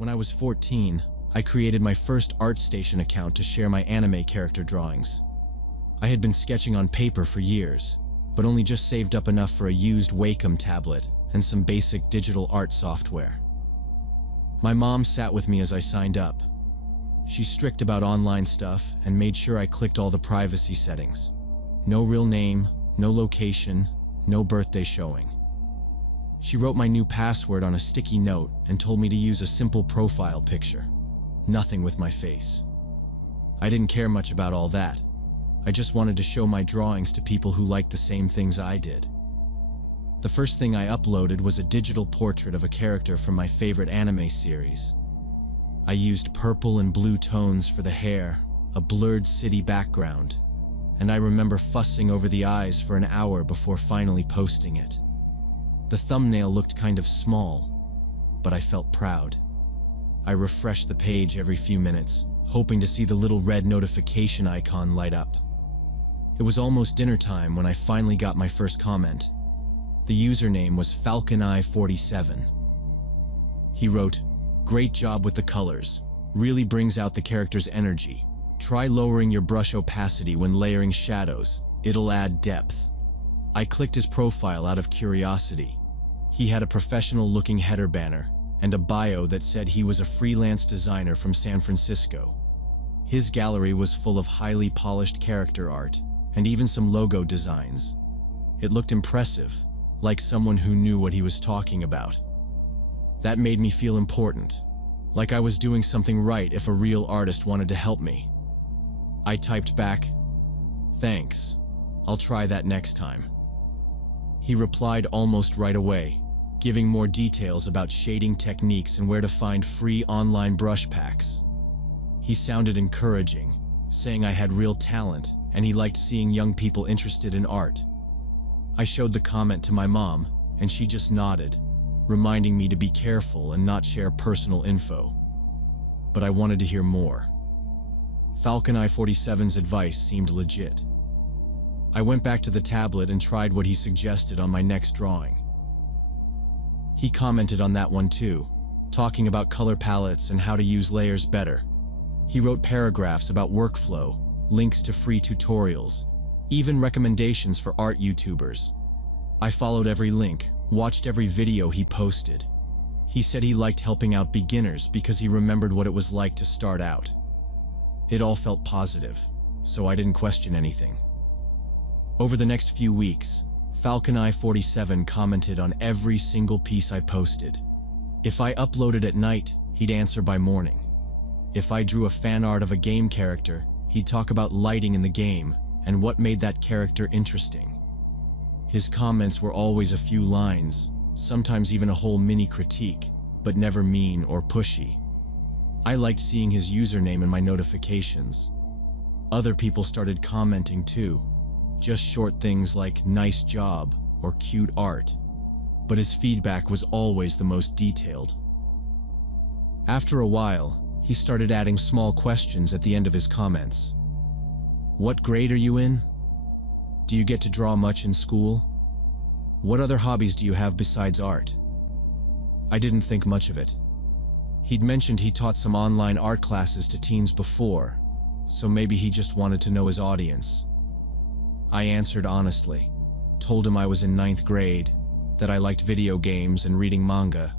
When I was 14, I created my first ArtStation account to share my anime character drawings. I had been sketching on paper for years, but only just saved up enough for a used Wacom tablet and some basic digital art software. My mom sat with me as I signed up. She's strict about online stuff and made sure I clicked all the privacy settings. No real name, no location, no birthday showing. She wrote my new password on a sticky note and told me to use a simple profile picture. Nothing with my face. I didn't care much about all that. I just wanted to show my drawings to people who liked the same things I did. The first thing I uploaded was a digital portrait of a character from my favorite anime series. I used purple and blue tones for the hair, a blurred city background, and I remember fussing over the eyes for an hour before finally posting it. The thumbnail looked kind of small, but I felt proud. I refreshed the page every few minutes, hoping to see the little red notification icon light up. It was almost dinner time when I finally got my first comment. The username was FalconEye47. He wrote, "Great job with the colors. Really brings out the character's energy. Try lowering your brush opacity when layering shadows. It'll add depth." I clicked his profile out of curiosity. He had a professional-looking header banner and a bio that said he was a freelance designer from San Francisco. His gallery was full of highly polished character art and even some logo designs. It looked impressive, like someone who knew what he was talking about. That made me feel important, like I was doing something right if a real artist wanted to help me. I typed back, "Thanks, I'll try that next time." He replied almost right away, giving more details about shading techniques and where to find free online brush packs. He sounded encouraging, saying I had real talent and he liked seeing young people interested in art. I showed the comment to my mom, and she just nodded, reminding me to be careful and not share personal info. But I wanted to hear more. FalconEye47's advice seemed legit. I went back to the tablet and tried what he suggested on my next drawing. He commented on that one too, talking about color palettes and how to use layers better. He wrote paragraphs about workflow, links to free tutorials, even recommendations for art YouTubers. I followed every link, watched every video he posted. He said he liked helping out beginners because he remembered what it was like to start out. It all felt positive, so I didn't question anything. Over the next few weeks, FalconEye47 commented on every single piece I posted. If I uploaded at night, he'd answer by morning. If I drew a fan art of a game character, he'd talk about lighting in the game and what made that character interesting. His comments were always a few lines, sometimes even a whole mini critique, but never mean or pushy. I liked seeing his username in my notifications. Other people started commenting too, just short things like "nice job" or "cute art," but his feedback was always the most detailed. After a while, he started adding small questions at the end of his comments. "What grade are you in? Do you get to draw much in school? What other hobbies do you have besides art?" I didn't think much of it. He'd mentioned he taught some online art classes to teens before, so maybe he just wanted to know his audience. I answered honestly, told him I was in 9th grade, that I liked video games and reading manga,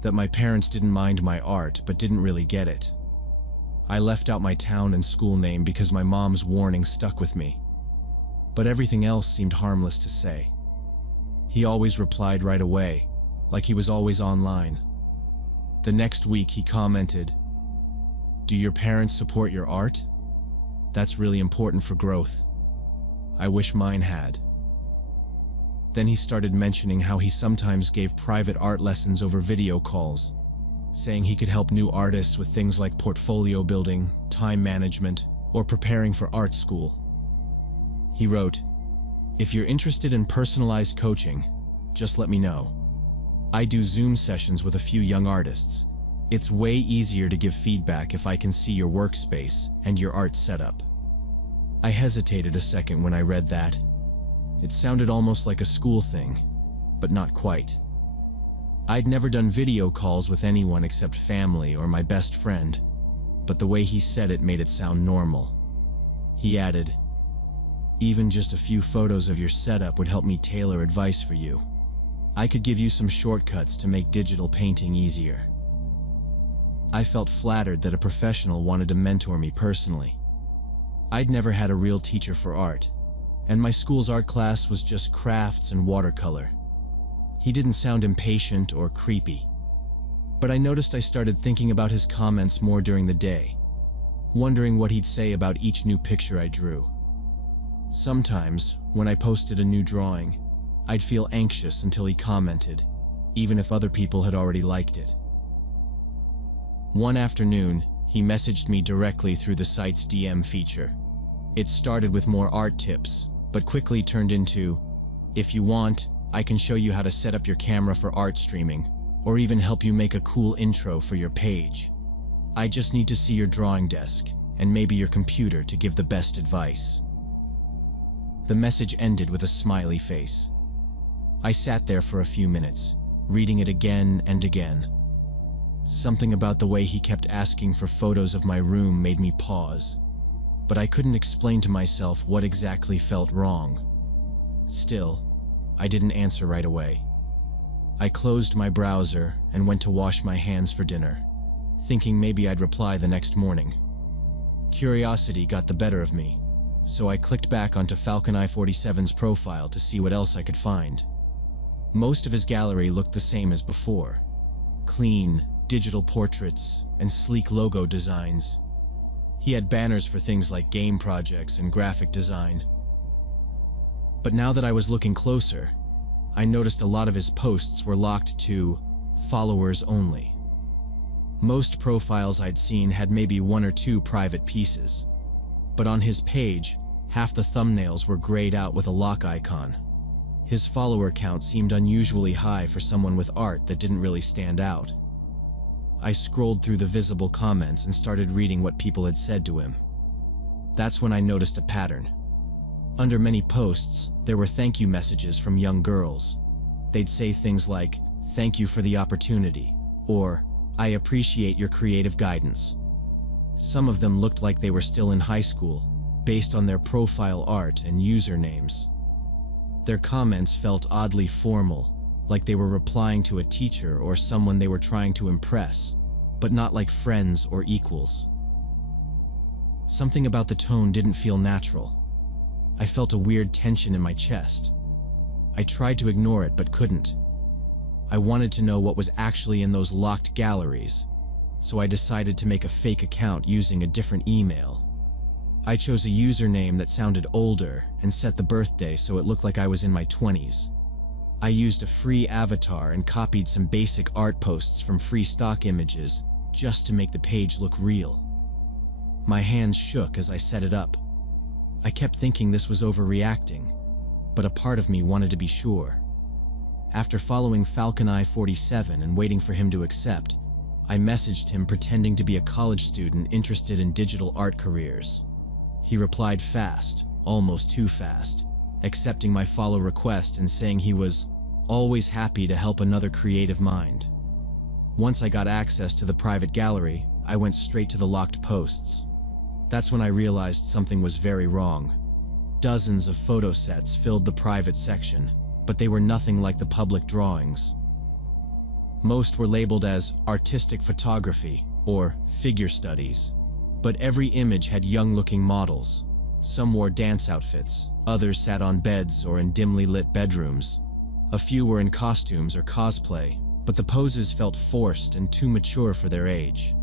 that my parents didn't mind my art but didn't really get it. I left out my town and school name because my mom's warning stuck with me. But everything else seemed harmless to say. He always replied right away, like he was always online. The next week he commented, "Do your parents support your art? That's really important for growth. I wish mine had." Then he started mentioning how he sometimes gave private art lessons over video calls, saying he could help new artists with things like portfolio building, time management, or preparing for art school. He wrote, "If you're interested in personalized coaching, just let me know. I do Zoom sessions with a few young artists. It's way easier to give feedback if I can see your workspace and your art setup." I hesitated a second when I read that. It sounded almost like a school thing, but not quite. I'd never done video calls with anyone except family or my best friend, but the way he said it made it sound normal. He added, "Even just a few photos of your setup would help me tailor advice for you. I could give you some shortcuts to make digital painting easier." I felt flattered that a professional wanted to mentor me personally. I'd never had a real teacher for art, and my school's art class was just crafts and watercolor. He didn't sound impatient or creepy, but I noticed I started thinking about his comments more during the day, wondering what he'd say about each new picture I drew. Sometimes, when I posted a new drawing, I'd feel anxious until he commented, even if other people had already liked it. One afternoon, he messaged me directly through the site's DM feature. It started with more art tips, but quickly turned into, "If you want, I can show you how to set up your camera for art streaming, or even help you make a cool intro for your page. I just need to see your drawing desk, and maybe your computer to give the best advice." The message ended with a smiley face. I sat there for a few minutes, reading it again and again. Something about the way he kept asking for photos of my room made me pause, but I couldn't explain to myself what exactly felt wrong. Still, I didn't answer right away. I closed my browser and went to wash my hands for dinner, thinking maybe I'd reply the next morning. Curiosity got the better of me, so I clicked back onto Falcon I-47's profile to see what else I could find. Most of his gallery looked the same as before. Clean, digital portraits and sleek logo designs. He had banners for things like game projects and graphic design. But now that I was looking closer, I noticed a lot of his posts were locked to followers only. Most profiles I'd seen had maybe one or two private pieces, but on his page, half the thumbnails were grayed out with a lock icon. His follower count seemed unusually high for someone with art that didn't really stand out. I scrolled through the visible comments and started reading what people had said to him. That's when I noticed a pattern. Under many posts, there were thank you messages from young girls. They'd say things like, "Thank you for the opportunity," or "I appreciate your creative guidance." Some of them looked like they were still in high school, based on their profile art and usernames. Their comments felt oddly formal, like they were replying to a teacher or someone they were trying to impress, but not like friends or equals. Something about the tone didn't feel natural. I felt a weird tension in my chest. I tried to ignore it but couldn't. I wanted to know what was actually in those locked galleries, so I decided to make a fake account using a different email. I chose a username that sounded older and set the birthday so it looked like I was in my 20s. I used a free avatar and copied some basic art posts from free stock images just to make the page look real. My hands shook as I set it up. I kept thinking this was overreacting, but a part of me wanted to be sure. After following Falcon I-47 and waiting for him to accept, I messaged him pretending to be a college student interested in digital art careers. He replied fast, almost too fast, accepting my follow request and saying he was always happy to help another creative mind. Once I got access to the private gallery, I went straight to the locked posts. That's when I realized something was very wrong. Dozens of photo sets filled the private section, but they were nothing like the public drawings. Most were labeled as artistic photography or figure studies, but every image had young-looking models. Some wore dance outfits, others sat on beds or in dimly lit bedrooms. A few were in costumes or cosplay, but the poses felt forced and too mature for their age.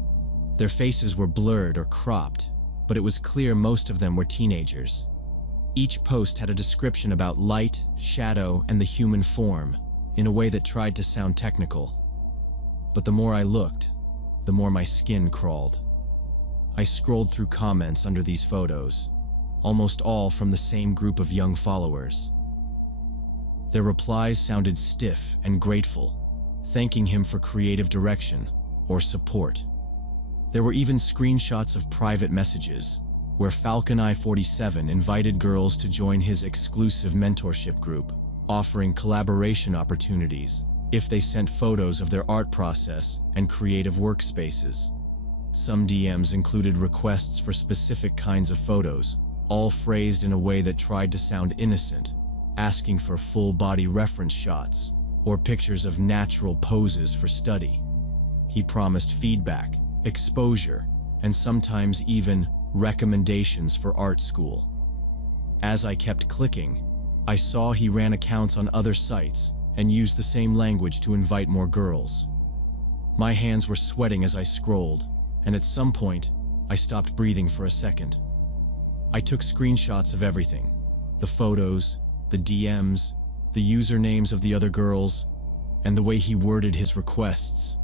Their faces were blurred or cropped, but it was clear most of them were teenagers. Each post had a description about light, shadow, and the human form, in a way that tried to sound technical. But the more I looked, the more my skin crawled. I scrolled through comments under these photos, almost all from the same group of young followers. Their replies sounded stiff and grateful, thanking him for creative direction or support. There were even screenshots of private messages, where Falcon I-47 invited girls to join his exclusive mentorship group, offering collaboration opportunities if they sent photos of their art process and creative workspaces. Some DMs included requests for specific kinds of photos, all phrased in a way that tried to sound innocent, asking for full-body reference shots or pictures of natural poses for study. He promised feedback, exposure, and sometimes even recommendations for art school. As I kept clicking, I saw he ran accounts on other sites and used the same language to invite more girls. My hands were sweating as I scrolled, and at some point, I stopped breathing for a second. I took screenshots of everything: the photos, the DMs, the usernames of the other girls, and the way he worded his requests.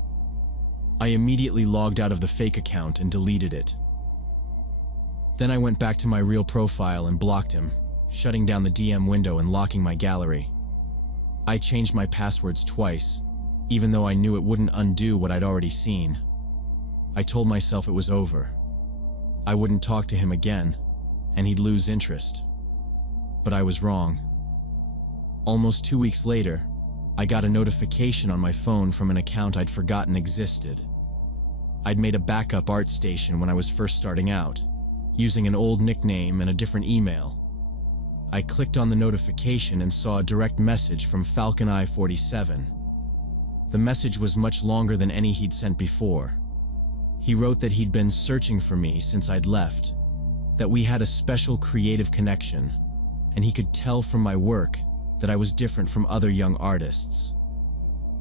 I immediately logged out of the fake account and deleted it. Then I went back to my real profile and blocked him, shutting down the DM window and locking my gallery. I changed my passwords twice, even though I knew it wouldn't undo what I'd already seen. I told myself it was over. I wouldn't talk to him again, and he'd lose interest. But I was wrong. Almost 2 weeks later, I got a notification on my phone from an account I'd forgotten existed. I'd made a backup ArtStation when I was first starting out, using an old nickname and a different email. I clicked on the notification and saw a direct message from FalconEye47. The message was much longer than any he'd sent before. He wrote that he'd been searching for me since I'd left, that we had a special creative connection, and he could tell from my work that I was different from other young artists.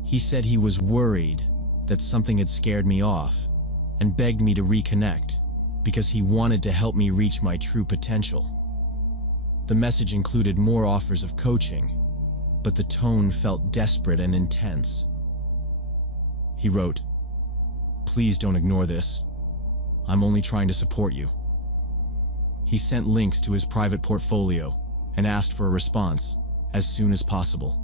He said he was worried that something had scared me off and begged me to reconnect because he wanted to help me reach my true potential. The message included more offers of coaching, but the tone felt desperate and intense. He wrote, "Please don't ignore this. I'm only trying to support you." He sent links to his private portfolio and asked for a response as soon as possible.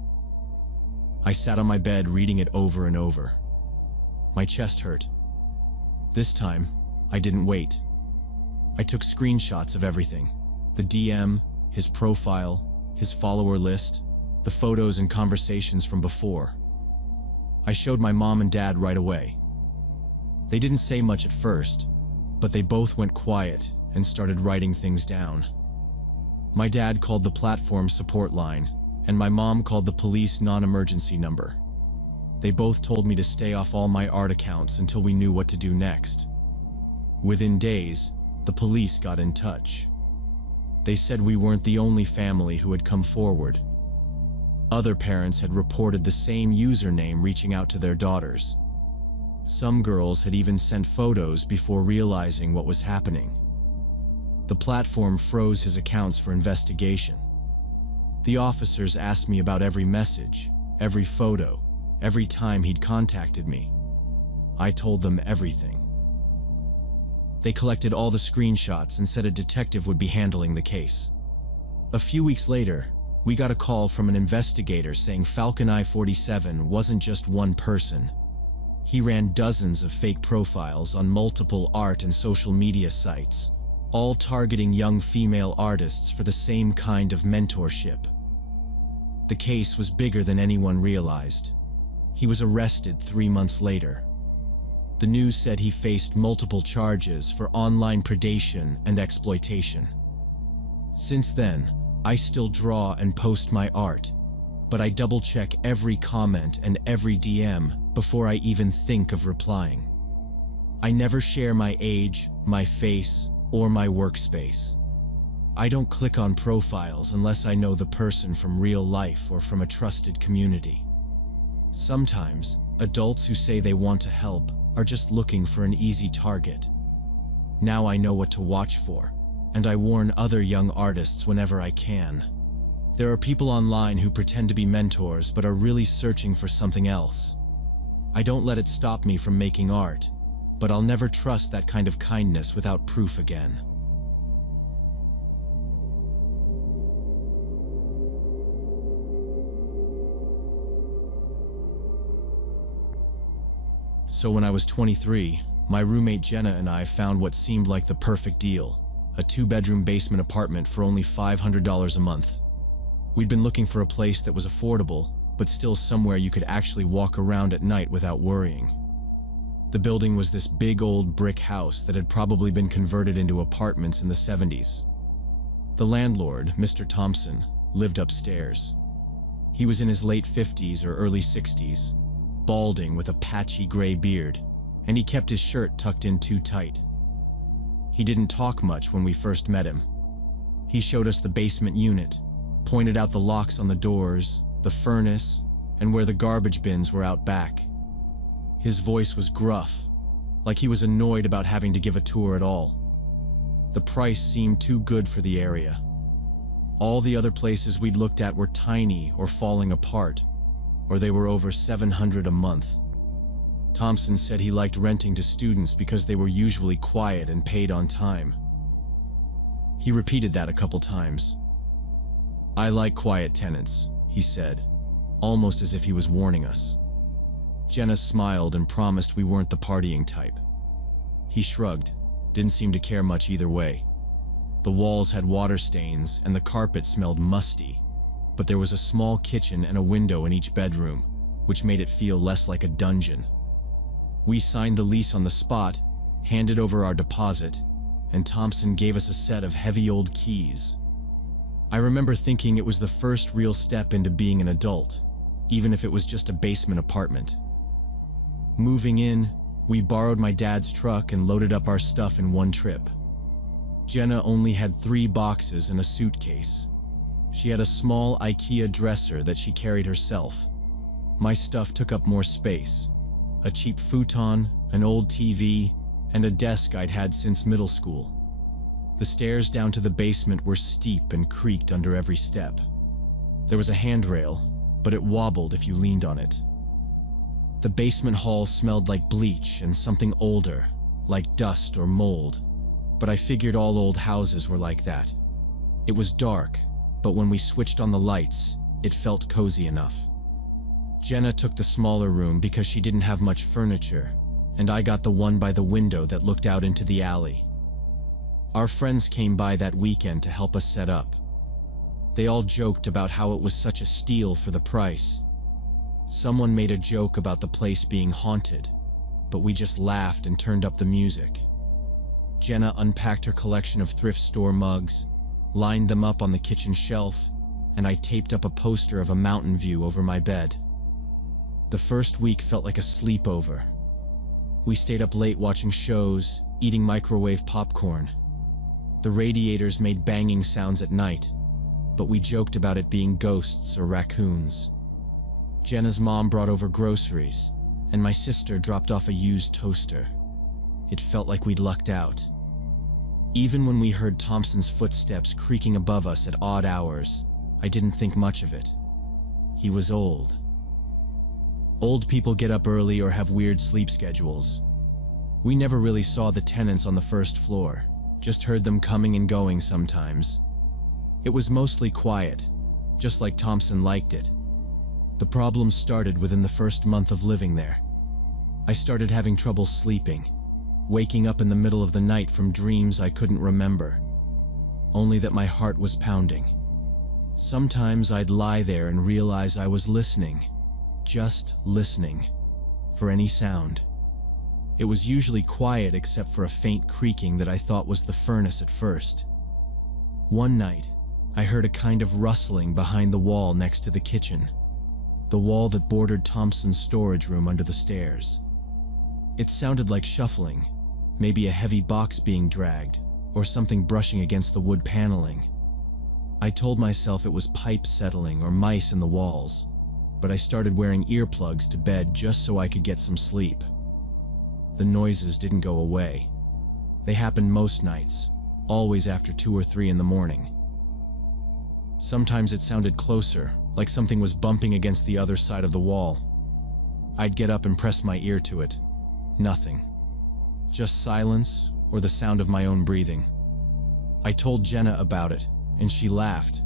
I sat on my bed reading it over and over. My chest hurt. This time, I didn't wait. I took screenshots of everything: the DM, his profile, his follower list, the photos and conversations from before. I showed my mom and dad right away. They didn't say much at first, but they both went quiet and started writing things down. My dad called the platform support line, and my mom called the police non-emergency number. They both told me to stay off all my art accounts until we knew what to do next. Within days, the police got in touch. They said we weren't the only family who had come forward. Other parents had reported the same username reaching out to their daughters. Some girls had even sent photos before realizing what was happening. The platform froze his accounts for investigation. The officers asked me about every message, every photo, every time he'd contacted me. I told them everything. They collected all the screenshots and said a detective would be handling the case. A few weeks later, we got a call from an investigator saying FalconEye47 wasn't just one person. He ran dozens of fake profiles on multiple art and social media sites, all targeting young female artists for the same kind of mentorship. The case was bigger than anyone realized. He was arrested 3 months later. The news said he faced multiple charges for online predation and exploitation. Since then, I still draw and post my art, but I double-check every comment and every DM before I even think of replying. I never share my age, my face, or my workspace. I don't click on profiles unless I know the person from real life or from a trusted community. Sometimes, adults who say they want to help are just looking for an easy target. Now I know what to watch for, and I warn other young artists whenever I can. There are people online who pretend to be mentors but are really searching for something else. I don't let it stop me from making art, but I'll never trust that kind of kindness without proof again. So when I was 23, my roommate Jenna and I found what seemed like the perfect deal: a 2-bedroom basement apartment for only $500 a month. We'd been looking for a place that was affordable, but still somewhere you could actually walk around at night without worrying. The building was this big old brick house that had probably been converted into apartments in the 70s. The landlord, Mr. Thompson, lived upstairs. He was in his late 50s or early 60s, balding with a patchy gray beard, and he kept his shirt tucked in too tight. He didn't talk much when we first met him. He showed us the basement unit, pointed out the locks on the doors, the furnace, and where the garbage bins were out back. His voice was gruff, like he was annoyed about having to give a tour at all. The price seemed too good for the area. All the other places we'd looked at were tiny or falling apart, or they were over $700 a month. Thompson said he liked renting to students because they were usually quiet and paid on time. He repeated that a couple times. "I like quiet tenants," he said, almost as if he was warning us. Jenna smiled and promised we weren't the partying type. He shrugged, didn't seem to care much either way. The walls had water stains and the carpet smelled musty, but there was a small kitchen and a window in each bedroom, which made it feel less like a dungeon. We signed the lease on the spot, handed over our deposit, and Thompson gave us a set of heavy old keys. I remember thinking it was the first real step into being an adult, even if it was just a basement apartment. Moving in, we borrowed my dad's truck and loaded up our stuff in one trip. Jenna only had 3 boxes and a suitcase. She had a small IKEA dresser that she carried herself. My stuff took up more space. A cheap futon, an old TV, and a desk I'd had since middle school. The stairs down to the basement were steep and creaked under every step. There was a handrail, but it wobbled if you leaned on it. The basement hall smelled like bleach and something older, like dust or mold, but I figured all old houses were like that. It was dark, but when we switched on the lights, it felt cozy enough. Jenna took the smaller room because she didn't have much furniture, and I got the one by the window that looked out into the alley. Our friends came by that weekend to help us set up. They all joked about how it was such a steal for the price. Someone made a joke about the place being haunted, but we just laughed and turned up the music. Jenna unpacked her collection of thrift store mugs, lined them up on the kitchen shelf, and I taped up a poster of a mountain view over my bed. The first week felt like a sleepover. We stayed up late watching shows, eating microwave popcorn. The radiators made banging sounds at night, but we joked about it being ghosts or raccoons. Jenna's mom brought over groceries, and my sister dropped off a used toaster. It felt like we'd lucked out. Even when we heard Thompson's footsteps creaking above us at odd hours, I didn't think much of it. He was old. Old people get up early or have weird sleep schedules. We never really saw the tenants on the first floor, just heard them coming and going sometimes. It was mostly quiet, just like Thompson liked it. The problems started within the first month of living there. I started having trouble sleeping, waking up in the middle of the night from dreams I couldn't remember, only that my heart was pounding. Sometimes I'd lie there and realize I was listening, just listening, for any sound. It was usually quiet except for a faint creaking that I thought was the furnace at first. One night, I heard a kind of rustling behind the wall next to the kitchen, the wall that bordered Thompson's storage room under the stairs. It sounded like shuffling, maybe a heavy box being dragged, or something brushing against the wood paneling. I told myself it was pipes settling or mice in the walls, but I started wearing earplugs to bed just so I could get some sleep. The noises didn't go away. They happened most nights, always after 2 or 3 in the morning. Sometimes it sounded closer, like something was bumping against the other side of the wall. I'd get up and press my ear to it. Nothing. Just silence or the sound of my own breathing. I told Jenna about it, and she laughed.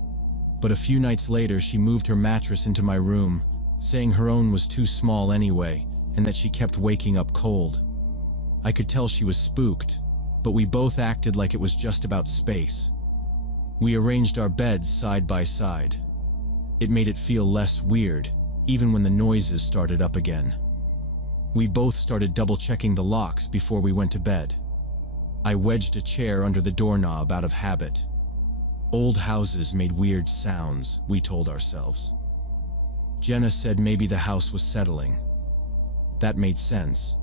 But a few nights later, she moved her mattress into my room, saying her own was too small anyway, and that she kept waking up cold. I could tell she was spooked, but we both acted like it was just about space. We arranged our beds side by side. It made it feel less weird, even when the noises started up again. We both started double-checking the locks before we went to bed. I wedged a chair under the doorknob out of habit. Old houses made weird sounds, we told ourselves. Jenna said maybe the house was settling. That made sense,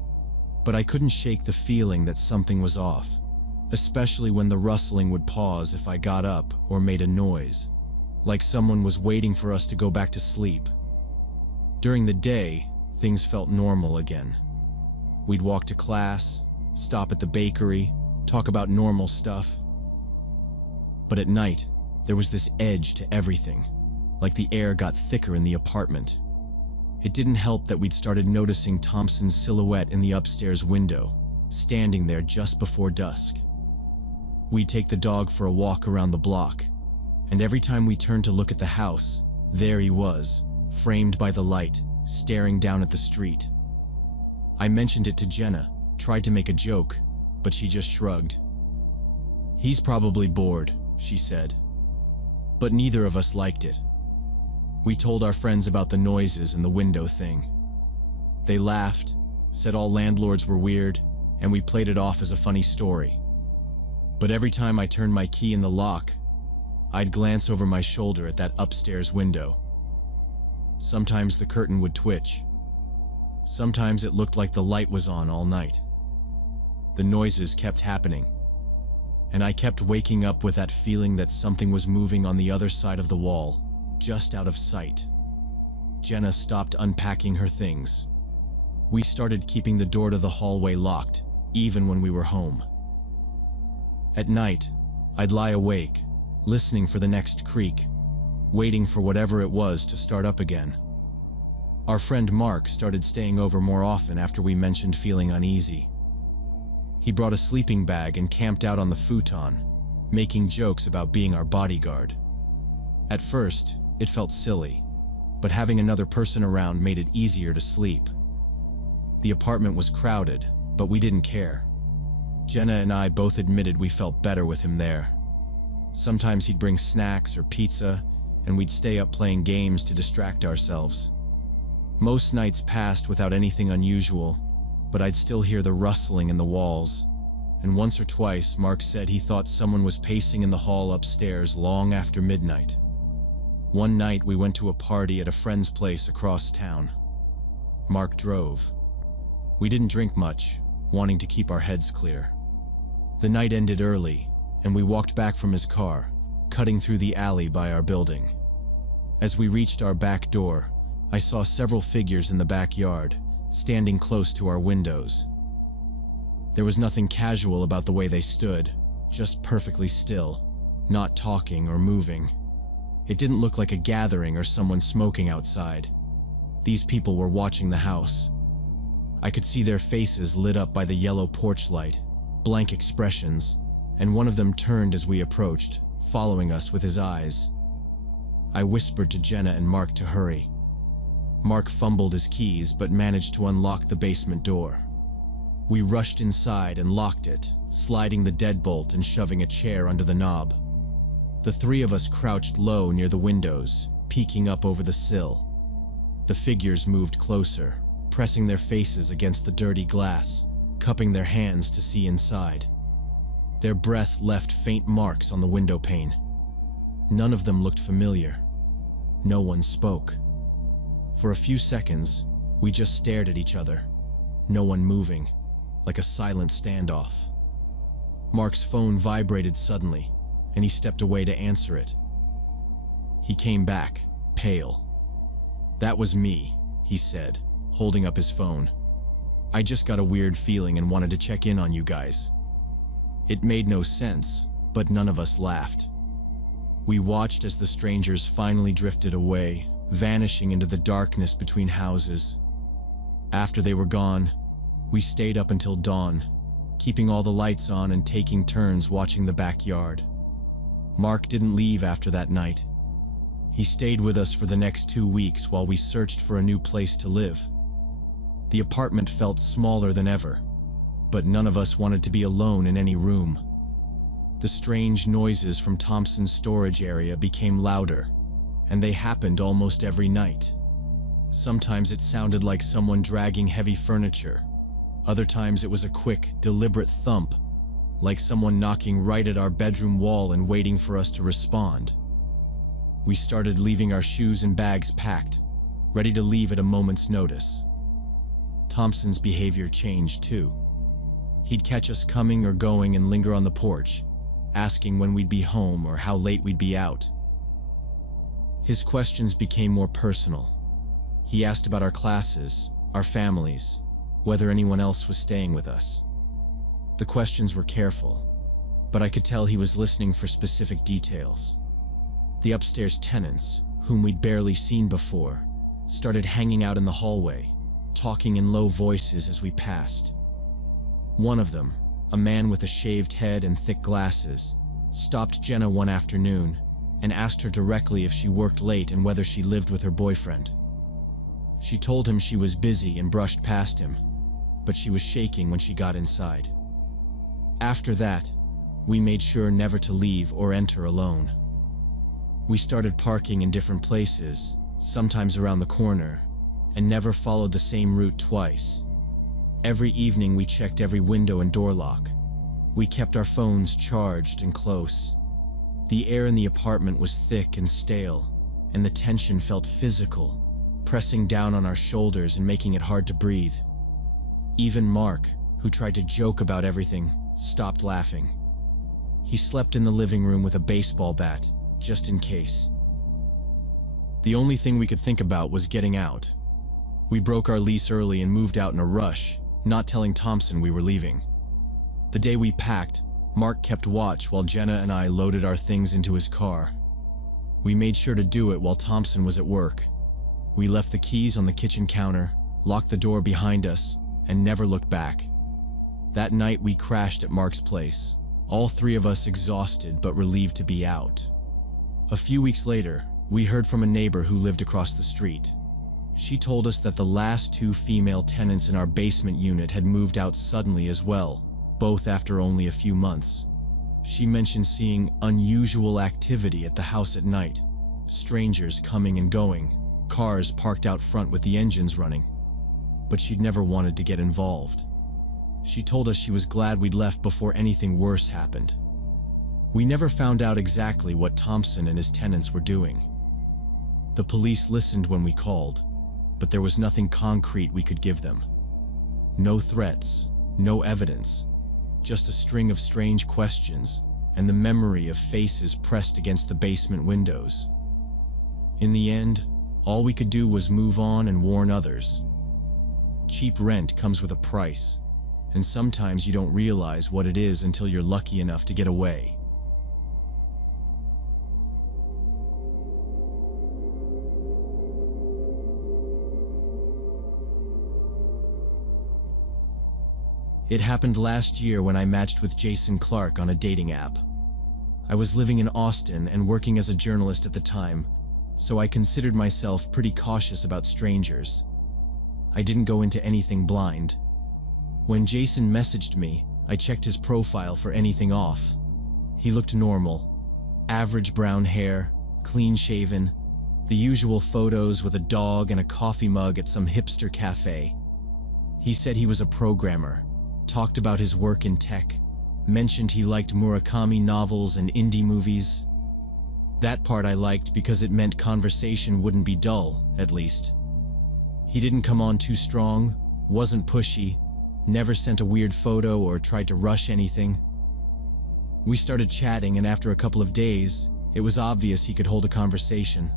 but I couldn't shake the feeling that something was off, especially when the rustling would pause if I got up or made a noise, like someone was waiting for us to go back to sleep. During the day, things felt normal again. We'd walk to class, stop at the bakery, talk about normal stuff. But at night, there was this edge to everything, like the air got thicker in the apartment. It didn't help that we'd started noticing Thompson's silhouette in the upstairs window, standing there just before dusk. We'd take the dog for a walk around the block, and every time we turned to look at the house, there he was, framed by the light, staring down at the street. I mentioned it to Jenna, tried to make a joke, but she just shrugged. "He's probably bored," she said. But neither of us liked it. We told our friends about the noises and the window thing. They laughed, said all landlords were weird, and we played it off as a funny story. But every time I turned my key in the lock, I'd glance over my shoulder at that upstairs window. Sometimes the curtain would twitch. Sometimes it looked like the light was on all night. The noises kept happening, and I kept waking up with that feeling that something was moving on the other side of the wall, just out of sight. Jenna stopped unpacking her things. We started keeping the door to the hallway locked, even when we were home. At night, I'd lie awake, listening for the next creak, waiting for whatever it was to start up again. Our friend Mark started staying over more often after we mentioned feeling uneasy. He brought a sleeping bag and camped out on the futon, making jokes about being our bodyguard. At first, it felt silly, but having another person around made it easier to sleep. The apartment was crowded, but we didn't care. Jenna and I both admitted we felt better with him there. Sometimes he'd bring snacks or pizza, and we'd stay up playing games to distract ourselves. Most nights passed without anything unusual, but I'd still hear the rustling in the walls, and once or twice Mark said he thought someone was pacing in the hall upstairs long after midnight. One night we went to a party at a friend's place across town. Mark drove. We didn't drink much, wanting to keep our heads clear. The night ended early, and we walked back from his car, cutting through the alley by our building. As we reached our back door, I saw several figures in the backyard, standing close to our windows. There was nothing casual about the way they stood, just perfectly still, not talking or moving. It didn't look like a gathering or someone smoking outside. These people were watching the house. I could see their faces lit up by the yellow porch light, blank expressions, and one of them turned as we approached, following us with his eyes. I whispered to Jenna and Mark to hurry. Mark fumbled his keys but managed to unlock the basement door. We rushed inside and locked it, sliding the deadbolt and shoving a chair under the knob. The three of us crouched low near the windows, peeking up over the sill. The figures moved closer, pressing their faces against the dirty glass, cupping their hands to see inside. Their breath left faint marks on the window pane. None of them looked familiar. No one spoke. For a few seconds, we just stared at each other, no one moving, like a silent standoff. Mark's phone vibrated suddenly, and he stepped away to answer it. He came back, pale. "That was me," he said, holding up his phone. "I just got a weird feeling and wanted to check in on you guys." It made no sense, but none of us laughed. We watched as the strangers finally drifted away, vanishing into the darkness between houses. After they were gone, we stayed up until dawn, keeping all the lights on and taking turns watching the backyard. Mark didn't leave after that night. He stayed with us for the next 2 weeks while we searched for a new place to live. The apartment felt smaller than ever, but none of us wanted to be alone in any room. The strange noises from Thompson's storage area became louder, and they happened almost every night. Sometimes it sounded like someone dragging heavy furniture. Other times it was a quick, deliberate thump, like someone knocking right at our bedroom wall and waiting for us to respond. We started leaving our shoes and bags packed, ready to leave at a moment's notice. Thompson's behavior changed too. He'd catch us coming or going and linger on the porch, asking when we'd be home or how late we'd be out. His questions became more personal. He asked about our classes, our families, whether anyone else was staying with us. The questions were careful, but I could tell he was listening for specific details. The upstairs tenants, whom we'd barely seen before, started hanging out in the hallway, talking in low voices as we passed. One of them, a man with a shaved head and thick glasses, stopped Jenna one afternoon and asked her directly if she worked late and whether she lived with her boyfriend. She told him she was busy and brushed past him, but she was shaking when she got inside. After that, we made sure never to leave or enter alone. We started parking in different places, sometimes around the corner, and never followed the same route twice. Every evening we checked every window and door lock. We kept our phones charged and close. The air in the apartment was thick and stale, and the tension felt physical, pressing down on our shoulders and making it hard to breathe. Even Mark, who tried to joke about everything, stopped laughing. He slept in the living room with a baseball bat, just in case. The only thing we could think about was getting out. We broke our lease early and moved out in a rush, not telling Thompson we were leaving. The day we packed, Mark kept watch while Jenna and I loaded our things into his car. We made sure to do it while Thompson was at work. We left the keys on the kitchen counter, locked the door behind us, and never looked back. That night we crashed at Mark's place, all three of us exhausted but relieved to be out. A few weeks later, we heard from a neighbor who lived across the street. She told us that the last two female tenants in our basement unit had moved out suddenly as well, both after only a few months. She mentioned seeing unusual activity at the house at night, strangers coming and going, cars parked out front with the engines running. But she'd never wanted to get involved. She told us she was glad we'd left before anything worse happened. We never found out exactly what Thompson and his tenants were doing. The police listened when we called, but there was nothing concrete we could give them. No threats, no evidence, just a string of strange questions and the memory of faces pressed against the basement windows. In the end, all we could do was move on and warn others. Cheap rent comes with a price, and sometimes you don't realize what it is until you're lucky enough to get away. It happened last year when I matched with Jason Clark on a dating app. I was living in Austin and working as a journalist at the time, so I considered myself pretty cautious about strangers. I didn't go into anything blind. When Jason messaged me, I checked his profile for anything off. He looked normal. Average brown hair, clean-shaven, the usual photos with a dog and a coffee mug at some hipster cafe. He said he was a programmer, talked about his work in tech, mentioned he liked Murakami novels and indie movies. That part I liked because it meant conversation wouldn't be dull, at least. He didn't come on too strong, wasn't pushy, never sent a weird photo or tried to rush anything. We started chatting, and after a couple of days, it was obvious he could hold a conversation.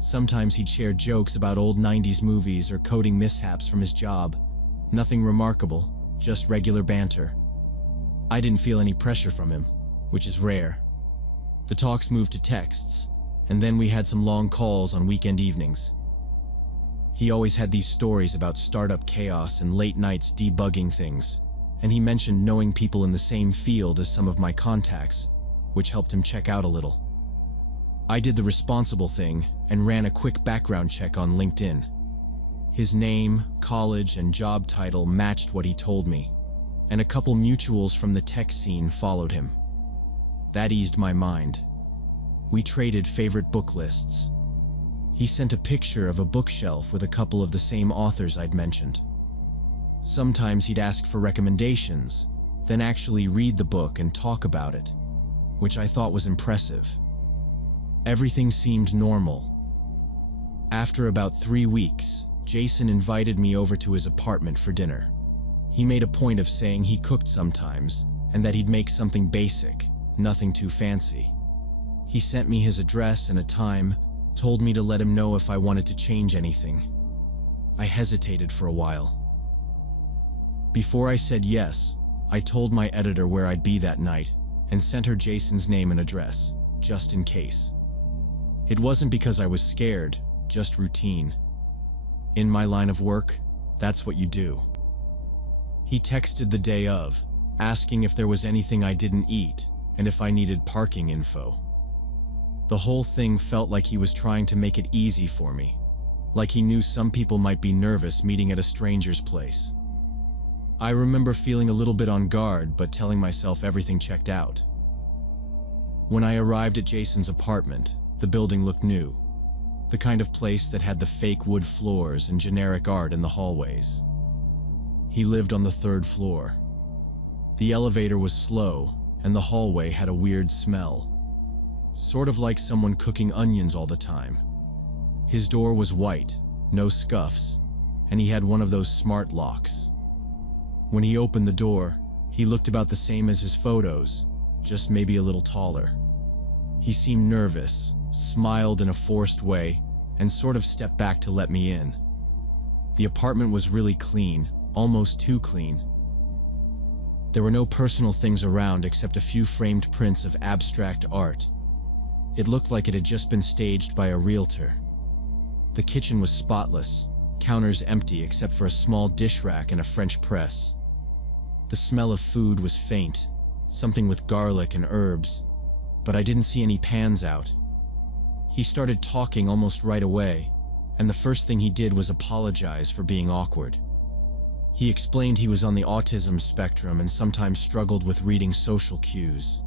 Sometimes he'd share jokes about old 90s movies or coding mishaps from his job. Nothing remarkable, just regular banter. I didn't feel any pressure from him, which is rare. The talks moved to texts, and then we had some long calls on weekend evenings. He always had these stories about startup chaos and late nights debugging things, and he mentioned knowing people in the same field as some of my contacts, which helped him check out a little. I did the responsible thing and ran a quick background check on LinkedIn. His name, college, and job title matched what he told me, and a couple mutuals from the tech scene followed him. That eased my mind. We traded favorite book lists. He sent a picture of a bookshelf with a couple of the same authors I'd mentioned. Sometimes he'd ask for recommendations, then actually read the book and talk about it, which I thought was impressive. Everything seemed normal. After about 3 weeks, Jason invited me over to his apartment for dinner. He made a point of saying he cooked sometimes and that he'd make something basic, nothing too fancy. He sent me his address and a time, told me to let him know if I wanted to change anything. I hesitated for a while. Before I said yes, I told my editor where I'd be that night and sent her Jason's name and address, just in case. It wasn't because I was scared, just routine. In my line of work, that's what you do. He texted the day of, asking if there was anything I didn't eat and if I needed parking info. The whole thing felt like he was trying to make it easy for me, like he knew some people might be nervous meeting at a stranger's place. I remember feeling a little bit on guard, but telling myself everything checked out. When I arrived at Jason's apartment, the building looked new, the kind of place that had the fake wood floors and generic art in the hallways. He lived on the 3rd floor. The elevator was slow, and the hallway had a weird smell, sort of like someone cooking onions all the time. His door was white, no scuffs, and he had one of those smart locks. When he opened the door, he looked about the same as his photos, just maybe a little taller. He seemed nervous, smiled in a forced way, and sort of stepped back to let me in. The apartment was really clean, almost too clean. There were no personal things around except a few framed prints of abstract art. It looked like it had just been staged by a realtor. The kitchen was spotless, counters empty except for a small dish rack and a French press. The smell of food was faint, something with garlic and herbs, but I didn't see any pans out. He started talking almost right away, and the first thing he did was apologize for being awkward. He explained he was on the autism spectrum and sometimes struggled with reading social cues.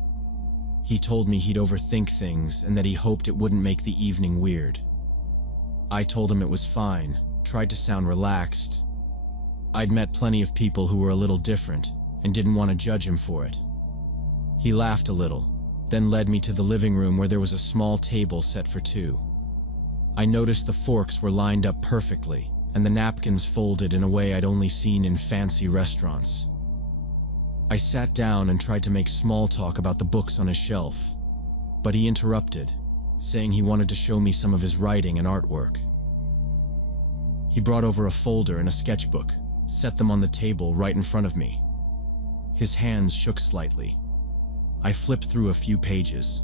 He told me he'd overthink things and that he hoped it wouldn't make the evening weird. I told him it was fine, tried to sound relaxed. I'd met plenty of people who were a little different and didn't want to judge him for it. He laughed a little, then led me to the living room where there was a small table set for 2. I noticed the forks were lined up perfectly and the napkins folded in a way I'd only seen in fancy restaurants. I sat down and tried to make small talk about the books on his shelf, but he interrupted, saying he wanted to show me some of his writing and artwork. He brought over a folder and a sketchbook, set them on the table right in front of me. His hands shook slightly. I flipped through a few pages.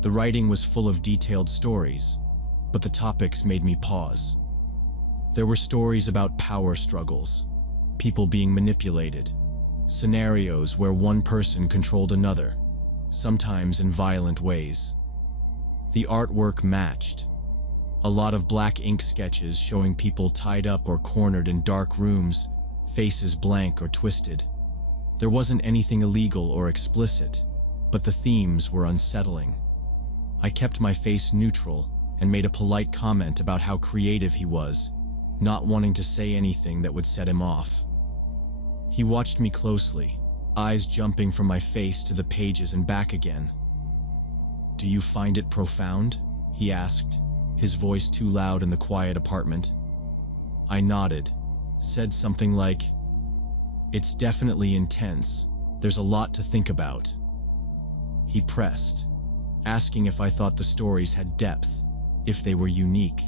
The writing was full of detailed stories, but the topics made me pause. There were stories about power struggles, people being manipulated, scenarios where one person controlled another, sometimes in violent ways. The artwork matched. A lot of black ink sketches showing people tied up or cornered in dark rooms, faces blank or twisted. There wasn't anything illegal or explicit, but the themes were unsettling. I kept my face neutral and made a polite comment about how creative he was, not wanting to say anything that would set him off. He watched me closely, eyes jumping from my face to the pages and back again. "Do you find it profound?" he asked, his voice too loud in the quiet apartment. I nodded, said something like, "It's definitely intense. There's a lot to think about." He pressed, asking if I thought the stories had depth, if they were unique.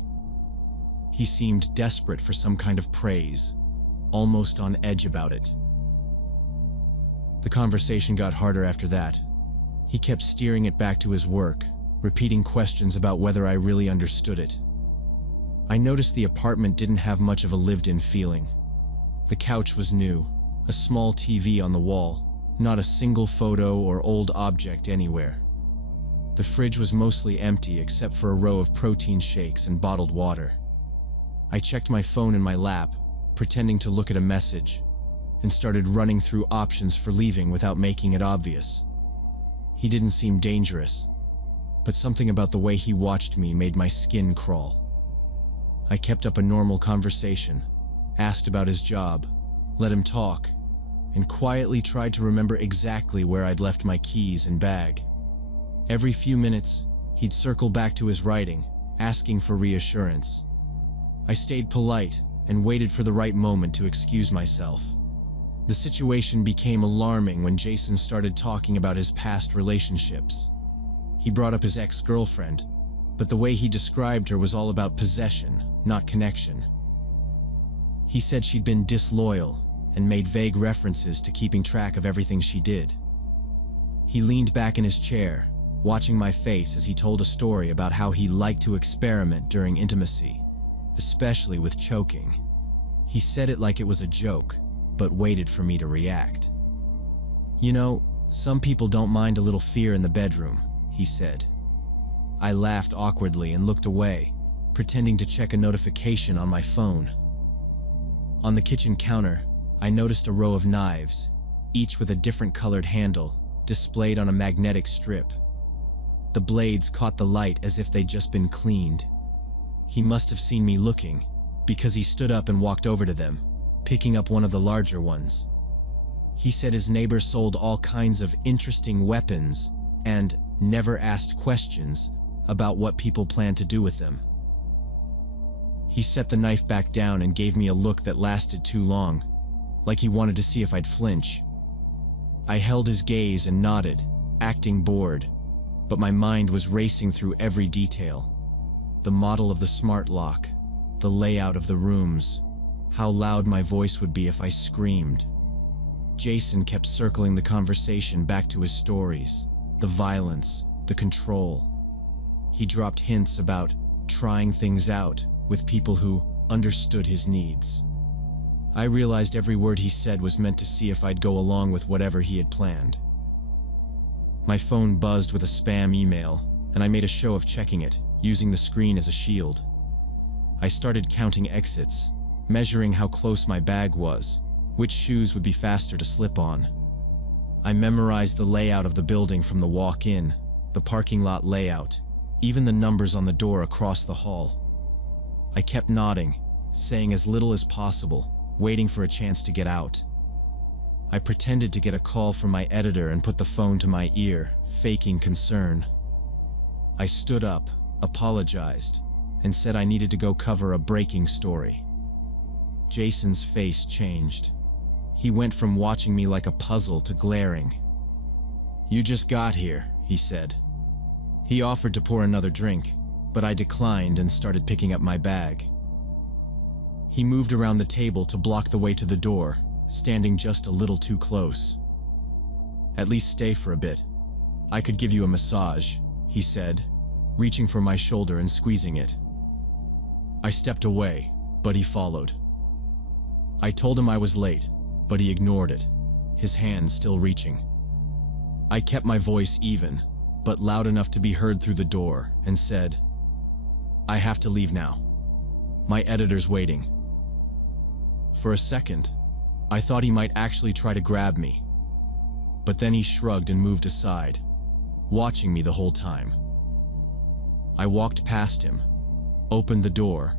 He seemed desperate for some kind of praise, almost on edge about it. The conversation got harder after that. He kept steering it back to his work, repeating questions about whether I really understood it. I noticed the apartment didn't have much of a lived-in feeling. The couch was new, a small TV on the wall, not a single photo or old object anywhere. The fridge was mostly empty except for a row of protein shakes and bottled water. I checked my phone in my lap, pretending to look at a message, and started running through options for leaving without making it obvious. He didn't seem dangerous, but something about the way he watched me made my skin crawl. I kept up a normal conversation, asked about his job, let him talk, and quietly tried to remember exactly where I'd left my keys and bag. Every few minutes, he'd circle back to his writing, asking for reassurance. I stayed polite and waited for the right moment to excuse myself. The situation became alarming when Jason started talking about his past relationships. He brought up his ex-girlfriend, but the way he described her was all about possession, not connection. He said she'd been disloyal and made vague references to keeping track of everything she did. He leaned back in his chair, watching my face as he told a story about how he liked to experiment during intimacy, especially with choking. He said it like it was a joke, but waited for me to react. "You know, some people don't mind a little fear in the bedroom," he said. I laughed awkwardly and looked away, pretending to check a notification on my phone. On the kitchen counter, I noticed a row of knives, each with a different colored handle, displayed on a magnetic strip. The blades caught the light as if they'd just been cleaned. He must have seen me looking, because he stood up and walked over to them, picking up one of the larger ones. He said his neighbor sold all kinds of interesting weapons and never asked questions about what people plan to do with them. He set the knife back down and gave me a look that lasted too long, like he wanted to see if I'd flinch. I held his gaze and nodded, acting bored, but my mind was racing through every detail. The model of the smart lock, the layout of the rooms, how loud my voice would be if I screamed. Jason kept circling the conversation back to his stories, the violence, the control. He dropped hints about trying things out with people who understood his needs. I realized every word he said was meant to see if I'd go along with whatever he had planned. My phone buzzed with a spam email, and I made a show of checking it, using the screen as a shield. I started counting exits, measuring how close my bag was, which shoes would be faster to slip on. I memorized the layout of the building from the walk-in, the parking lot layout, even the numbers on the door across the hall. I kept nodding, saying as little as possible, waiting for a chance to get out. I pretended to get a call from my editor and put the phone to my ear, faking concern. I stood up, apologized, and said I needed to go cover a breaking story. Jason's face changed. He went from watching me like a puzzle to glaring. "You just got here," he said. He offered to pour another drink, but I declined and started picking up my bag. He moved around the table to block the way to the door, standing just a little too close. "At least stay for a bit. I could give you a massage," he said, reaching for my shoulder and squeezing it. I stepped away, but he followed. I told him I was late, but he ignored it, his hand still reaching. I kept my voice even, but loud enough to be heard through the door, and said, "I have to leave now. My editor's waiting." For a second, I thought he might actually try to grab me, but then he shrugged and moved aside, watching me the whole time. I walked past him, opened the door,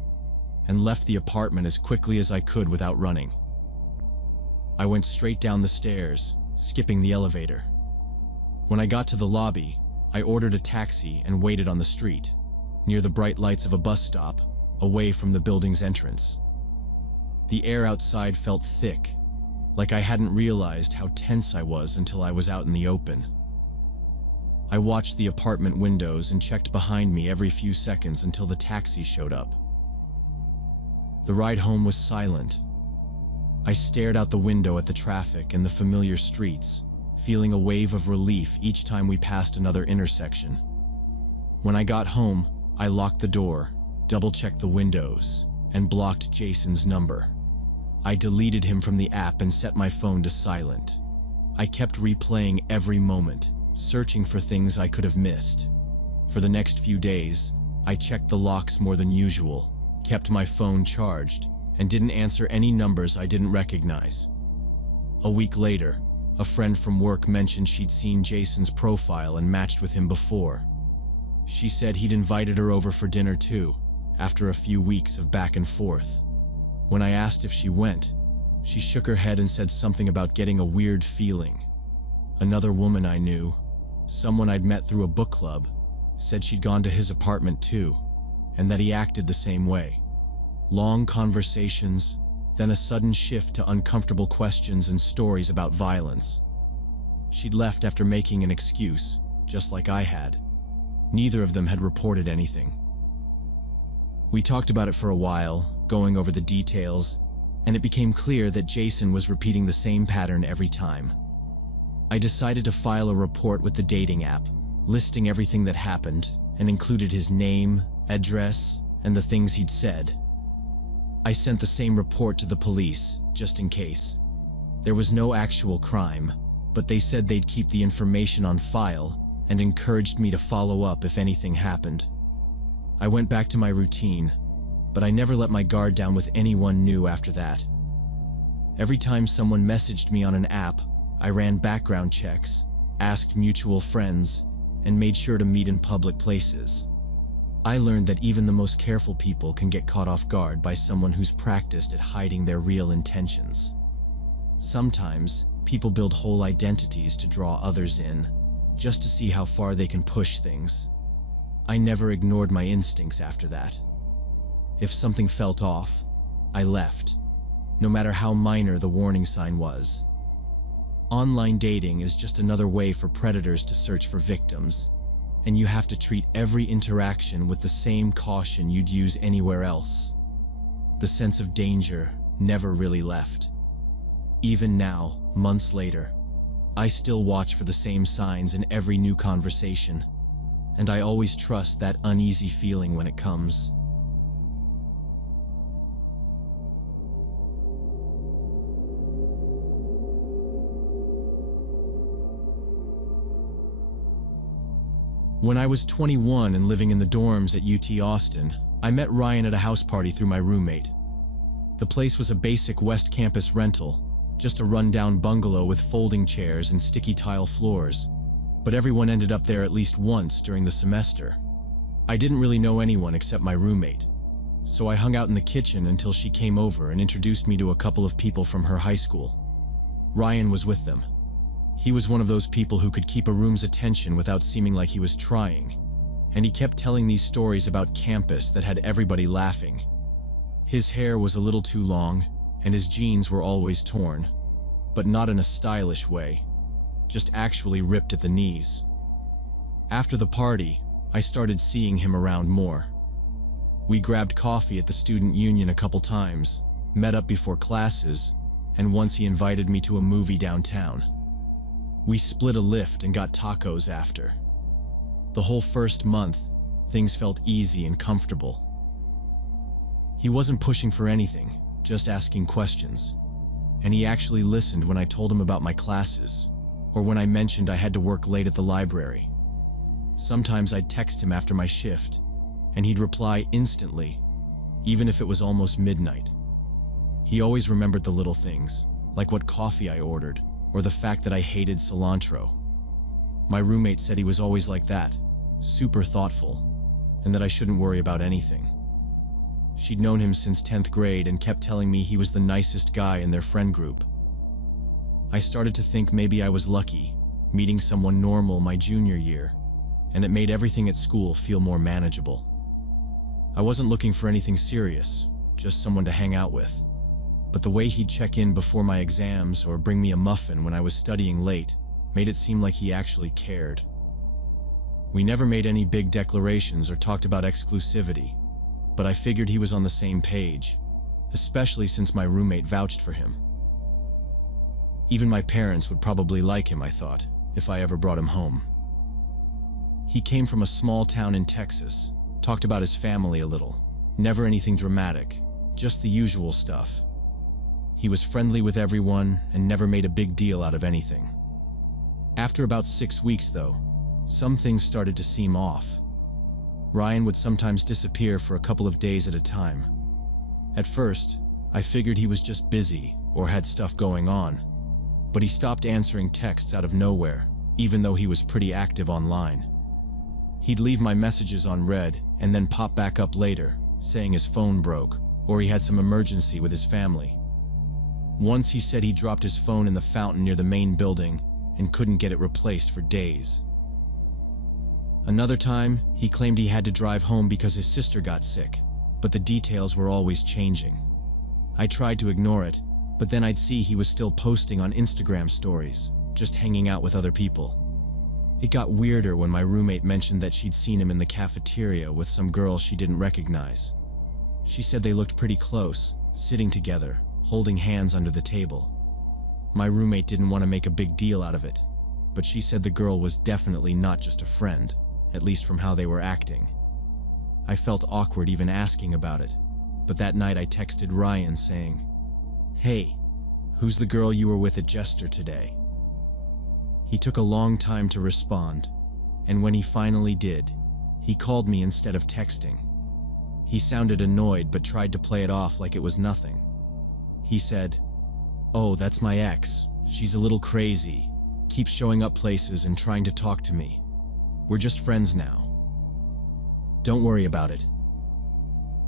and left the apartment as quickly as I could without running. I went straight down the stairs, skipping the elevator. When I got to the lobby, I ordered a taxi and waited on the street, near the bright lights of a bus stop, away from the building's entrance. The air outside felt thick, like I hadn't realized how tense I was until I was out in the open. I watched the apartment windows and checked behind me every few seconds until the taxi showed up. The ride home was silent. I stared out the window at the traffic and the familiar streets, feeling a wave of relief each time we passed another intersection. When I got home, I locked the door, double-checked the windows, and blocked Jason's number. I deleted him from the app and set my phone to silent. I kept replaying every moment, searching for things I could have missed. For the next few days, I checked the locks more than usual, kept my phone charged, and didn't answer any numbers I didn't recognize. A week later, a friend from work mentioned she'd seen Jason's profile and matched with him before. She said he'd invited her over for dinner too, after a few weeks of back and forth. When I asked if she went, she shook her head and said something about getting a weird feeling. Another woman I knew, someone I'd met through a book club, said she'd gone to his apartment too, and that he acted the same way. Long conversations, then a sudden shift to uncomfortable questions and stories about violence. She'd left after making an excuse, just like I had. Neither of them had reported anything. We talked about it for a while, going over the details, and it became clear that Jason was repeating the same pattern every time. I decided to file a report with the dating app, listing everything that happened, and included his name, address, and the things he'd said. I sent the same report to the police, just in case. There was no actual crime, but they said they'd keep the information on file and encouraged me to follow up if anything happened. I went back to my routine, but I never let my guard down with anyone new after that. Every time someone messaged me on an app, I ran background checks, asked mutual friends, and made sure to meet in public places. I learned that even the most careful people can get caught off guard by someone who's practiced at hiding their real intentions. Sometimes, people build whole identities to draw others in, just to see how far they can push things. I never ignored my instincts after that. If something felt off, I left, no matter how minor the warning sign was. Online dating is just another way for predators to search for victims, and you have to treat every interaction with the same caution you'd use anywhere else. The sense of danger never really left. Even now, months later, I still watch for the same signs in every new conversation, and I always trust that uneasy feeling when it comes. When I was 21 and living in the dorms at UT Austin, I met Ryan at a house party through my roommate. The place was a basic West Campus rental, just a rundown bungalow with folding chairs and sticky tile floors, but everyone ended up there at least once during the semester. I didn't really know anyone except my roommate, so I hung out in the kitchen until she came over and introduced me to a couple of people from her high school. Ryan was with them. He was one of those people who could keep a room's attention without seeming like he was trying, and he kept telling these stories about campus that had everybody laughing. His hair was a little too long, and his jeans were always torn, but not in a stylish way, just actually ripped at the knees. After the party, I started seeing him around more. We grabbed coffee at the student union a couple times, met up before classes, and once he invited me to a movie downtown. We split a lift and got tacos after. The whole first month, things felt easy and comfortable. He wasn't pushing for anything, just asking questions. And he actually listened when I told him about my classes, or when I mentioned I had to work late at the library. Sometimes I'd text him after my shift, and he'd reply instantly, even if it was almost midnight. He always remembered the little things, like what coffee I ordered, or the fact that I hated cilantro. My roommate said he was always like that, super thoughtful, and that I shouldn't worry about anything. She'd known him since 10th grade and kept telling me he was the nicest guy in their friend group. I started to think maybe I was lucky, meeting someone normal my junior year, and it made everything at school feel more manageable. I wasn't looking for anything serious, just someone to hang out with. But the way he'd check in before my exams or bring me a muffin when I was studying late made it seem like he actually cared. We never made any big declarations or talked about exclusivity, but I figured he was on the same page, especially since my roommate vouched for him. Even my parents would probably like him, I thought, if I ever brought him home. He came from a small town in Texas, talked about his family a little, never anything dramatic, just the usual stuff. He was friendly with everyone and never made a big deal out of anything. After about 6 weeks, though, some things started to seem off. Ryan would sometimes disappear for a couple of days at a time. At first, I figured he was just busy or had stuff going on, but he stopped answering texts out of nowhere, even though he was pretty active online. He'd leave my messages on read and then pop back up later, saying his phone broke or he had some emergency with his family. Once he said he dropped his phone in the fountain near the main building and couldn't get it replaced for days. Another time, he claimed he had to drive home because his sister got sick, but the details were always changing. I tried to ignore it, but then I'd see he was still posting on Instagram stories, just hanging out with other people. It got weirder when my roommate mentioned that she'd seen him in the cafeteria with some girl she didn't recognize. She said they looked pretty close, sitting together, holding hands under the table. My roommate didn't want to make a big deal out of it, but she said the girl was definitely not just a friend, at least from how they were acting. I felt awkward even asking about it, but that night I texted Ryan saying, "Hey, who's the girl you were with at Jester today?" He took a long time to respond, and when he finally did, he called me instead of texting. He sounded annoyed but tried to play it off like it was nothing. He said, "Oh, that's my ex. She's a little crazy. Keeps showing up places and trying to talk to me. We're just friends now. Don't worry about it."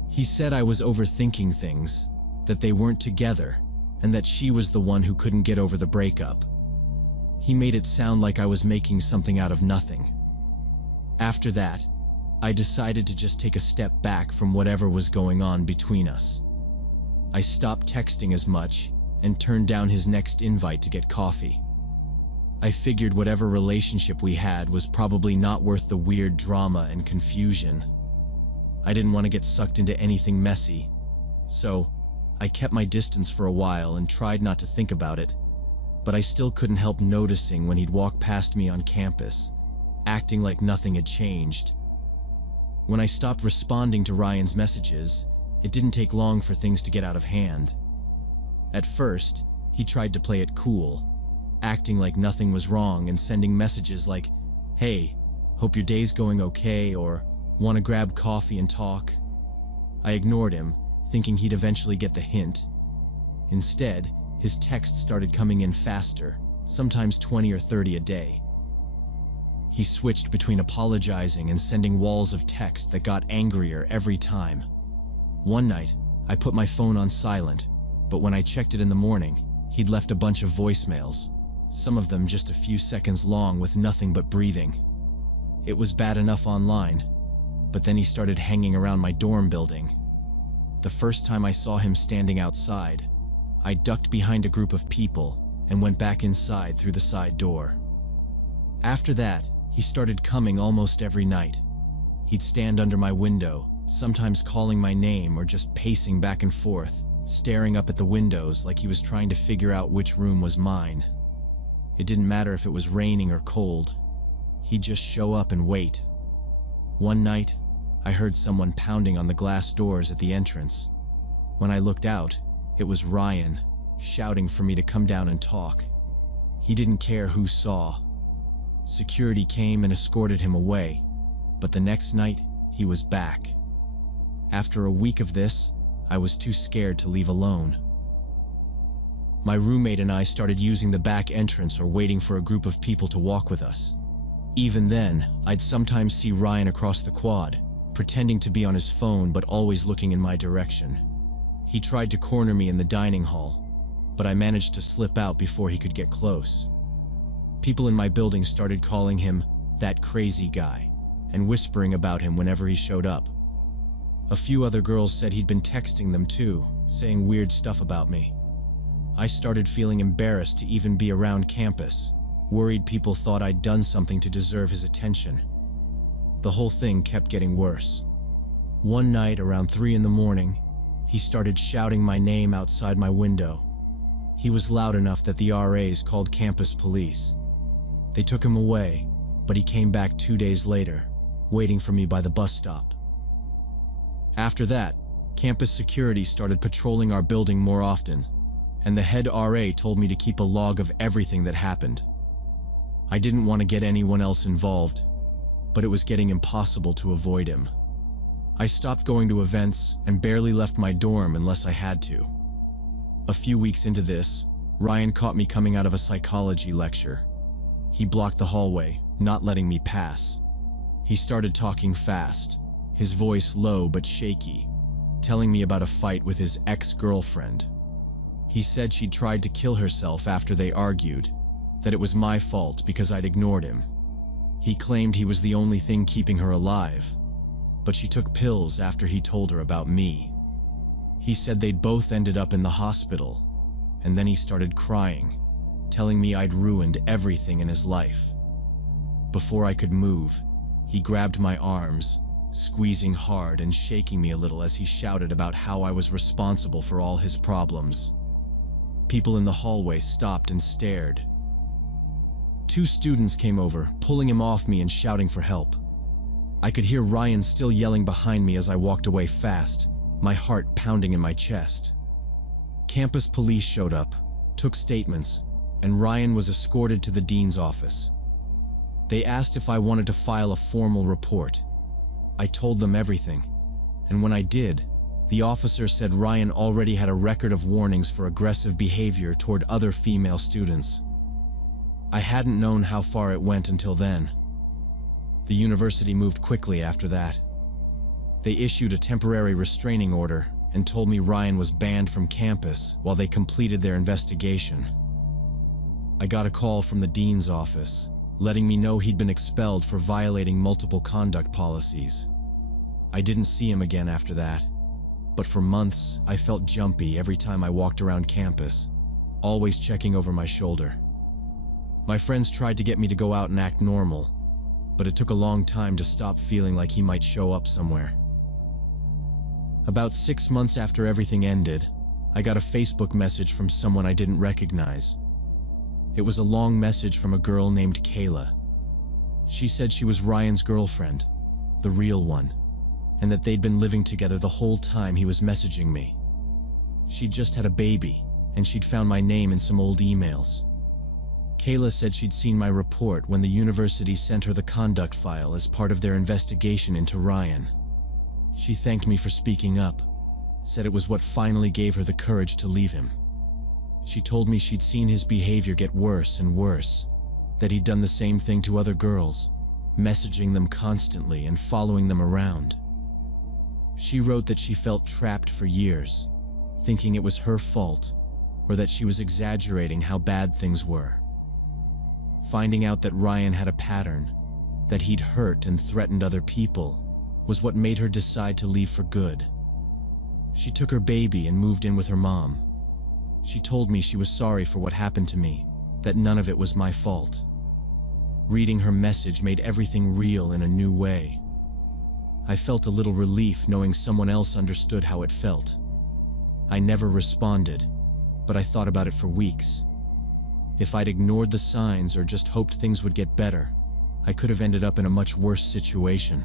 He said I was overthinking things, that they weren't together, and that she was the one who couldn't get over the breakup. He made it sound like I was making something out of nothing. After that, I decided to just take a step back from whatever was going on between us. I stopped texting as much and turned down his next invite to get coffee. I figured whatever relationship we had was probably not worth the weird drama and confusion. I didn't want to get sucked into anything messy, so I kept my distance for a while and tried not to think about it, but I still couldn't help noticing when he'd walk past me on campus, acting like nothing had changed. When I stopped responding to Ryan's messages, it didn't take long for things to get out of hand. At first, he tried to play it cool, acting like nothing was wrong and sending messages like, "Hey, hope your day's going okay," or "Want to grab coffee and talk?" I ignored him, thinking he'd eventually get the hint. Instead, his texts started coming in faster, sometimes 20 or 30 a day. He switched between apologizing and sending walls of text that got angrier every time. One night, I put my phone on silent, but when I checked it in the morning, he'd left a bunch of voicemails, some of them just a few seconds long with nothing but breathing. It was bad enough online, but then he started hanging around my dorm building. The first time I saw him standing outside, I ducked behind a group of people and went back inside through the side door. After that, he started coming almost every night. He'd stand under my window, sometimes calling my name or just pacing back and forth, staring up at the windows like he was trying to figure out which room was mine. It didn't matter if it was raining or cold. He'd just show up and wait. One night, I heard someone pounding on the glass doors at the entrance. When I looked out, it was Ryan, shouting for me to come down and talk. He didn't care who saw. Security came and escorted him away, but the next night, he was back. After a week of this, I was too scared to leave alone. My roommate and I started using the back entrance or waiting for a group of people to walk with us. Even then, I'd sometimes see Ryan across the quad, pretending to be on his phone but always looking in my direction. He tried to corner me in the dining hall, but I managed to slip out before he could get close. People in my building started calling him "that crazy guy" and whispering about him whenever he showed up. A few other girls said he'd been texting them too, saying weird stuff about me. I started feeling embarrassed to even be around campus, worried people thought I'd done something to deserve his attention. The whole thing kept getting worse. One night around 3 in the morning, he started shouting my name outside my window. He was loud enough that the RAs called campus police. They took him away, but he came back 2 days later, waiting for me by the bus stop. After that, campus security started patrolling our building more often, and the head RA told me to keep a log of everything that happened. I didn't want to get anyone else involved, but it was getting impossible to avoid him. I stopped going to events and barely left my dorm unless I had to. A few weeks into this, Ryan caught me coming out of a psychology lecture. He blocked the hallway, not letting me pass. He started talking fast, his voice low but shaky, telling me about a fight with his ex-girlfriend. He said she'd tried to kill herself after they argued, that it was my fault because I'd ignored him. He claimed he was the only thing keeping her alive, but she took pills after he told her about me. He said they'd both ended up in the hospital, and then he started crying, telling me I'd ruined everything in his life. Before I could move, he grabbed my arms, squeezing hard and shaking me a little as he shouted about how I was responsible for all his problems. People in the hallway stopped and stared. 2 students came over, pulling him off me and shouting for help. I could hear Ryan still yelling behind me as I walked away fast, my heart pounding in my chest. Campus police showed up, took statements, and Ryan was escorted to the dean's office. They asked if I wanted to file a formal report. I told them everything, and when I did, the officer said Ryan already had a record of warnings for aggressive behavior toward other female students. I hadn't known how far it went until then. The university moved quickly after that. They issued a temporary restraining order and told me Ryan was banned from campus while they completed their investigation. I got a call from the dean's office, letting me know he'd been expelled for violating multiple conduct policies. I didn't see him again after that, but for months I felt jumpy every time I walked around campus, always checking over my shoulder. My friends tried to get me to go out and act normal, but it took a long time to stop feeling like he might show up somewhere. About 6 months after everything ended, I got a Facebook message from someone I didn't recognize. It was a long message from a girl named Kayla. She said she was Ryan's girlfriend, the real one, and that they'd been living together the whole time he was messaging me. She'd just had a baby, and she'd found my name in some old emails. Kayla said she'd seen my report when the university sent her the conduct file as part of their investigation into Ryan. She thanked me for speaking up, said it was what finally gave her the courage to leave him. She told me she'd seen his behavior get worse and worse, that he'd done the same thing to other girls, messaging them constantly and following them around. She wrote that she felt trapped for years, thinking it was her fault, or that she was exaggerating how bad things were. Finding out that Ryan had a pattern, that he'd hurt and threatened other people, was what made her decide to leave for good. She took her baby and moved in with her mom. She told me she was sorry for what happened to me, that none of it was my fault. Reading her message made everything real in a new way. I felt a little relief knowing someone else understood how it felt. I never responded, but I thought about it for weeks. If I'd ignored the signs or just hoped things would get better, I could have ended up in a much worse situation.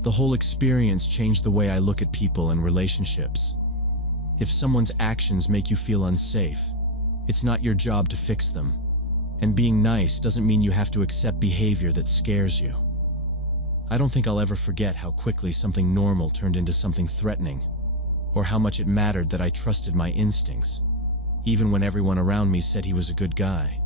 The whole experience changed the way I look at people and relationships. If someone's actions make you feel unsafe, it's not your job to fix them. And being nice doesn't mean you have to accept behavior that scares you. I don't think I'll ever forget how quickly something normal turned into something threatening, or how much it mattered that I trusted my instincts, even when everyone around me said he was a good guy.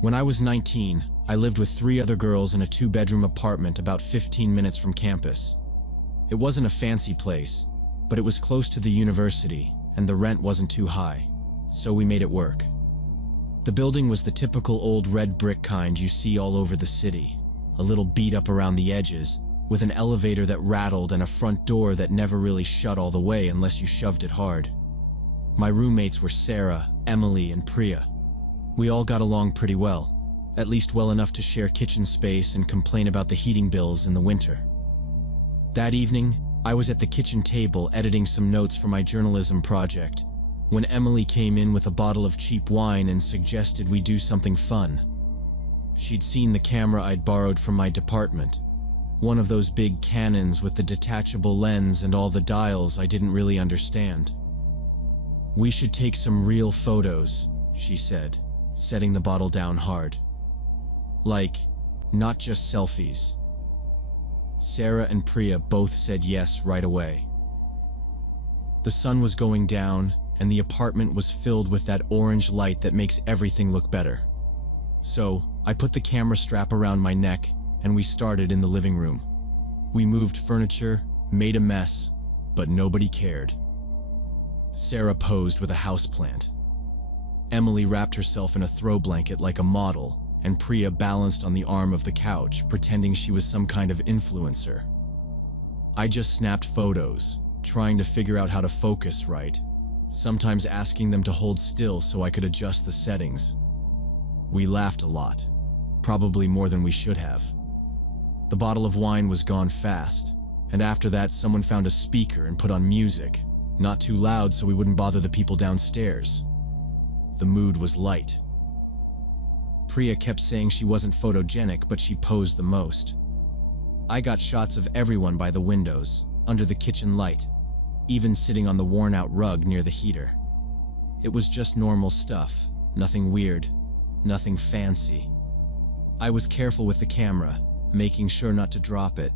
When I was 19, I lived with 3 other girls in a 2-bedroom apartment about 15 minutes from campus. It wasn't a fancy place, but it was close to the university, and the rent wasn't too high, so we made it work. The building was the typical old red brick kind you see all over the city, a little beat up around the edges, with an elevator that rattled and a front door that never really shut all the way unless you shoved it hard. My roommates were Sarah, Emily, and Priya. We all got along pretty well, at least well enough to share kitchen space and complain about the heating bills in the winter. That evening, I was at the kitchen table editing some notes for my journalism project, when Emily came in with a bottle of cheap wine and suggested we do something fun. She'd seen the camera I'd borrowed from my department, one of those big Canons with the detachable lens and all the dials I didn't really understand. "We should take some real photos," she said, setting the bottle down hard. "Like, not just selfies." Sarah and Priya both said yes right away. The sun was going down, and the apartment was filled with that orange light that makes everything look better. So, I put the camera strap around my neck, and we started in the living room. We moved furniture, made a mess, but nobody cared. Sarah posed with a houseplant. Emily wrapped herself in a throw blanket like a model, and Priya balanced on the arm of the couch, pretending she was some kind of influencer. I just snapped photos, trying to figure out how to focus right, sometimes asking them to hold still so I could adjust the settings. We laughed a lot, probably more than we should have. The bottle of wine was gone fast, and after that someone found a speaker and put on music, not too loud so we wouldn't bother the people downstairs. The mood was light. Priya kept saying she wasn't photogenic, but she posed the most. I got shots of everyone by the windows, under the kitchen light, even sitting on the worn-out rug near the heater. It was just normal stuff, nothing weird, nothing fancy. I was careful with the camera, making sure not to drop it,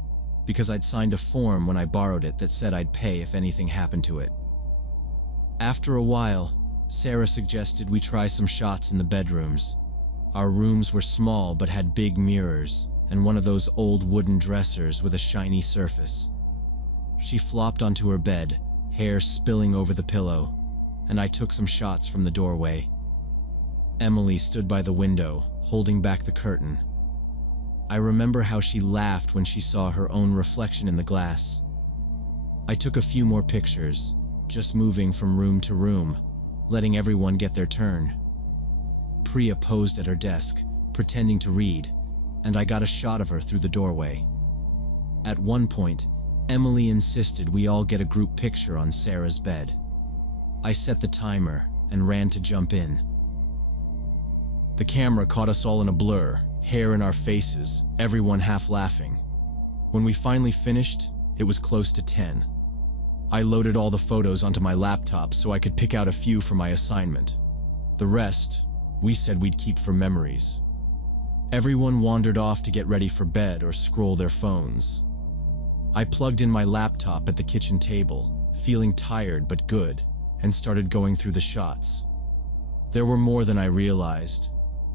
because I'd signed a form when I borrowed it that said I'd pay if anything happened to it. After a while, Sarah suggested we try some shots in the bedrooms. Our rooms were small but had big mirrors, and one of those old wooden dressers with a shiny surface. She flopped onto her bed, hair spilling over the pillow, and I took some shots from the doorway. Emily stood by the window, holding back the curtain. I remember how she laughed when she saw her own reflection in the glass. I took a few more pictures, just moving from room to room, letting everyone get their turn. Priya posed at her desk, pretending to read, and I got a shot of her through the doorway. At one point, Emily insisted we all get a group picture on Sarah's bed. I set the timer and ran to jump in. The camera caught us all in a blur, hair in our faces, everyone half laughing. When we finally finished, it was close to 10. I loaded all the photos onto my laptop so I could pick out a few for my assignment. The rest, we said we'd keep for memories. Everyone wandered off to get ready for bed or scroll their phones. I plugged in my laptop at the kitchen table, feeling tired but good, and started going through the shots. There were more than I realized.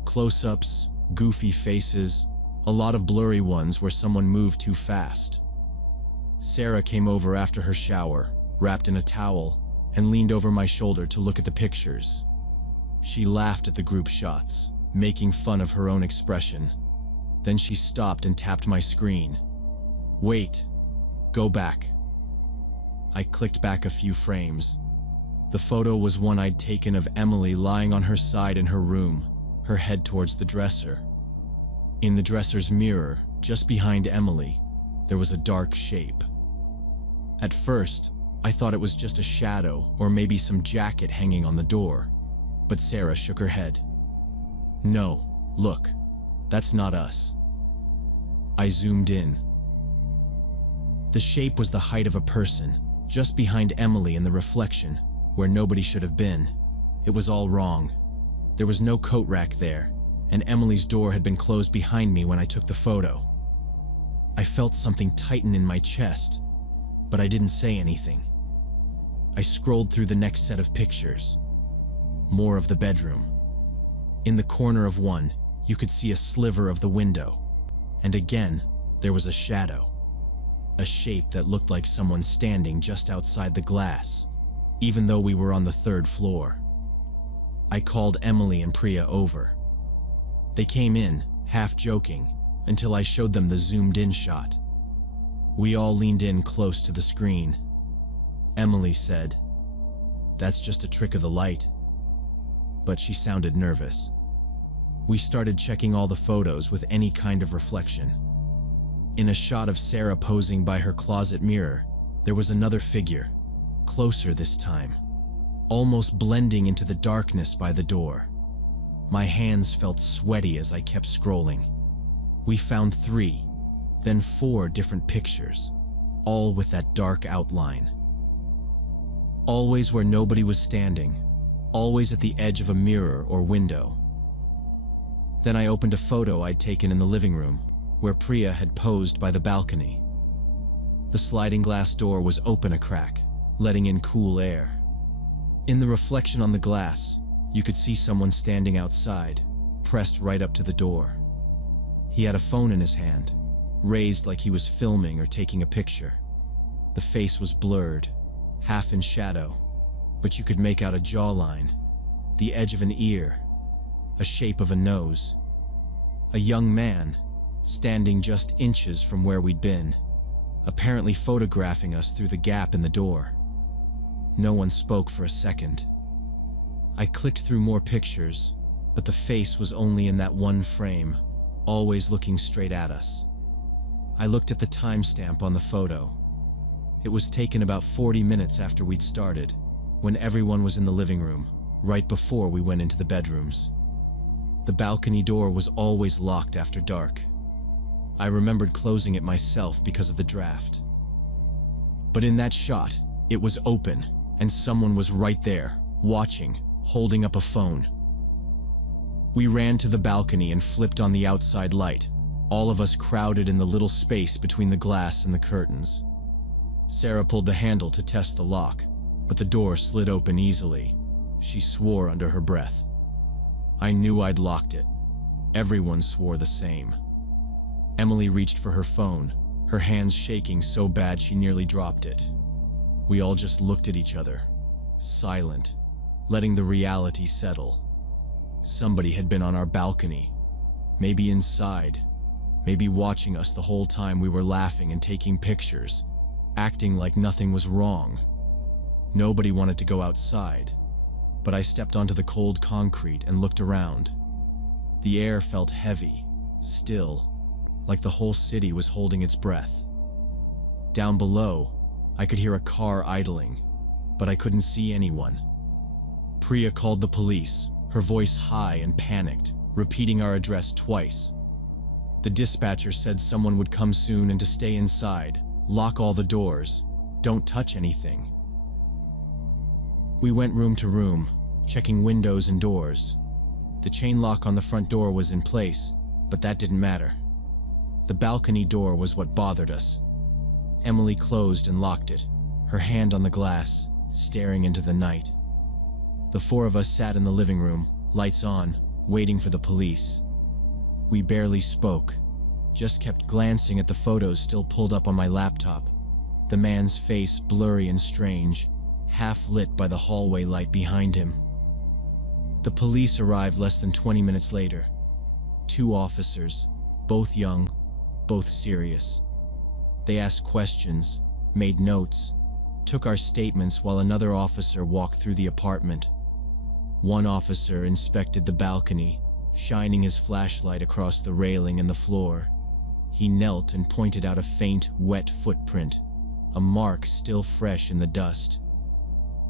Close-ups, goofy faces, a lot of blurry ones where someone moved too fast. Sarah came over after her shower, wrapped in a towel, and leaned over my shoulder to look at the pictures. She laughed at the group shots, making fun of her own expression. Then she stopped and tapped my screen. "Wait, go back." I clicked back a few frames. The photo was one I'd taken of Emily lying on her side in her room, her head towards the dresser. In the dresser's mirror, just behind Emily, there was a dark shape. At first, I thought it was just a shadow or maybe some jacket hanging on the door, but Sarah shook her head. "No, look, that's not us." I zoomed in. The shape was the height of a person, just behind Emily in the reflection, where nobody should have been. It was all wrong. There was no coat rack there, and Emily's door had been closed behind me when I took the photo. I felt something tighten in my chest, but I didn't say anything. I scrolled through the next set of pictures. More of the bedroom. In the corner of one, you could see a sliver of the window, and again, there was a shadow. A shape that looked like someone standing just outside the glass, even though we were on the 3rd floor. I called Emily and Priya over. They came in, half joking, until I showed them the zoomed-in shot. We all leaned in close to the screen. Emily said, "That's just a trick of the light." But she sounded nervous. We started checking all the photos with any kind of reflection. In a shot of Sarah posing by her closet mirror, there was another figure, closer this time, almost blending into the darkness by the door. My hands felt sweaty as I kept scrolling. We found 3, then 4 different pictures, all with that dark outline. Always where nobody was standing, always at the edge of a mirror or window. Then I opened a photo I'd taken in the living room, where Priya had posed by the balcony. The sliding glass door was open a crack, letting in cool air. In the reflection on the glass, you could see someone standing outside, pressed right up to the door. He had a phone in his hand, raised like he was filming or taking a picture. The face was blurred, half in shadow, but you could make out a jawline, the edge of an ear, a shape of a nose. A young man, standing just inches from where we'd been, apparently photographing us through the gap in the door. No one spoke for a second. I clicked through more pictures, but the face was only in that one frame, always looking straight at us. I looked at the timestamp on the photo. It was taken about 40 minutes after we'd started, when everyone was in the living room, right before we went into the bedrooms. The balcony door was always locked after dark. I remembered closing it myself because of the draft. But in that shot, it was open, and someone was right there, watching, holding up a phone. We ran to the balcony and flipped on the outside light, all of us crowded in the little space between the glass and the curtains. Sarah pulled the handle to test the lock, but the door slid open easily. She swore under her breath. I knew I'd locked it. Everyone swore the same. Emily reached for her phone, her hands shaking so bad she nearly dropped it. We all just looked at each other, silent, letting the reality settle. Somebody had been on our balcony, maybe inside, maybe watching us the whole time we were laughing and taking pictures, acting like nothing was wrong. Nobody wanted to go outside, but I stepped onto the cold concrete and looked around. The air felt heavy, still, like the whole city was holding its breath. Down below, I could hear a car idling, but I couldn't see anyone. Priya called the police, her voice high and panicked, repeating our address twice. The dispatcher said someone would come soon and to stay inside, lock all the doors, don't touch anything. We went room to room, checking windows and doors. The chain lock on the front door was in place, but that didn't matter. The balcony door was what bothered us. Emily closed and locked it, her hand on the glass, staring into the night. The four of us sat in the living room, lights on, waiting for the police. We barely spoke, just kept glancing at the photos still pulled up on my laptop. The man's face blurry and strange, half lit by the hallway light behind him. The police arrived less than 20 minutes later. 2 officers, both young, both serious. They asked questions, made notes, took our statements while another officer walked through the apartment. One officer inspected the balcony, shining his flashlight across the railing and the floor. He knelt and pointed out a faint, wet footprint, a mark still fresh in the dust.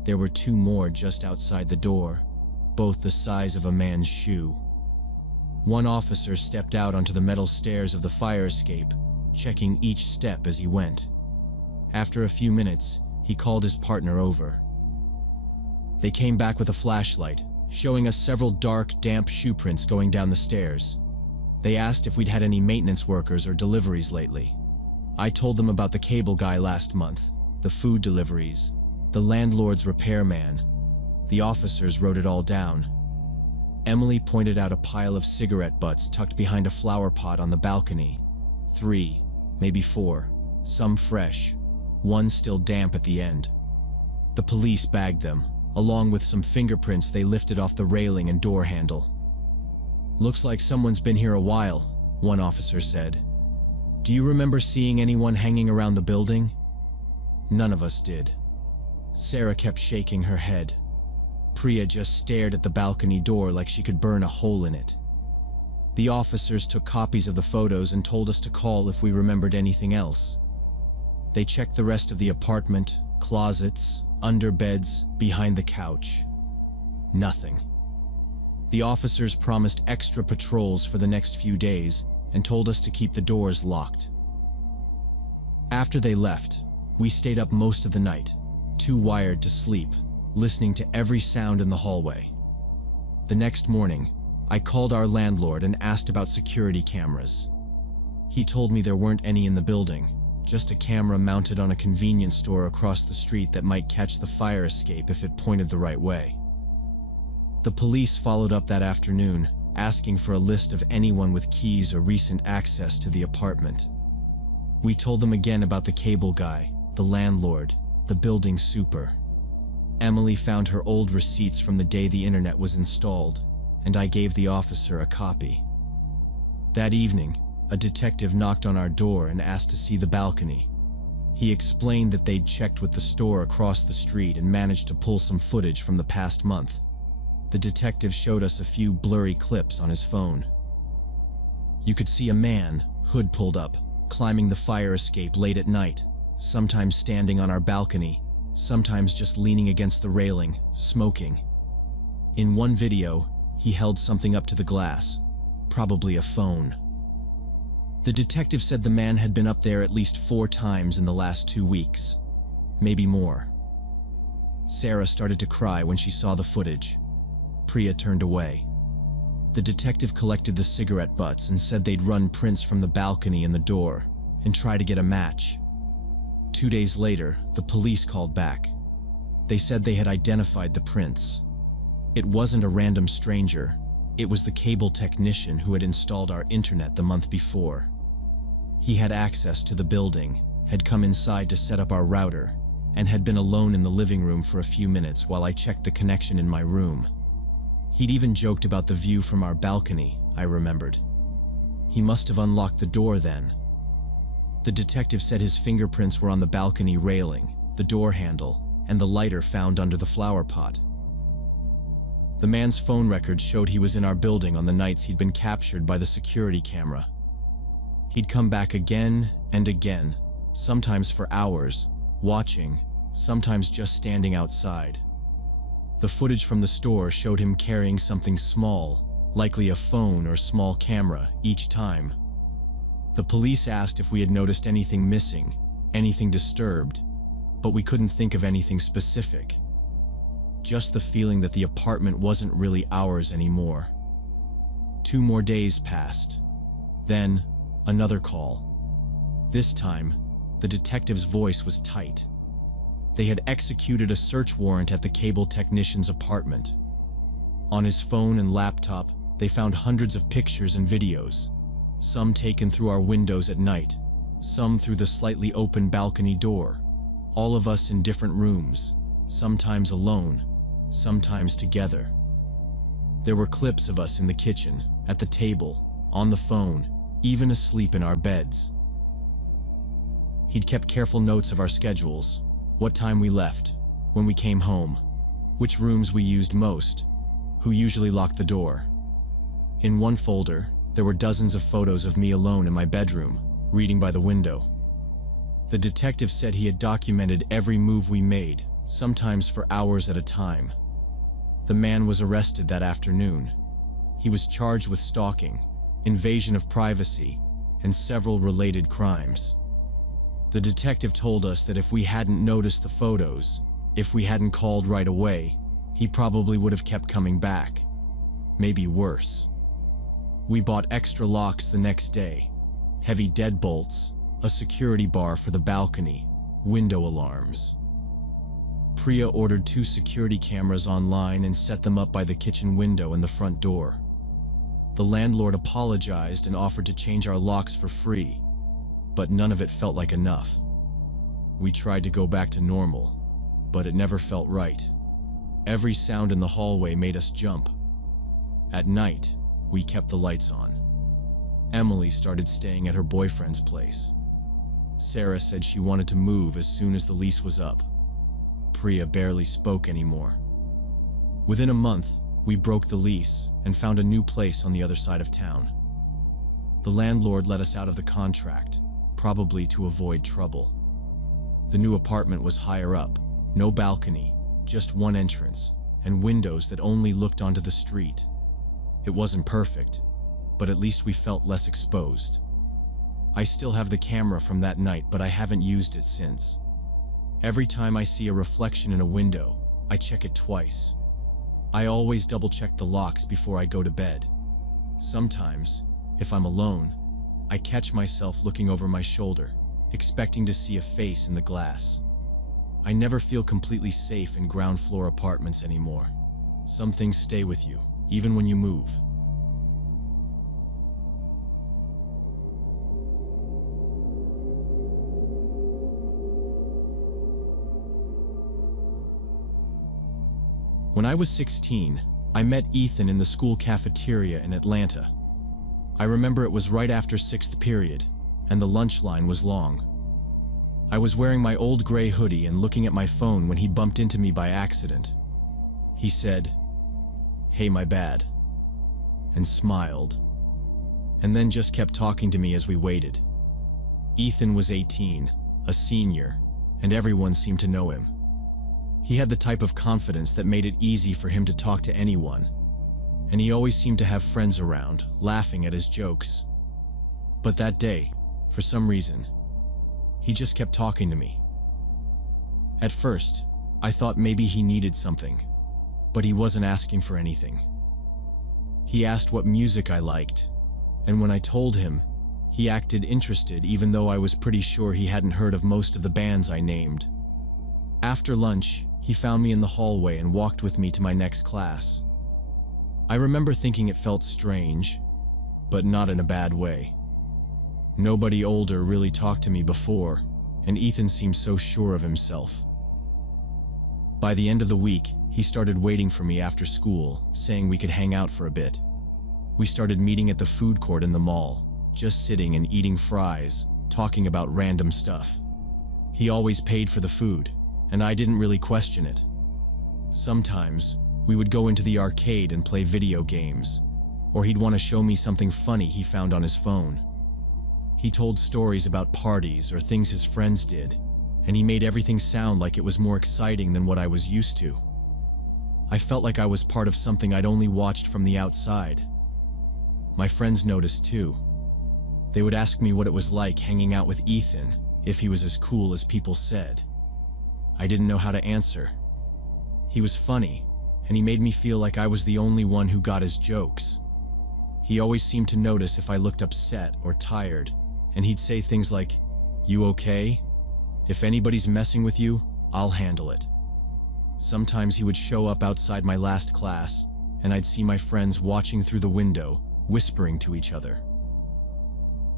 There were 2 more just outside the door, both the size of a man's shoe. One officer stepped out onto the metal stairs of the fire escape, checking each step as he went. After a few minutes, he called his partner over. They came back with a flashlight, showing us several dark, damp shoe prints going down the stairs. They asked if we'd had any maintenance workers or deliveries lately. I told them about the cable guy last month, the food deliveries, the landlord's repairman. The officers wrote it all down. Emily pointed out a pile of cigarette butts tucked behind a flower pot on the balcony. 3, maybe 4, some fresh, one still damp at the end. The police bagged them, along with some fingerprints they lifted off the railing and door handle. "Looks like someone's been here a while," one officer said. "Do you remember seeing anyone hanging around the building?" None of us did. Sarah kept shaking her head. Priya just stared at the balcony door like she could burn a hole in it. The officers took copies of the photos and told us to call if we remembered anything else. They checked the rest of the apartment, closets, under beds, behind the couch. Nothing. The officers promised extra patrols for the next few days and told us to keep the doors locked. After they left, we stayed up most of the night, too wired to sleep, listening to every sound in the hallway. The next morning, I called our landlord and asked about security cameras. He told me there weren't any in the building, just a camera mounted on a convenience store across the street that might catch the fire escape if it pointed the right way. The police followed up that afternoon, asking for a list of anyone with keys or recent access to the apartment. We told them again about the cable guy, the landlord, the building super. Emily found her old receipts from the day the internet was installed, and I gave the officer a copy. That evening, a detective knocked on our door and asked to see the balcony. He explained that they'd checked with the store across the street and managed to pull some footage from the past month. The detective showed us a few blurry clips on his phone. You could see a man, hood pulled up, climbing the fire escape late at night, sometimes standing on our balcony, sometimes just leaning against the railing, smoking. In one video, he held something up to the glass, probably a phone. The detective said the man had been up there at least 4 times in the last 2 weeks, maybe more. Sarah started to cry when she saw the footage. Priya turned away. The detective collected the cigarette butts and said they'd run prints from the balcony and the door and try to get a match. 2 days later, the police called back. They said they had identified the prints. It wasn't a random stranger. It was the cable technician who had installed our internet the month before. He had access to the building, had come inside to set up our router, and had been alone in the living room for a few minutes while I checked the connection in my room. He'd even joked about the view from our balcony, I remembered. He must have unlocked the door then. The detective said his fingerprints were on the balcony railing, the door handle, and the lighter found under the flower pot. The man's phone records showed he was in our building on the nights he'd been captured by the security camera. He'd come back again and again, sometimes for hours, watching, sometimes just standing outside. The footage from the store showed him carrying something small, likely a phone or small camera, each time. The police asked if we had noticed anything missing, anything disturbed, but we couldn't think of anything specific. Just the feeling that the apartment wasn't really ours anymore. 2 more days passed. Then, another call. This time, the detective's voice was tight. They had executed a search warrant at the cable technician's apartment. On his phone and laptop, they found hundreds of pictures and videos, some taken through our windows at night, some through the slightly open balcony door, all of us in different rooms, sometimes alone, sometimes together. There were clips of us in the kitchen, at the table, on the phone, even asleep in our beds. He'd kept careful notes of our schedules, what time we left, when we came home, which rooms we used most, who usually locked the door. In one folder, there were dozens of photos of me alone in my bedroom, reading by the window. The detective said he had documented every move we made, sometimes for hours at a time. The man was arrested that afternoon. He was charged with stalking, invasion of privacy, and several related crimes. The detective told us that if we hadn't noticed the photos, if we hadn't called right away, he probably would have kept coming back. Maybe worse. We bought extra locks the next day, heavy deadbolts, a security bar for the balcony, window alarms. Priya ordered 2 security cameras online and set them up by the kitchen window and the front door. The landlord apologized and offered to change our locks for free, but none of it felt like enough. We tried to go back to normal, but it never felt right. Every sound in the hallway made us jump. At night, we kept the lights on. Emily started staying at her boyfriend's place. Sarah said she wanted to move as soon as the lease was up. Priya barely spoke anymore. Within a month, we broke the lease and found a new place on the other side of town. The landlord let us out of the contract, probably to avoid trouble. The new apartment was higher up, no balcony, just one entrance, and windows that only looked onto the street. It wasn't perfect, but at least we felt less exposed. I still have the camera from that night, but I haven't used it since. Every time I see a reflection in a window, I check it twice. I always double-check the locks before I go to bed. Sometimes, if I'm alone, I catch myself looking over my shoulder, expecting to see a face in the glass. I never feel completely safe in ground floor apartments anymore. Some things stay with you, even when you move. When I was 16, I met Ethan in the school cafeteria in Atlanta. I remember it was right after 6th period, and the lunch line was long. I was wearing my old gray hoodie and looking at my phone when he bumped into me by accident. He said, "Hey, my bad," and smiled, and then just kept talking to me as we waited. Ethan was 18, a senior, and everyone seemed to know him. He had the type of confidence that made it easy for him to talk to anyone, and he always seemed to have friends around, laughing at his jokes. But that day, for some reason, he just kept talking to me. At first, I thought maybe he needed something, but he wasn't asking for anything. He asked what music I liked, and when I told him, he acted interested even though I was pretty sure he hadn't heard of most of the bands I named. After lunch, he found me in the hallway and walked with me to my next class. I remember thinking it felt strange, but not in a bad way. Nobody older really talked to me before, and Ethan seemed so sure of himself. By the end of the week, he started waiting for me after school, saying we could hang out for a bit. We started meeting at the food court in the mall, just sitting and eating fries, talking about random stuff. He always paid for the food, and I didn't really question it. Sometimes, we would go into the arcade and play video games, or he'd want to show me something funny he found on his phone. He told stories about parties or things his friends did, and he made everything sound like it was more exciting than what I was used to. I felt like I was part of something I'd only watched from the outside. My friends noticed too. They would ask me what it was like hanging out with Ethan, if he was as cool as people said. I didn't know how to answer. He was funny, and he made me feel like I was the only one who got his jokes. He always seemed to notice if I looked upset or tired, and he'd say things like, "You okay? If anybody's messing with you, I'll handle it." Sometimes he would show up outside my last class, and I'd see my friends watching through the window, whispering to each other.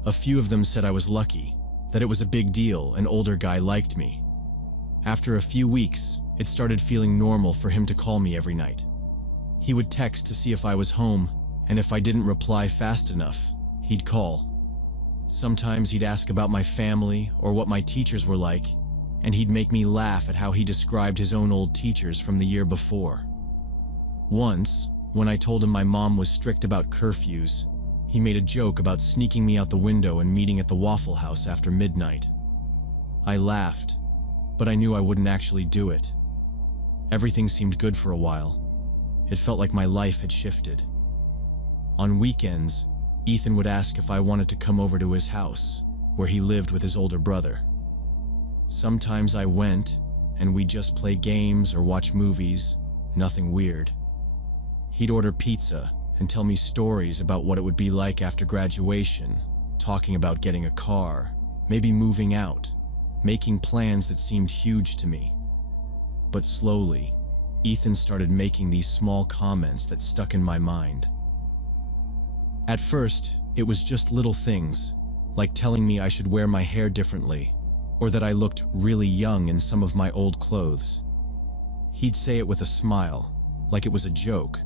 A few of them said I was lucky, that it was a big deal an older guy liked me. After a few weeks, it started feeling normal for him to call me every night. He would text to see if I was home, and if I didn't reply fast enough, he'd call. Sometimes he'd ask about my family or what my teachers were like, and he'd make me laugh at how he described his own old teachers from the year before. Once, when I told him my mom was strict about curfews, he made a joke about sneaking me out the window and meeting at the Waffle House after midnight. I laughed, but I knew I wouldn't actually do it. Everything seemed good for a while. It felt like my life had shifted. On weekends, Ethan would ask if I wanted to come over to his house, where he lived with his older brother. Sometimes I went, and we'd just play games or watch movies, nothing weird. He'd order pizza and tell me stories about what it would be like after graduation, talking about getting a car, maybe moving out, making plans that seemed huge to me. But slowly, Ethan started making these small comments that stuck in my mind. At first, it was just little things, like telling me I should wear my hair differently, or that I looked really young in some of my old clothes. He'd say it with a smile, like it was a joke,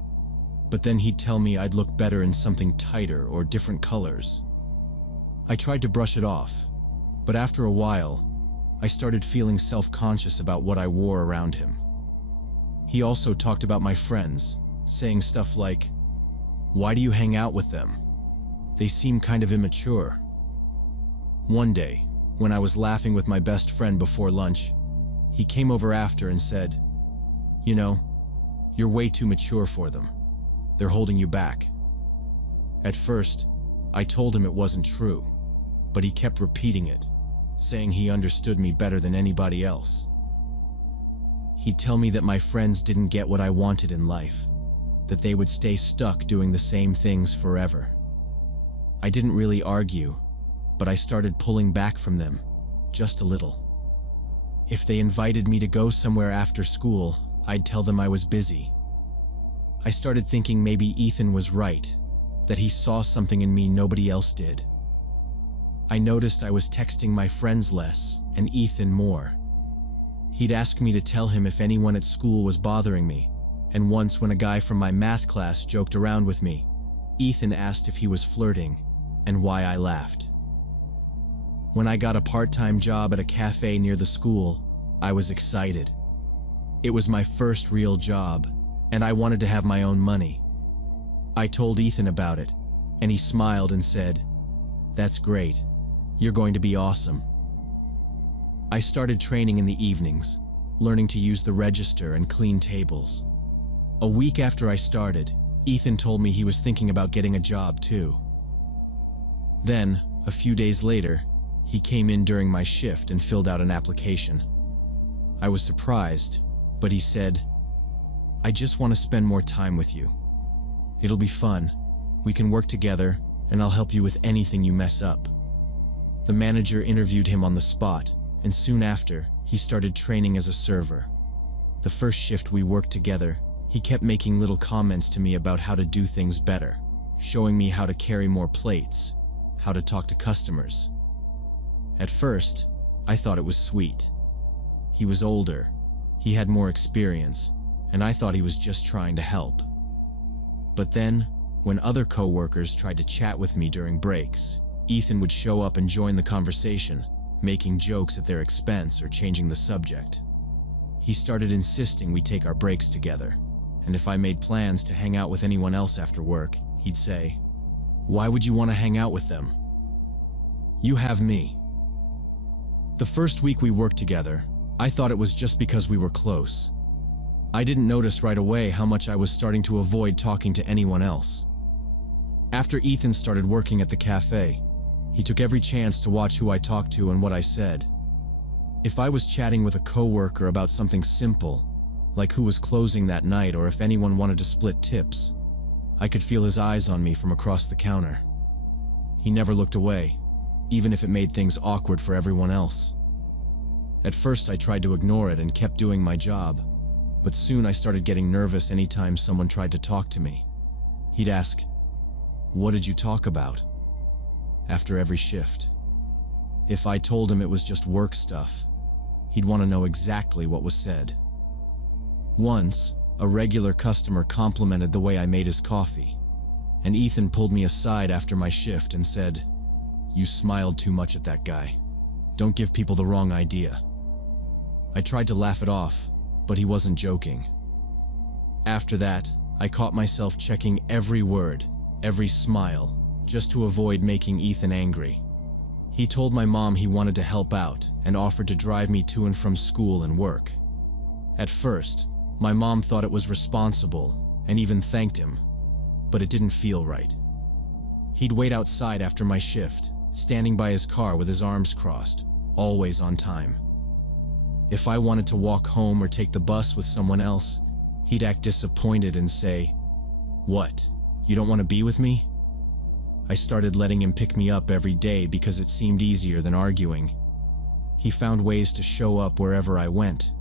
but then he'd tell me I'd look better in something tighter or different colors. I tried to brush it off, but after a while, I started feeling self-conscious about what I wore around him. He also talked about my friends, saying stuff like, "Why do you hang out with them? They seem kind of immature." One day, when I was laughing with my best friend before lunch, he came over after and said, "You know, you're way too mature for them. They're holding you back." At first, I told him it wasn't true, but he kept repeating it, saying he understood me better than anybody else. He'd tell me that my friends didn't get what I wanted in life, that they would stay stuck doing the same things forever. I didn't really argue, but I started pulling back from them, just a little. If they invited me to go somewhere after school, I'd tell them I was busy. I started thinking maybe Ethan was right, that he saw something in me nobody else did. I noticed I was texting my friends less and Ethan more. He'd ask me to tell him if anyone at school was bothering me, and once when a guy from my math class joked around with me, Ethan asked if he was flirting and why I laughed. When I got a part-time job at a cafe near the school, I was excited. It was my first real job, and I wanted to have my own money. I told Ethan about it, and he smiled and said, "That's great. You're going to be awesome." I started training in the evenings, learning to use the register and clean tables. A week after I started, Ethan told me he was thinking about getting a job too. Then, a few days later, he came in during my shift and filled out an application. I was surprised, but he said, "I just want to spend more time with you. It'll be fun. We can work together, and I'll help you with anything you mess up." The manager interviewed him on the spot, and soon after, he started training as a server. The first shift we worked together, he kept making little comments to me about how to do things better, showing me how to carry more plates, how to talk to customers. At first, I thought it was sweet. He was older, he had more experience, and I thought he was just trying to help. But then, when other coworkers tried to chat with me during breaks, Ethan would show up and join the conversation, making jokes at their expense or changing the subject. He started insisting we take our breaks together, and if I made plans to hang out with anyone else after work, he'd say, "Why would you want to hang out with them? You have me." The first week we worked together, I thought it was just because we were close. I didn't notice right away how much I was starting to avoid talking to anyone else. After Ethan started working at the cafe, he took every chance to watch who I talked to and what I said. If I was chatting with a coworker about something simple, like who was closing that night or if anyone wanted to split tips, I could feel his eyes on me from across the counter. He never looked away, even if it made things awkward for everyone else. At first I tried to ignore it and kept doing my job, but soon I started getting nervous anytime someone tried to talk to me. He'd ask, "What did you talk about?" after every shift. If I told him it was just work stuff, he'd want to know exactly what was said. Once, a regular customer complimented the way I made his coffee, and Ethan pulled me aside after my shift and said, "You smiled too much at that guy. Don't give people the wrong idea." I tried to laugh it off, but he wasn't joking. After that, I caught myself checking every word, every smile, just to avoid making Ethan angry. He told my mom he wanted to help out and offered to drive me to and from school and work. At first, my mom thought it was responsible and even thanked him, but it didn't feel right. He'd wait outside after my shift, standing by his car with his arms crossed, always on time. If I wanted to walk home or take the bus with someone else, he'd act disappointed and say, "What, you don't want to be with me?" I started letting him pick me up every day because it seemed easier than arguing. He found ways to show up wherever I went.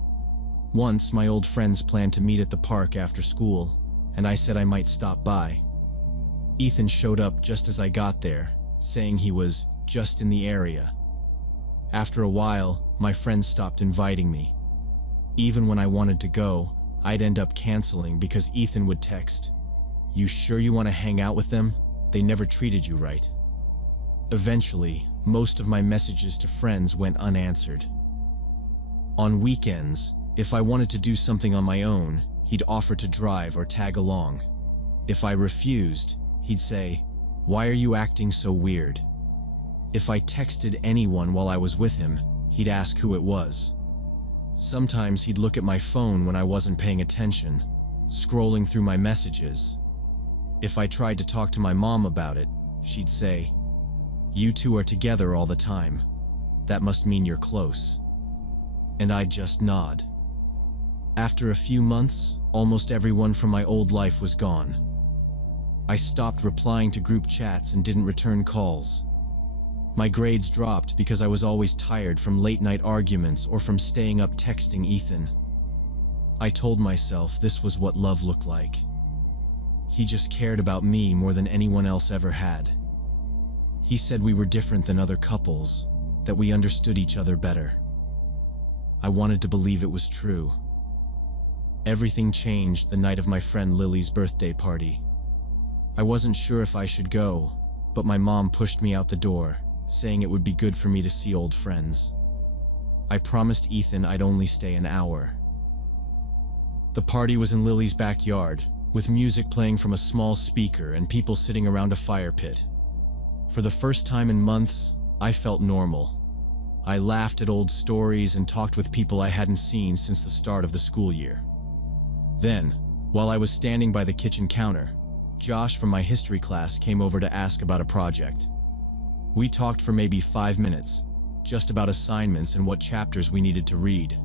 Once, my old friends planned to meet at the park after school, and I said I might stop by. Ethan showed up just as I got there, saying he was just in the area. After a while, my friends stopped inviting me. Even when I wanted to go, I'd end up canceling because Ethan would text, "You sure you want to hang out with them? They never treated you right." Eventually, most of my messages to friends went unanswered. On weekends, if I wanted to do something on my own, he'd offer to drive or tag along. If I refused, he'd say, "Why are you acting so weird?" If I texted anyone while I was with him, he'd ask who it was. Sometimes he'd look at my phone when I wasn't paying attention, scrolling through my messages. If I tried to talk to my mom about it, she'd say, "You two are together all the time. That must mean you're close." And I'd just nod. After a few months, almost everyone from my old life was gone. I stopped replying to group chats and didn't return calls. My grades dropped because I was always tired from late-night arguments or from staying up texting Ethan. I told myself this was what love looked like. He just cared about me more than anyone else ever had. He said we were different than other couples, that we understood each other better. I wanted to believe it was true. Everything changed the night of my friend Lily's birthday party. I wasn't sure if I should go, but my mom pushed me out the door, saying it would be good for me to see old friends. I promised Ethan I'd only stay an hour. The party was in Lily's backyard, with music playing from a small speaker and people sitting around a fire pit. For the first time in months, I felt normal. I laughed at old stories and talked with people I hadn't seen since the start of the school year. Then, while I was standing by the kitchen counter, Josh from my history class came over to ask about a project. We talked for maybe 5 minutes, just about assignments and what chapters we needed to read.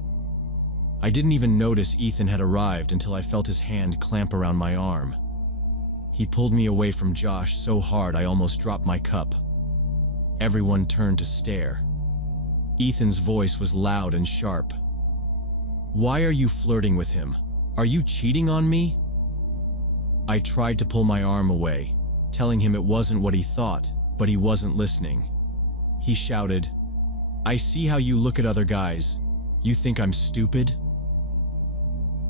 I didn't even notice Ethan had arrived until I felt his hand clamp around my arm. He pulled me away from Josh so hard I almost dropped my cup. Everyone turned to stare. Ethan's voice was loud and sharp. "Why are you flirting with him? Are you cheating on me?" I tried to pull my arm away, telling him it wasn't what he thought, but he wasn't listening. He shouted, "I see how you look at other guys. You think I'm stupid?"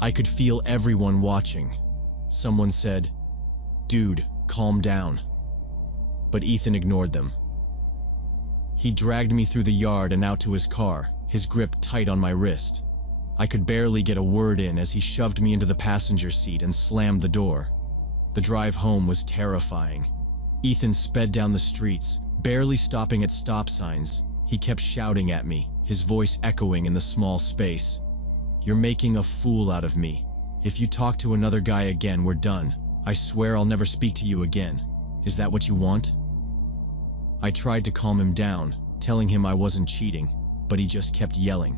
I could feel everyone watching. Someone said, "Dude, calm down." But Ethan ignored them. He dragged me through the yard and out to his car, his grip tight on my wrist. I could barely get a word in as he shoved me into the passenger seat and slammed the door. The drive home was terrifying. Ethan sped down the streets, barely stopping at stop signs. He kept shouting at me, his voice echoing in the small space. "You're making a fool out of me. If you talk to another guy again, we're done. I swear I'll never speak to you again. Is that what you want?" I tried to calm him down, telling him I wasn't cheating, but he just kept yelling.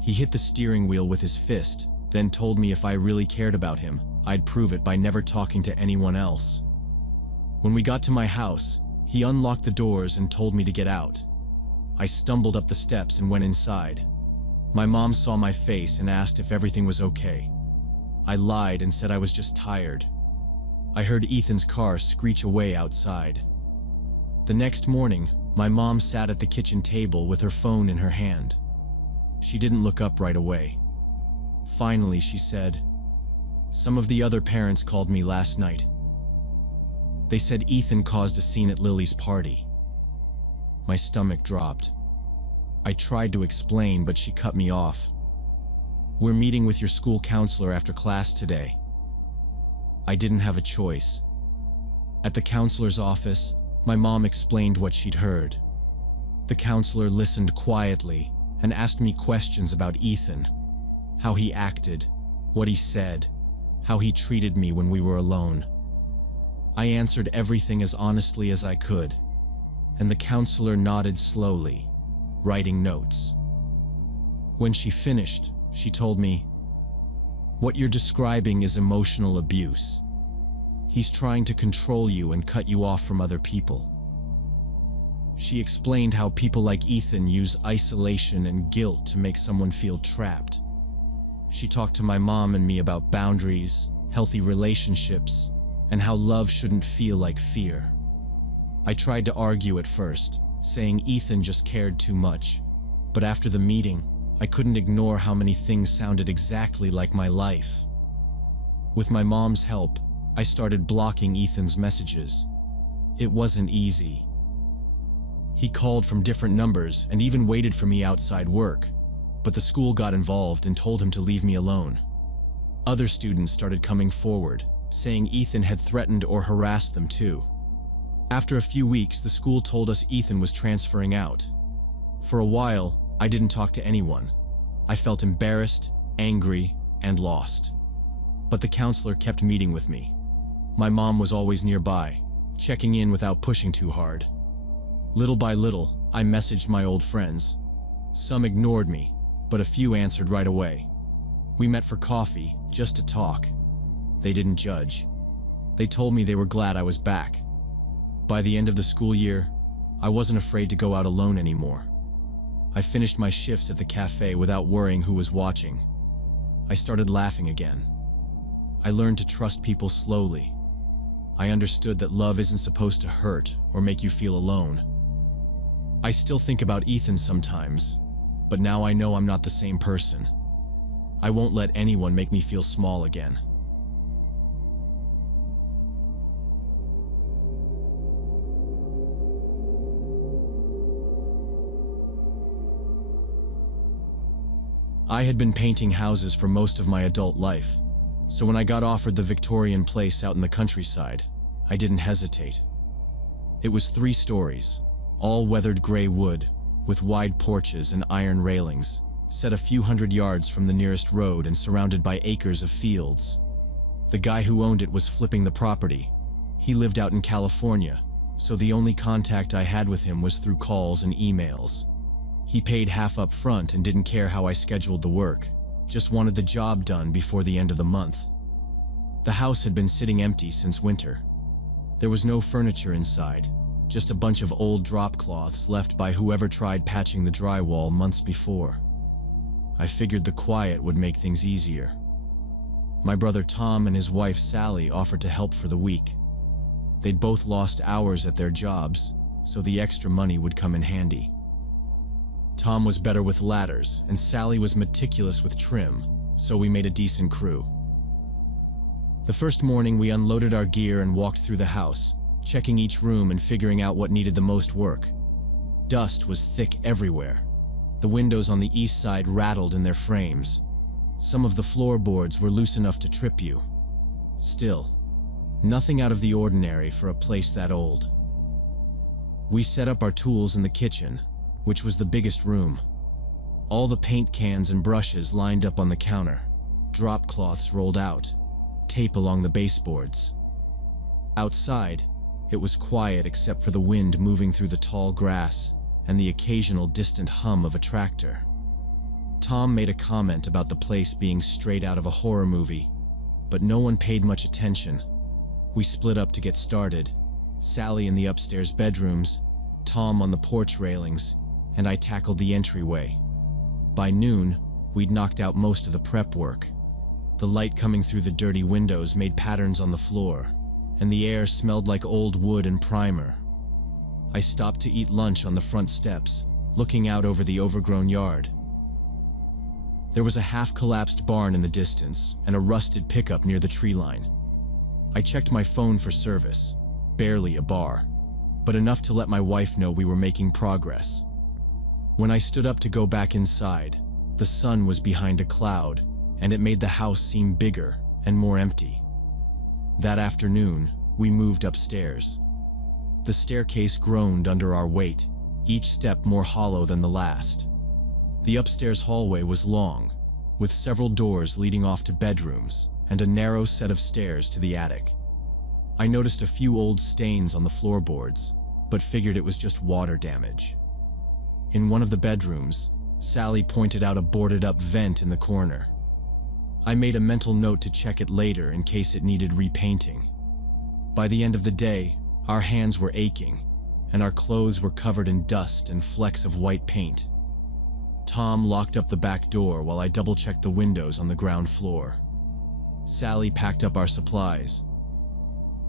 He hit the steering wheel with his fist, then told me if I really cared about him, I'd prove it by never talking to anyone else. When we got to my house, he unlocked the doors and told me to get out. I stumbled up the steps and went inside. My mom saw my face and asked if everything was okay. I lied and said I was just tired. I heard Ethan's car screech away outside. The next morning, my mom sat at the kitchen table with her phone in her hand. She didn't look up right away. Finally, she said, "Some of the other parents called me last night. They said Ethan caused a scene at Lily's party." My stomach dropped. I tried to explain, but she cut me off. "We're meeting with your school counselor after class today." I didn't have a choice. At the counselor's office, my mom explained what she'd heard. The counselor listened quietly and asked me questions about Ethan, how he acted, what he said, how he treated me when we were alone. I answered everything as honestly as I could, and the counselor nodded slowly, writing notes. When she finished, she told me, "What you're describing is emotional abuse. He's trying to control you and cut you off from other people." She explained how people like Ethan use isolation and guilt to make someone feel trapped. She talked to my mom and me about boundaries, healthy relationships, and how love shouldn't feel like fear. I tried to argue at first, saying Ethan just cared too much, but after the meeting, I couldn't ignore how many things sounded exactly like my life. With my mom's help, I started blocking Ethan's messages. It wasn't easy. He called from different numbers and even waited for me outside work, but the school got involved and told him to leave me alone. Other students started coming forward, saying Ethan had threatened or harassed them too. After a few weeks, the school told us Ethan was transferring out. For a while, I didn't talk to anyone. I felt embarrassed, angry, and lost. But the counselor kept meeting with me. My mom was always nearby, checking in without pushing too hard. Little by little, I messaged my old friends. Some ignored me, but a few answered right away. We met for coffee, just to talk. They didn't judge. They told me they were glad I was back. By the end of the school year, I wasn't afraid to go out alone anymore. I finished my shifts at the cafe without worrying who was watching. I started laughing again. I learned to trust people slowly. I understood that love isn't supposed to hurt or make you feel alone. I still think about Ethan sometimes, but now I know I'm not the same person. I won't let anyone make me feel small again. I had been painting houses for most of my adult life, so when I got offered the Victorian place out in the countryside, I didn't hesitate. It was 3 stories, all weathered gray wood, with wide porches and iron railings, set a few hundred yards from the nearest road and surrounded by acres of fields. The guy who owned it was flipping the property. He lived out in California, so the only contact I had with him was through calls and emails. He paid half up front and didn't care how I scheduled the work, just wanted the job done before the end of the month. The house had been sitting empty since winter. There was no furniture inside, just a bunch of old drop cloths left by whoever tried patching the drywall months before. I figured the quiet would make things easier. My brother Tom and his wife Sally offered to help for the week. They'd both lost hours at their jobs, so the extra money would come in handy. Tom was better with ladders, and Sally was meticulous with trim, so we made a decent crew. The first morning we unloaded our gear and walked through the house, checking each room and figuring out what needed the most work. Dust was thick everywhere. The windows on the east side rattled in their frames. Some of the floorboards were loose enough to trip you. Still, nothing out of the ordinary for a place that old. We set up our tools in the kitchen, which was the biggest room. All the paint cans and brushes lined up on the counter, drop cloths rolled out, tape along the baseboards. Outside, it was quiet except for the wind moving through the tall grass and the occasional distant hum of a tractor. Tom made a comment about the place being straight out of a horror movie, but no one paid much attention. We split up to get started, Sally in the upstairs bedrooms, Tom on the porch railings, and I tackled the entryway. By noon, we'd knocked out most of the prep work. The light coming through the dirty windows made patterns on the floor, and the air smelled like old wood and primer. I stopped to eat lunch on the front steps, looking out over the overgrown yard. There was a half-collapsed barn in the distance and a rusted pickup near the tree line. I checked my phone for service, barely a bar, but enough to let my wife know we were making progress. When I stood up to go back inside, the sun was behind a cloud, and it made the house seem bigger and more empty. That afternoon, we moved upstairs. The staircase groaned under our weight, each step more hollow than the last. The upstairs hallway was long, with several doors leading off to bedrooms and a narrow set of stairs to the attic. I noticed a few old stains on the floorboards, but figured it was just water damage. In one of the bedrooms, Sally pointed out a boarded-up vent in the corner. I made a mental note to check it later in case it needed repainting. By the end of the day, our hands were aching, and our clothes were covered in dust and flecks of white paint. Tom locked up the back door while I double-checked the windows on the ground floor. Sally packed up our supplies.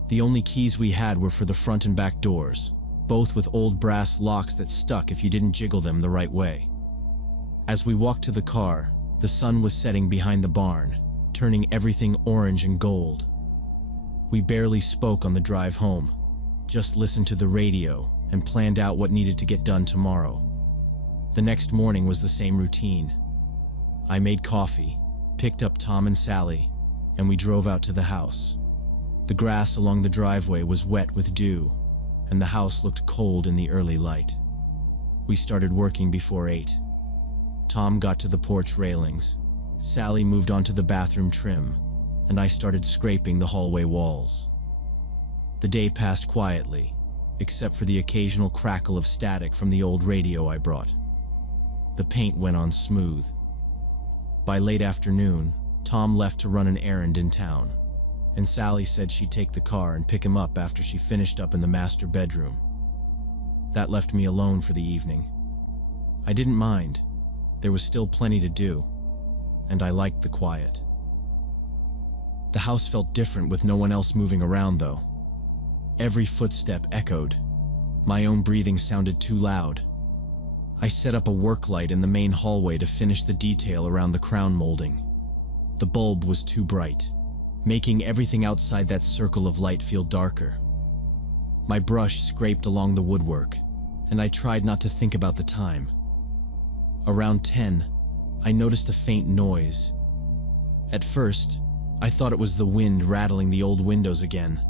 The only keys we had were for the front and back doors, both with old brass locks that stuck if you didn't jiggle them the right way. As we walked to the car, the sun was setting behind the barn, turning everything orange and gold. We barely spoke on the drive home, just listened to the radio and planned out what needed to get done tomorrow. The next morning was the same routine. I made coffee, picked up Tom and Sally, and we drove out to the house. The grass along the driveway was wet with dew, and the house looked cold in the early light. We started working before 8. Tom got to the porch railings, Sally moved on to the bathroom trim, and I started scraping the hallway walls. The day passed quietly, except for the occasional crackle of static from the old radio I brought. The paint went on smooth. By late afternoon, Tom left to run an errand in town, and Sally said she'd take the car and pick him up after she finished up in the master bedroom. That left me alone for the evening. I didn't mind. There was still plenty to do, and I liked the quiet. The house felt different with no one else moving around, though. Every footstep echoed. My own breathing sounded too loud. I set up a work light in the main hallway to finish the detail around the crown molding. The bulb was too bright, making everything outside that circle of light feel darker. My brush scraped along the woodwork, and I tried not to think about the time. Around 10, I noticed a faint noise. At first, I thought it was the wind rattling the old windows again.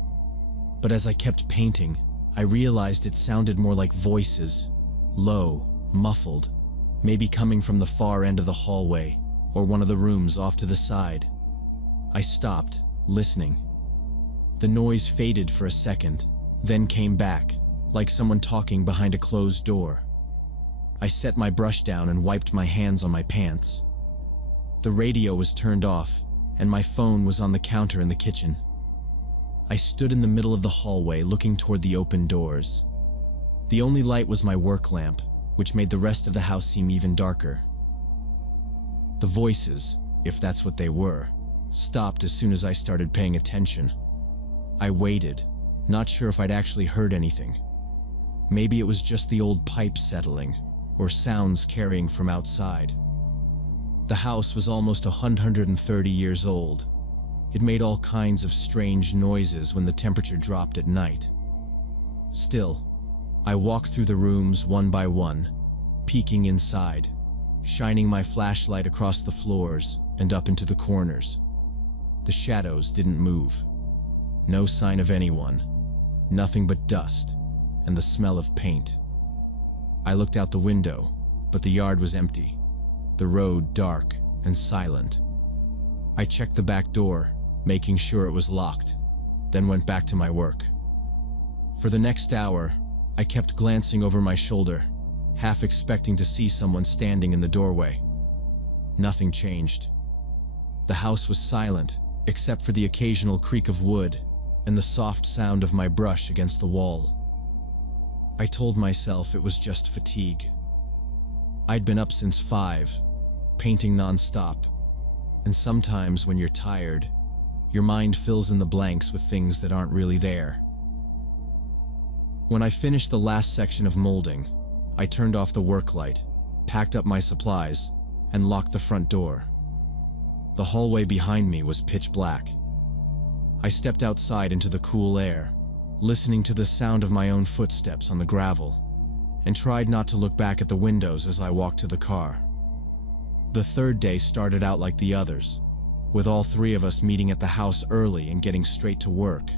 But as I kept painting, I realized it sounded more like voices, low, muffled, maybe coming from the far end of the hallway or one of the rooms off to the side. I stopped, listening. The noise faded for a second, then came back, like someone talking behind a closed door. I set my brush down and wiped my hands on my pants. The radio was turned off, and my phone was on the counter in the kitchen. I stood in the middle of the hallway looking toward the open doors. The only light was my work lamp, which made the rest of the house seem even darker. The voices, if that's what they were, stopped as soon as I started paying attention. I waited, not sure if I'd actually heard anything. Maybe it was just the old pipes settling, or sounds carrying from outside. The house was almost 130 years old. It made all kinds of strange noises when the temperature dropped at night. Still, I walked through the rooms one by one, peeking inside, shining my flashlight across the floors and up into the corners. The shadows didn't move. No sign of anyone. Nothing but dust and the smell of paint. I looked out the window, but the yard was empty, the road dark and silent. I checked the back door, making sure it was locked, then went back to my work. For the next hour, I kept glancing over my shoulder, half expecting to see someone standing in the doorway. Nothing changed. The house was silent, except for the occasional creak of wood and the soft sound of my brush against the wall. I told myself it was just fatigue. I'd been up since 5, painting nonstop, and sometimes when you're tired, your mind fills in the blanks with things that aren't really there. When I finished the last section of molding, I turned off the work light, packed up my supplies, and locked the front door. The hallway behind me was pitch black. I stepped outside into the cool air, listening to the sound of my own footsteps on the gravel, and tried not to look back at the windows as I walked to the car. The third day started out like the others, with all 3 of us meeting at the house early and getting straight to work.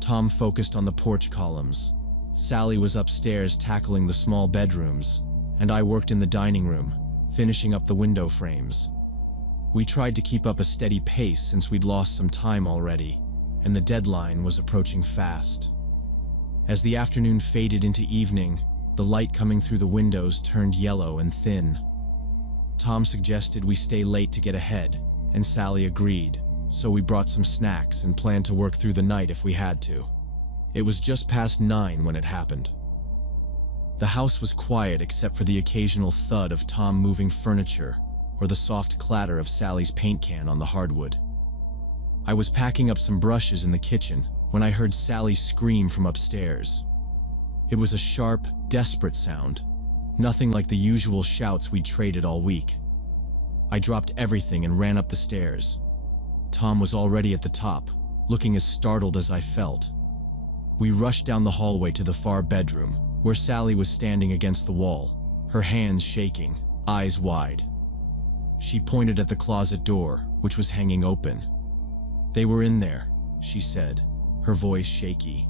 Tom focused on the porch columns, Sally was upstairs tackling the small bedrooms, and I worked in the dining room, finishing up the window frames. We tried to keep up a steady pace since we'd lost some time already, and the deadline was approaching fast. As the afternoon faded into evening, the light coming through the windows turned yellow and thin. Tom suggested we stay late to get ahead, and Sally agreed, so we brought some snacks and planned to work through the night if we had to. It was just past 9 when it happened. The house was quiet except for the occasional thud of Tom moving furniture or the soft clatter of Sally's paint can on the hardwood. I was packing up some brushes in the kitchen when I heard Sally scream from upstairs. It was a sharp, desperate sound, nothing like the usual shouts we'd traded all week. I dropped everything and ran up the stairs. Tom was already at the top, looking as startled as I felt. We rushed down the hallway to the far bedroom, where Sally was standing against the wall, her hands shaking, eyes wide. She pointed at the closet door, which was hanging open. "They were in there," she said, her voice shaky.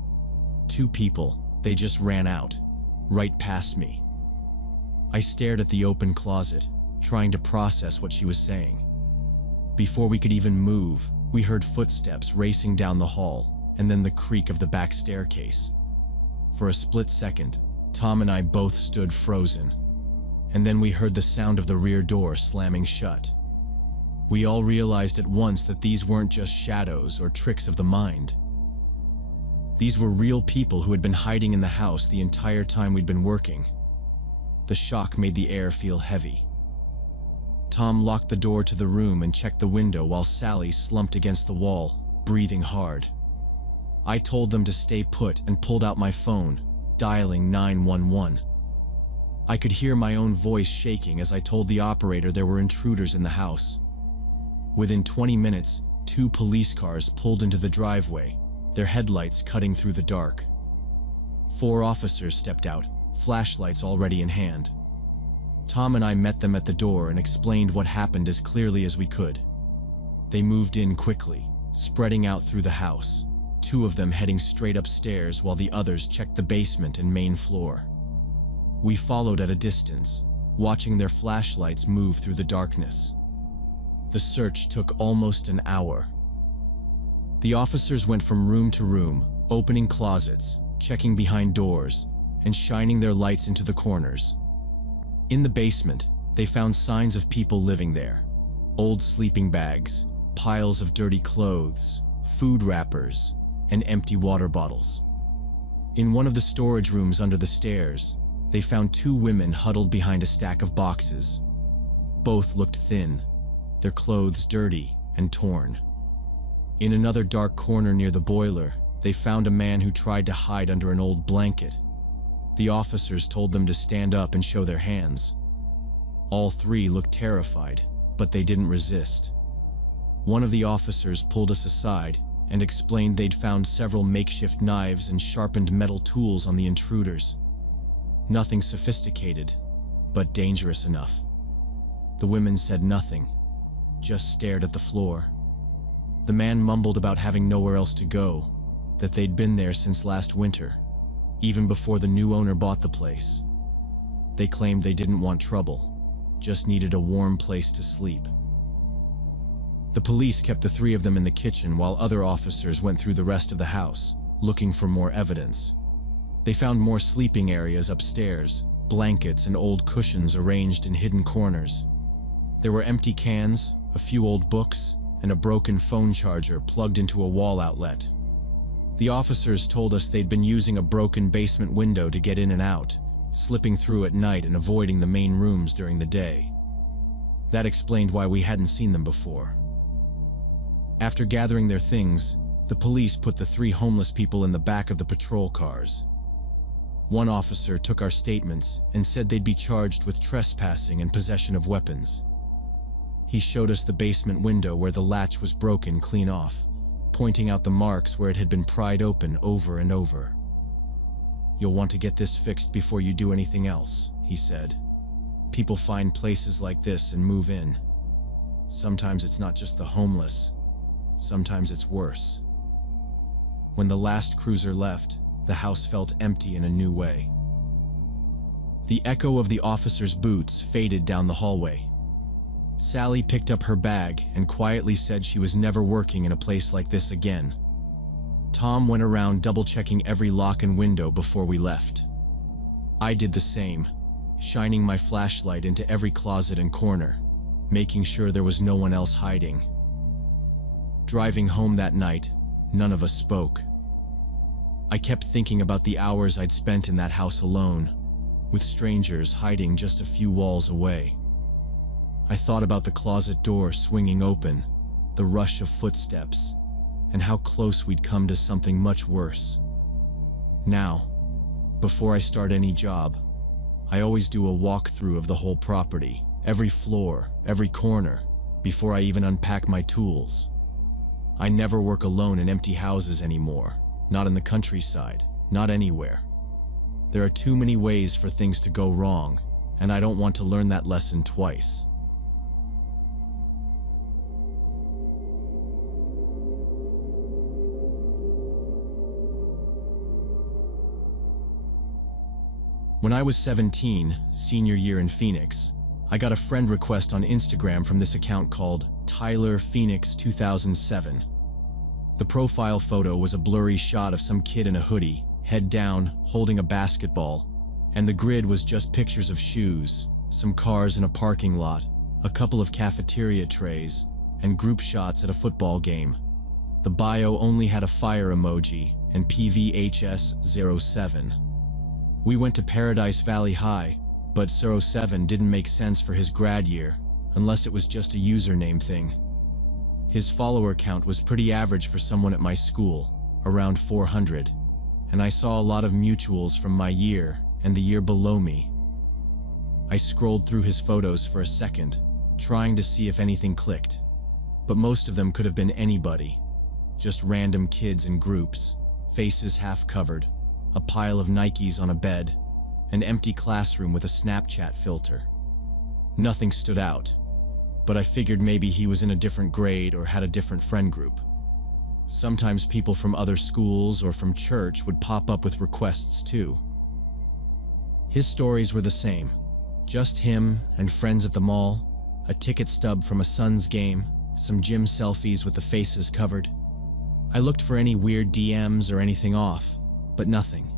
"2 people, they just ran out, right past me." I stared at the open closet, trying to process what she was saying. Before we could even move, we heard footsteps racing down the hall, and then the creak of the back staircase. For a split second, Tom and I both stood frozen, and then we heard the sound of the rear door slamming shut. We all realized at once that these weren't just shadows or tricks of the mind. These were real people who had been hiding in the house the entire time we'd been working. The shock made the air feel heavy. Tom locked the door to the room and checked the window while Sally slumped against the wall, breathing hard. I told them to stay put and pulled out my phone, dialing 911. I could hear my own voice shaking as I told the operator there were intruders in the house. Within 20 minutes, 2 police cars pulled into the driveway, their headlights cutting through the dark. 4 officers stepped out, flashlights already in hand. Tom and I met them at the door and explained what happened as clearly as we could. They moved in quickly, spreading out through the house, 2 of them heading straight upstairs while the others checked the basement and main floor. We followed at a distance, watching their flashlights move through the darkness. The search took almost an hour. The officers went from room to room, opening closets, checking behind doors, and shining their lights into the corners. In the basement, they found signs of people living there. Old sleeping bags, piles of dirty clothes, food wrappers, and empty water bottles. In one of the storage rooms under the stairs, they found 2 women huddled behind a stack of boxes. Both looked thin, their clothes dirty and torn. In another dark corner near the boiler, they found a man who tried to hide under an old blanket. The officers told them to stand up and show their hands. All 3 looked terrified, but they didn't resist. One of the officers pulled us aside and explained they'd found several makeshift knives and sharpened metal tools on the intruders. Nothing sophisticated, but dangerous enough. The women said nothing, just stared at the floor. The man mumbled about having nowhere else to go, that they'd been there since last winter, even before the new owner bought the place. They claimed they didn't want trouble, just needed a warm place to sleep. The police kept the 3 of them in the kitchen while other officers went through the rest of the house, looking for more evidence. They found more sleeping areas upstairs, blankets and old cushions arranged in hidden corners. There were empty cans, a few old books, and a broken phone charger plugged into a wall outlet. The officers told us they'd been using a broken basement window to get in and out, slipping through at night and avoiding the main rooms during the day. That explained why we hadn't seen them before. After gathering their things, the police put the 3 homeless people in the back of the patrol cars. One officer took our statements and said they'd be charged with trespassing and possession of weapons. He showed us the basement window where the latch was broken clean off, pointing out the marks where it had been pried open over and over. "You'll want to get this fixed before you do anything else," he said. "People find places like this and move in. Sometimes it's not just the homeless, sometimes it's worse." When the last cruiser left, the house felt empty in a new way. The echo of the officer's boots faded down the hallway. Sally picked up her bag and quietly said she was never working in a place like this again. Tom went around double-checking every lock and window before we left. I did the same, shining my flashlight into every closet and corner, making sure there was no one else hiding. Driving home that night, none of us spoke. I kept thinking about the hours I'd spent in that house alone, with strangers hiding just a few walls away. I thought about the closet door swinging open, the rush of footsteps, and how close we'd come to something much worse. Now, before I start any job, I always do a walkthrough of the whole property, every floor, every corner, before I even unpack my tools. I never work alone in empty houses anymore, not in the countryside, not anywhere. There are too many ways for things to go wrong, and I don't want to learn that lesson twice. When I was 17, senior year in Phoenix, I got a friend request on Instagram from this account called Tyler Phoenix 2007. The profile photo was a blurry shot of some kid in a hoodie, head down, holding a basketball, and the grid was just pictures of shoes, some cars in a parking lot, a couple of cafeteria trays, and group shots at a football game. The bio only had a fire emoji, and PVHS-07. We went to Paradise Valley High, but 07 didn't make sense for his grad year, unless it was just a username thing. His follower count was pretty average for someone at my school, around 400, and I saw a lot of mutuals from my year and the year below me. I scrolled through his photos for a second, trying to see if anything clicked, but most of them could have been anybody. Just random kids in groups, faces half covered, a pile of Nikes on a bed, an empty classroom with a Snapchat filter. Nothing stood out, but I figured maybe he was in a different grade or had a different friend group. Sometimes people from other schools or from church would pop up with requests too. His stories were the same, just him and friends at the mall, a ticket stub from a Suns game, some gym selfies with the faces covered. I looked for any weird DMs or anything off, but nothing.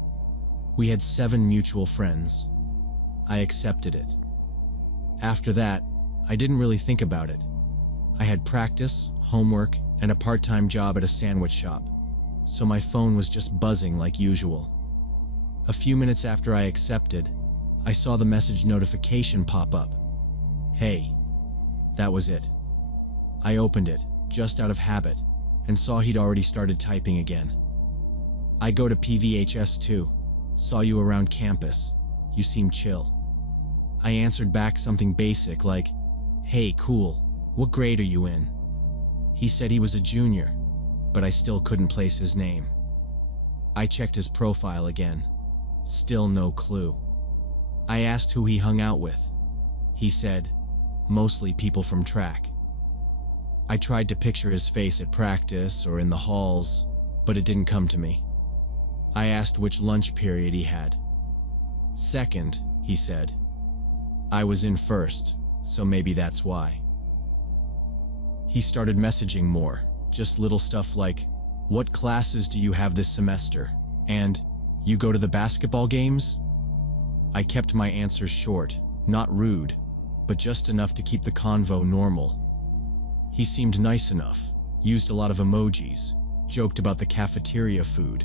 We had 7 mutual friends. I accepted it. After that, I didn't really think about it. I had practice, homework, and a part-time job at a sandwich shop, so my phone was just buzzing like usual. A few minutes after I accepted, I saw the message notification pop up. Hey. That was it. I opened it, just out of habit, and saw he'd already started typing again. I go to PVHS too. Saw you around campus. You seem chill. I answered back something basic like, hey, cool. What grade are you in? He said he was a junior, but I still couldn't place his name. I checked his profile again. Still no clue. I asked who he hung out with. He said, mostly people from track. I tried to picture his face at practice or in the halls, but it didn't come to me. I asked which lunch period he had. Second, he said. I was in first, so maybe that's why. He started messaging more, just little stuff like, what classes do you have this semester? And, you go to the basketball games? I kept my answers short, not rude, but just enough to keep the convo normal. He seemed nice enough, used a lot of emojis, joked about the cafeteria food.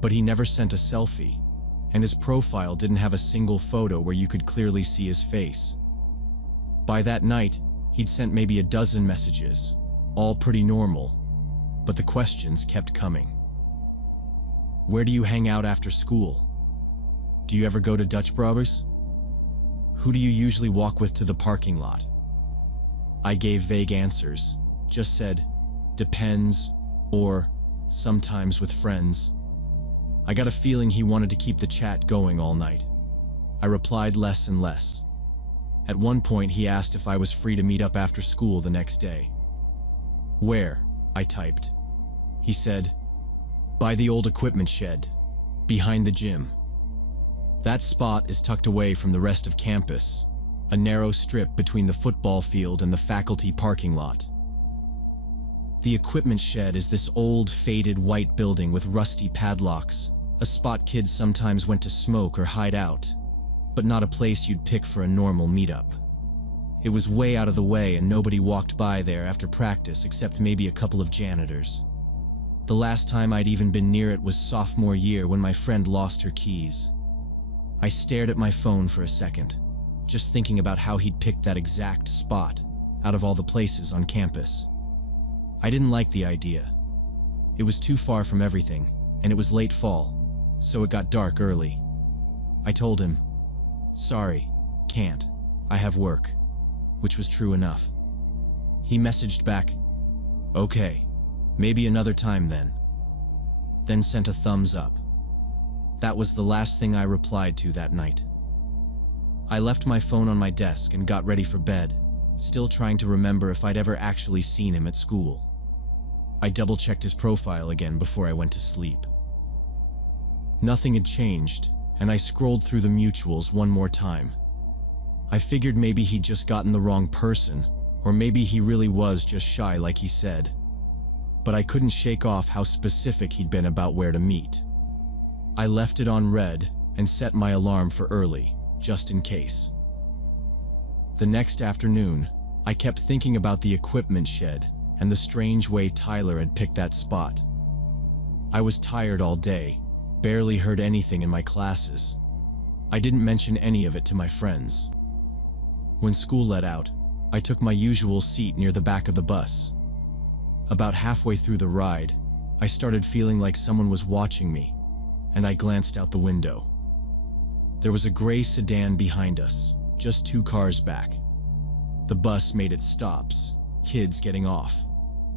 But he never sent a selfie, and his profile didn't have a single photo where you could clearly see his face. By that night, he'd sent maybe a dozen messages, all pretty normal, but the questions kept coming. Where do you hang out after school? Do you ever go to Dutch Brothers? Who do you usually walk with to the parking lot? I gave vague answers, just said, depends, or sometimes with friends. I got a feeling he wanted to keep the chat going all night. I replied less and less. At one point, he asked if I was free to meet up after school the next day. Where? I typed. He said, by the old equipment shed, behind the gym. That spot is tucked away from the rest of campus, a narrow strip between the football field and the faculty parking lot. The equipment shed is this old, faded white building with rusty padlocks, a spot kids sometimes went to smoke or hide out, but not a place you'd pick for a normal meetup. It was way out of the way and nobody walked by there after practice except maybe a couple of janitors. The last time I'd even been near it was sophomore year when my friend lost her keys. I stared at my phone for a second, just thinking about how he'd picked that exact spot out of all the places on campus. I didn't like the idea. It was too far from everything, and it was late fall, so it got dark early. I told him, sorry, can't, I have work, which was true enough. He messaged back, okay, maybe another time then sent a thumbs up. That was the last thing I replied to that night. I left my phone on my desk and got ready for bed, still trying to remember if I'd ever actually seen him at school. I double-checked his profile again before I went to sleep. Nothing had changed, and I scrolled through the mutuals one more time. I figured maybe he'd just gotten the wrong person, or maybe he really was just shy like he said. But I couldn't shake off how specific he'd been about where to meet. I left it on red and set my alarm for early, just in case. The next afternoon, I kept thinking about the equipment shed and the strange way Tyler had picked that spot. I was tired all day, barely heard anything in my classes. I didn't mention any of it to my friends. When school let out, I took my usual seat near the back of the bus. About halfway through the ride, I started feeling like someone was watching me, and I glanced out the window. There was a gray sedan behind us, just 2 cars back. The bus made its stops, kids getting off,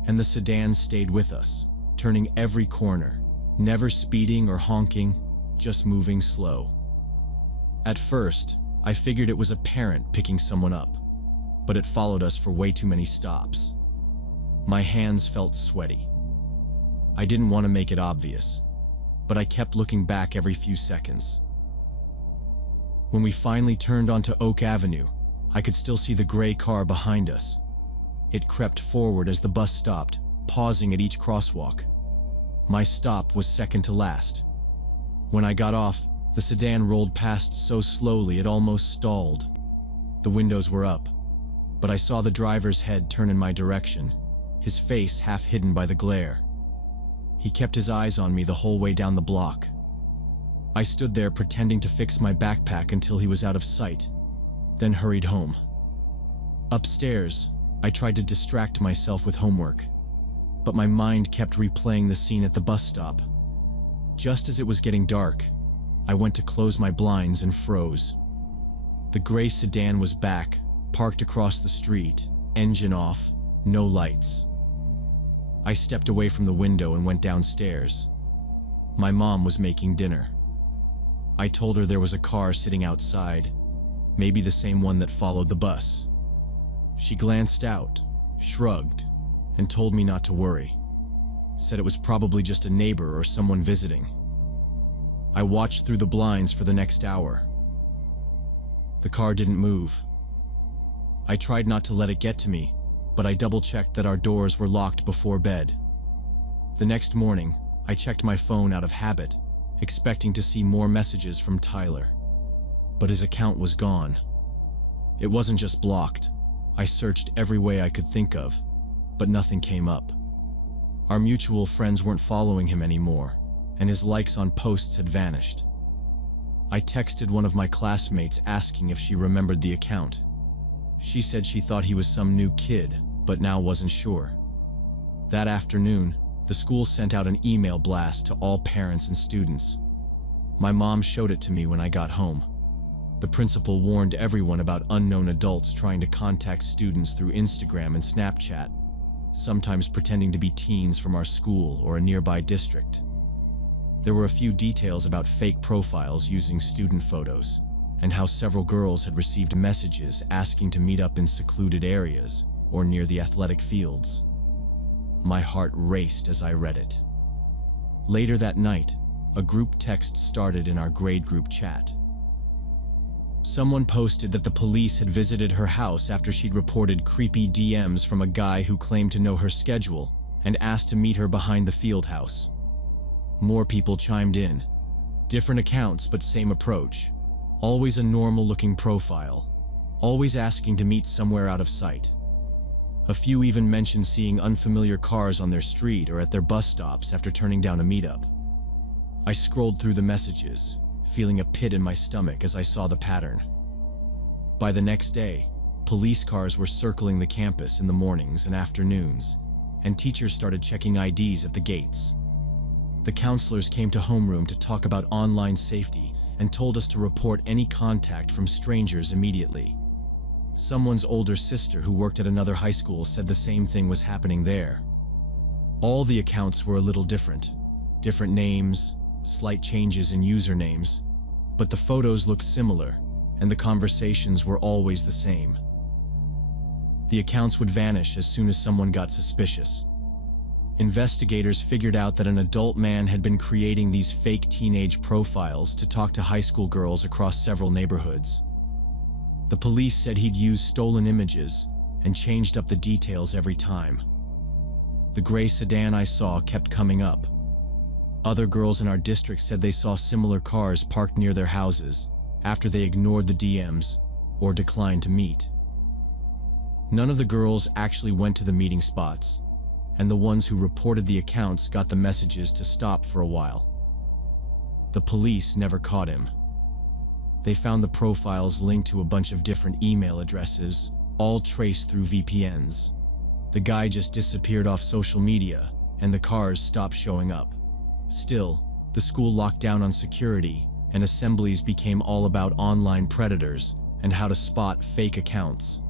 and the sedan stayed with us, turning every corner, never speeding or honking, just moving slow. At first, I figured it was a parent picking someone up, but it followed us for way too many stops. My hands felt sweaty. I didn't want to make it obvious, but I kept looking back every few seconds. When we finally turned onto Oak Avenue, I could still see the gray car behind us. It crept forward as the bus stopped, pausing at each crosswalk. My stop was second to last. When I got off, the sedan rolled past so slowly it almost stalled. The windows were up, but I saw the driver's head turn in my direction, his face half hidden by the glare. He kept his eyes on me the whole way down the block. I stood there pretending to fix my backpack until he was out of sight, then hurried home. Upstairs, I tried to distract myself with homework, but my mind kept replaying the scene at the bus stop. Just as it was getting dark, I went to close my blinds and froze. The gray sedan was back, parked across the street, engine off, no lights. I stepped away from the window and went downstairs. My mom was making dinner. I told her there was a car sitting outside, maybe the same one that followed the bus. She glanced out, shrugged, and told me not to worry. Said it was probably just a neighbor or someone visiting. I watched through the blinds for the next hour. The car didn't move. I tried not to let it get to me, but I double-checked that our doors were locked before bed. The next morning, I checked my phone out of habit, expecting to see more messages from Tyler. But his account was gone. It wasn't just blocked. I searched every way I could think of, but nothing came up. Our mutual friends weren't following him anymore, and his likes on posts had vanished. I texted one of my classmates asking if she remembered the account. She said she thought he was some new kid, but now wasn't sure. That afternoon, the school sent out an email blast to all parents and students. My mom showed it to me when I got home. The principal warned everyone about unknown adults trying to contact students through Instagram and Snapchat, sometimes pretending to be teens from our school or a nearby district. There were a few details about fake profiles using student photos, and how several girls had received messages asking to meet up in secluded areas or near the athletic fields. My heart raced as I read it. Later that night, a group text started in our grade group chat. Someone posted that the police had visited her house after she'd reported creepy DMs from a guy who claimed to know her schedule and asked to meet her behind the field house. More people chimed in. Different accounts, but same approach. Always a normal-looking profile. Always asking to meet somewhere out of sight. A few even mentioned seeing unfamiliar cars on their street or at their bus stops after turning down a meetup. I scrolled through the messages, feeling a pit in my stomach as I saw the pattern. By the next day, police cars were circling the campus in the mornings and afternoons, and teachers started checking IDs at the gates. The counselors came to homeroom to talk about online safety and told us to report any contact from strangers immediately. Someone's older sister who worked at another high school said the same thing was happening there. All the accounts were a little different. Different names, slight changes in usernames, but the photos looked similar, and the conversations were always the same. The accounts would vanish as soon as someone got suspicious. Investigators figured out that an adult man had been creating these fake teenage profiles to talk to high school girls across several neighborhoods. The police said he'd used stolen images and changed up the details every time. The gray sedan I saw kept coming up. Other girls in our district said they saw similar cars parked near their houses after they ignored the DMs or declined to meet. None of the girls actually went to the meeting spots, and the ones who reported the accounts got the messages to stop for a while. The police never caught him. They found the profiles linked to a bunch of different email addresses, all traced through VPNs. The guy just disappeared off social media, and the cars stopped showing up. Still, the school locked down on security, and assemblies became all about online predators and how to spot fake accounts.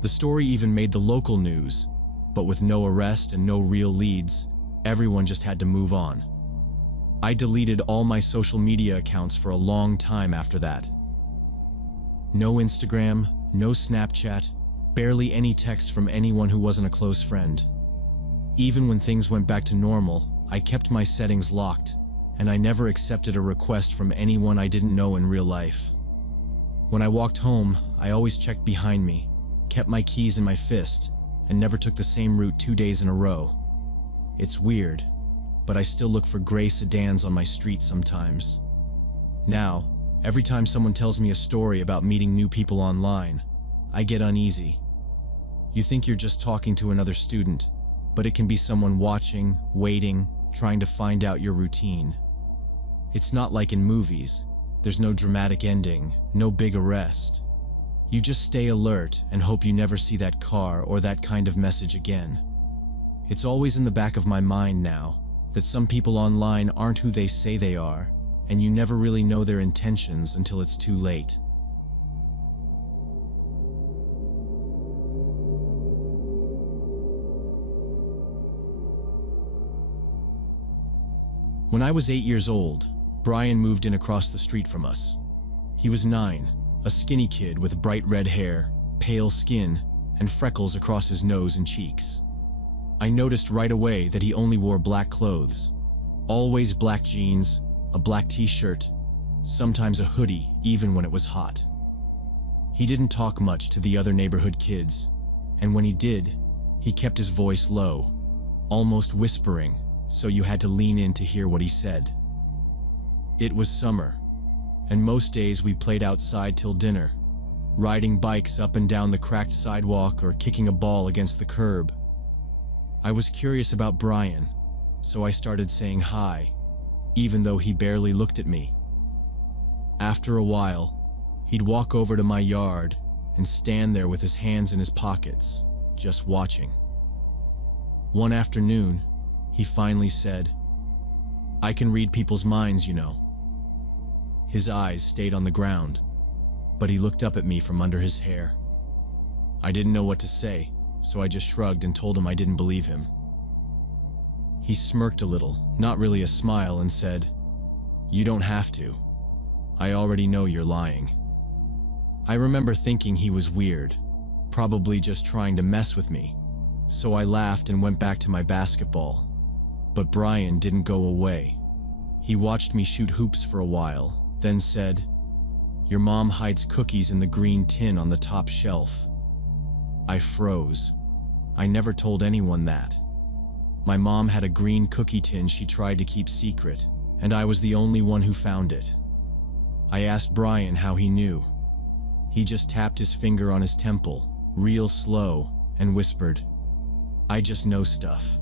The story even made the local news, but with no arrest and no real leads, everyone just had to move on. I deleted all my social media accounts for a long time after that. No Instagram, no Snapchat, barely any texts from anyone who wasn't a close friend. Even when things went back to normal, I kept my settings locked, and I never accepted a request from anyone I didn't know in real life. When I walked home, I always checked behind me, kept my keys in my fist, and never took the same route 2 days in a row. It's weird, but I still look for gray sedans on my street sometimes. Now, every time someone tells me a story about meeting new people online, I get uneasy. You think you're just talking to another student, but it can be someone watching, waiting, trying to find out your routine. It's not like in movies. There's no dramatic ending, no big arrest. You just stay alert and hope you never see that car or that kind of message again. It's always in the back of my mind now that some people online aren't who they say they are, and you never really know their intentions until it's too late. When I was 8 years old, Brian moved in across the street from us. He was 9, a skinny kid with bright red hair, pale skin, and freckles across his nose and cheeks. I noticed right away that he only wore black clothes. Always black jeans, a black t-shirt, sometimes a hoodie even when it was hot. He didn't talk much to the other neighborhood kids, and when he did, he kept his voice low, almost whispering, so you had to lean in to hear what he said. It was summer, and most days we played outside till dinner, riding bikes up and down the cracked sidewalk or kicking a ball against the curb. I was curious about Brian, so I started saying hi, even though he barely looked at me. After a while, he'd walk over to my yard and stand there with his hands in his pockets, just watching. One afternoon, he finally said, "I can read people's minds, you know." His eyes stayed on the ground, but he looked up at me from under his hair. I didn't know what to say, so I just shrugged and told him I didn't believe him. He smirked a little, not really a smile, and said, "You don't have to. I already know you're lying." I remember thinking he was weird, probably just trying to mess with me, so I laughed and went back to my basketball. But Brian didn't go away. He watched me shoot hoops for a while, then said, "Your mom hides cookies in the green tin on the top shelf." I froze. I never told anyone that. My mom had a green cookie tin she tried to keep secret, and I was the only one who found it. I asked Brian how he knew. He just tapped his finger on his temple, real slow, and whispered, "I just know stuff."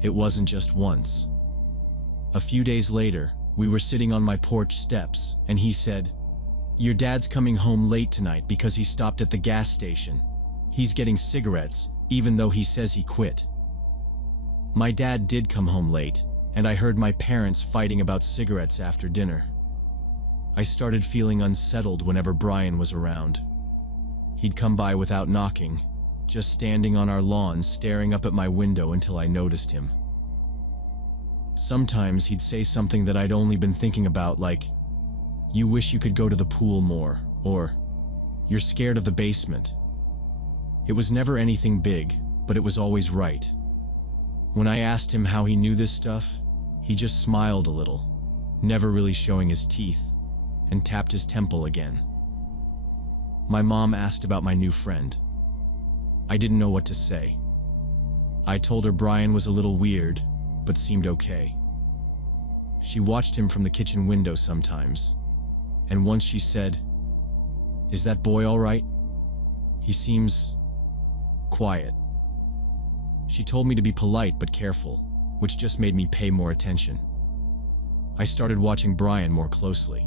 It wasn't just once. A few days later, we were sitting on my porch steps, and he said, "Your dad's coming home late tonight because he stopped at the gas station. He's getting cigarettes, even though he says he quit." My dad did come home late, and I heard my parents fighting about cigarettes after dinner. I started feeling unsettled whenever Brian was around. He'd come by without knocking, just standing on our lawn staring up at my window until I noticed him. Sometimes he'd say something that I'd only been thinking about, like, "You wish you could go to the pool more," or "You're scared of the basement." It was never anything big, but it was always right. When I asked him how he knew this stuff, he just smiled a little, never really showing his teeth, and tapped his temple again. My mom asked about my new friend. I didn't know what to say. I told her Brian was a little weird, but seemed okay. She watched him from the kitchen window sometimes, and once she said, "Is that boy all right? He seems quiet." She told me to be polite but careful, which just made me pay more attention. I started watching Brian more closely.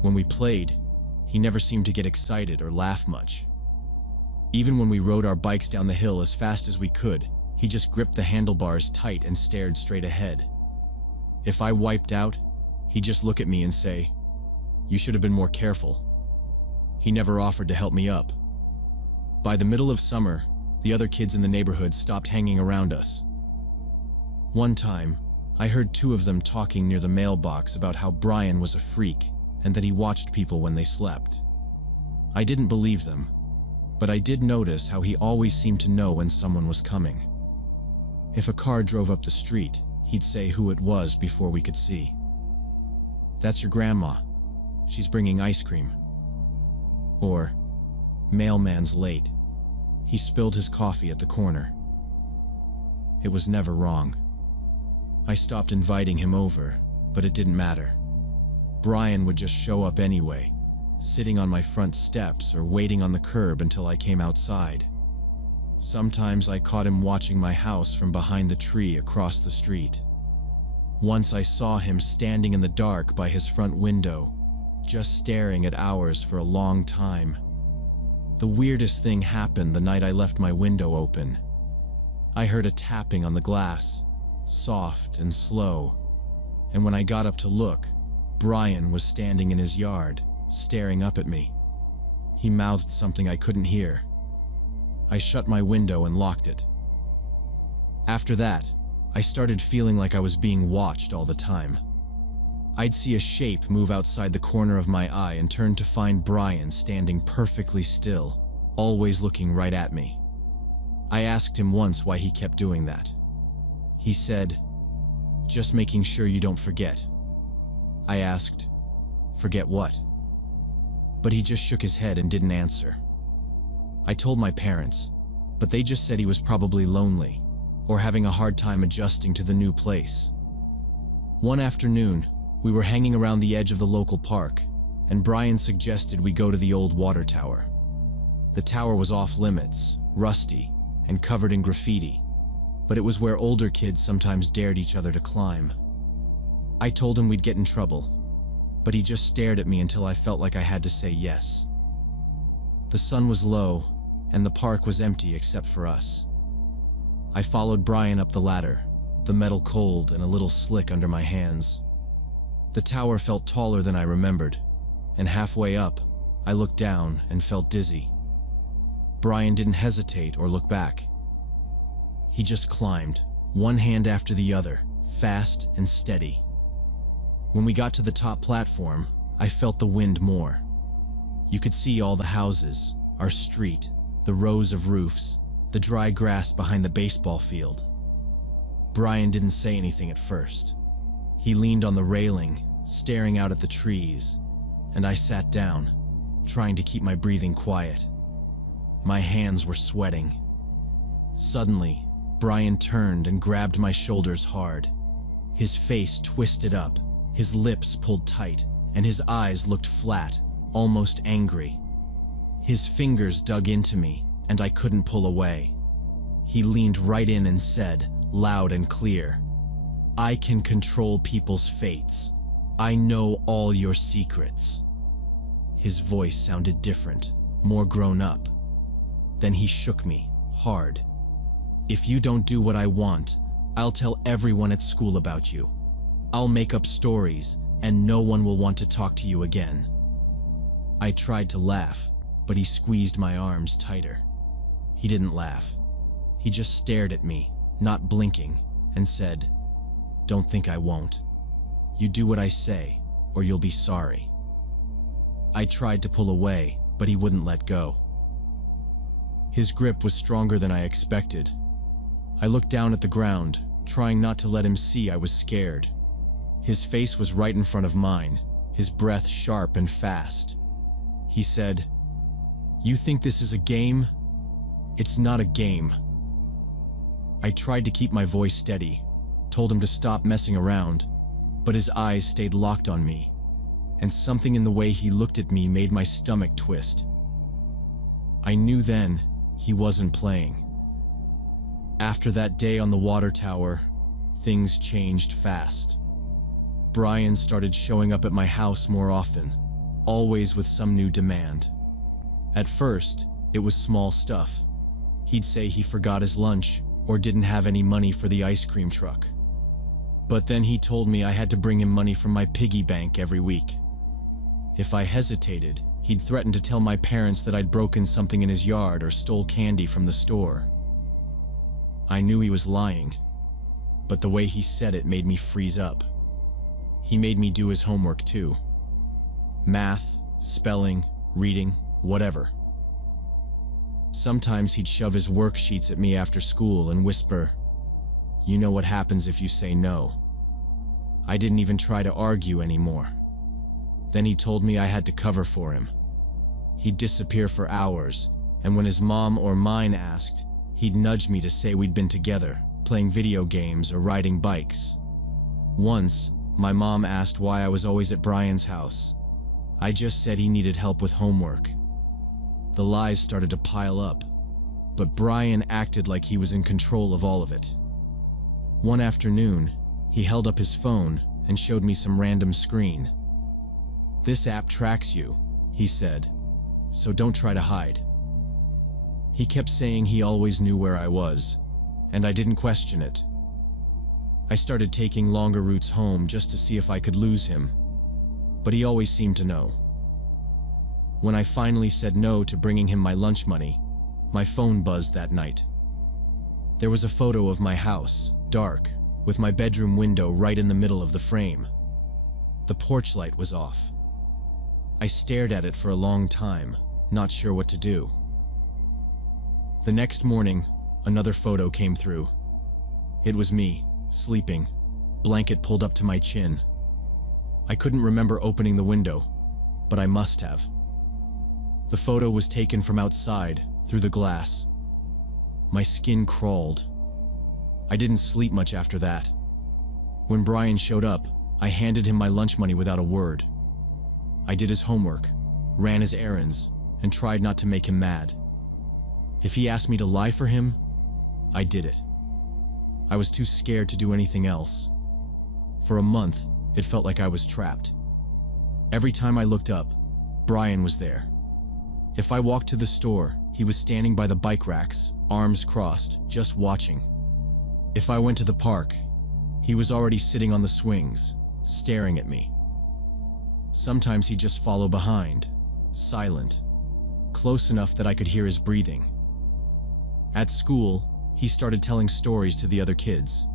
When we played, he never seemed to get excited or laugh much. Even when we rode our bikes down the hill as fast as we could, he just gripped the handlebars tight and stared straight ahead. If I wiped out, he'd just look at me and say, "You should have been more careful." He never offered to help me up. By the middle of summer, the other kids in the neighborhood stopped hanging around us. One time, I heard two of them talking near the mailbox about how Brian was a freak and that he watched people when they slept. I didn't believe them, but I did notice how he always seemed to know when someone was coming. If a car drove up the street, he'd say who it was before we could see. "That's your grandma. She's bringing ice cream." Or, "Mailman's late. He spilled his coffee at the corner." It was never wrong. I stopped inviting him over, but it didn't matter. Brian would just show up anyway, sitting on my front steps or waiting on the curb until I came outside. Sometimes I caught him watching my house from behind the tree across the street. Once I saw him standing in the dark by his front window, just staring at ours for a long time. The weirdest thing happened the night I left my window open. I heard a tapping on the glass, soft and slow, and when I got up to look, Brian was standing in his yard, staring up at me. He mouthed something I couldn't hear. I shut my window and locked it. After that, I started feeling like I was being watched all the time. I'd see a shape move outside the corner of my eye and turn to find Brian standing perfectly still, always looking right at me. I asked him once why he kept doing that. He said, "Just making sure you don't forget." I asked, "Forget what?" But he just shook his head and didn't answer. I told my parents, but they just said he was probably lonely or having a hard time adjusting to the new place. One afternoon, we were hanging around the edge of the local park, and Brian suggested we go to the old water tower. The tower was off limits, rusty, and covered in graffiti, but it was where older kids sometimes dared each other to climb. I told him we'd get in trouble, but he just stared at me until I felt like I had to say yes. The sun was low, and the park was empty except for us. I followed Brian up the ladder, the metal cold and a little slick under my hands. The tower felt taller than I remembered, and halfway up, I looked down and felt dizzy. Brian didn't hesitate or look back. He just climbed, one hand after the other, fast and steady. When we got to the top platform, I felt the wind more. You could see all the houses, our street, the rows of roofs, the dry grass behind the baseball field. Brian didn't say anything at first. He leaned on the railing, staring out at the trees, and I sat down, trying to keep my breathing quiet. My hands were sweating. Suddenly, Brian turned and grabbed my shoulders hard. His face twisted up, his lips pulled tight, and his eyes looked flat, almost angry. His fingers dug into me, and I couldn't pull away. He leaned right in and said, loud and clear, "I can control people's fates. I know all your secrets." His voice sounded different, more grown up. Then he shook me, hard. "If you don't do what I want, I'll tell everyone at school about you. I'll make up stories, and no one will want to talk to you again." I tried to laugh, but he squeezed my arms tighter. He didn't laugh. He just stared at me, not blinking, and said, "Don't think I won't. You do what I say, or you'll be sorry." I tried to pull away, but he wouldn't let go. His grip was stronger than I expected. I looked down at the ground, trying not to let him see I was scared. His face was right in front of mine, his breath sharp and fast. He said, "You think this is a game? It's not a game." I tried to keep my voice steady, told him to stop messing around, but his eyes stayed locked on me, and something in the way he looked at me made my stomach twist. I knew then he wasn't playing. After that day on the water tower, things changed fast. Brian started showing up at my house more often, always with some new demand. At first, it was small stuff. He'd say he forgot his lunch or didn't have any money for the ice cream truck. But then he told me I had to bring him money from my piggy bank every week. If I hesitated, he'd threaten to tell my parents that I'd broken something in his yard or stole candy from the store. I knew he was lying, but the way he said it made me freeze up. He made me do his homework too. Math, spelling, reading, whatever. Sometimes he'd shove his worksheets at me after school and whisper, "You know what happens if you say no." I didn't even try to argue anymore. Then he told me I had to cover for him. He'd disappear for hours, and when his mom or mine asked, he'd nudge me to say we'd been together, playing video games or riding bikes. Once, my mom asked why I was always at Brian's house. I just said he needed help with homework. The lies started to pile up, but Brian acted like he was in control of all of it. One afternoon, he held up his phone and showed me some random screen. "This app tracks you," he said, "so don't try to hide." He kept saying he always knew where I was, and I didn't question it. I started taking longer routes home just to see if I could lose him, but he always seemed to know. When I finally said no to bringing him my lunch money, my phone buzzed that night. There was a photo of my house, dark, with my bedroom window right in the middle of the frame. The porch light was off. I stared at it for a long time, not sure what to do. The next morning, another photo came through. It was me, sleeping, blanket pulled up to my chin. I couldn't remember opening the window, but I must have. The photo was taken from outside, through the glass. My skin crawled. I didn't sleep much after that. When Brian showed up, I handed him my lunch money without a word. I did his homework, ran his errands, and tried not to make him mad. If he asked me to lie for him, I did it. I was too scared to do anything else. For a month, it felt like I was trapped. Every time I looked up, Brian was there. If I walked to the store, he was standing by the bike racks, arms crossed, just watching. If I went to the park, he was already sitting on the swings, staring at me. Sometimes he'd just follow behind, silent, close enough that I could hear his breathing. At school, he started telling stories to the other kids.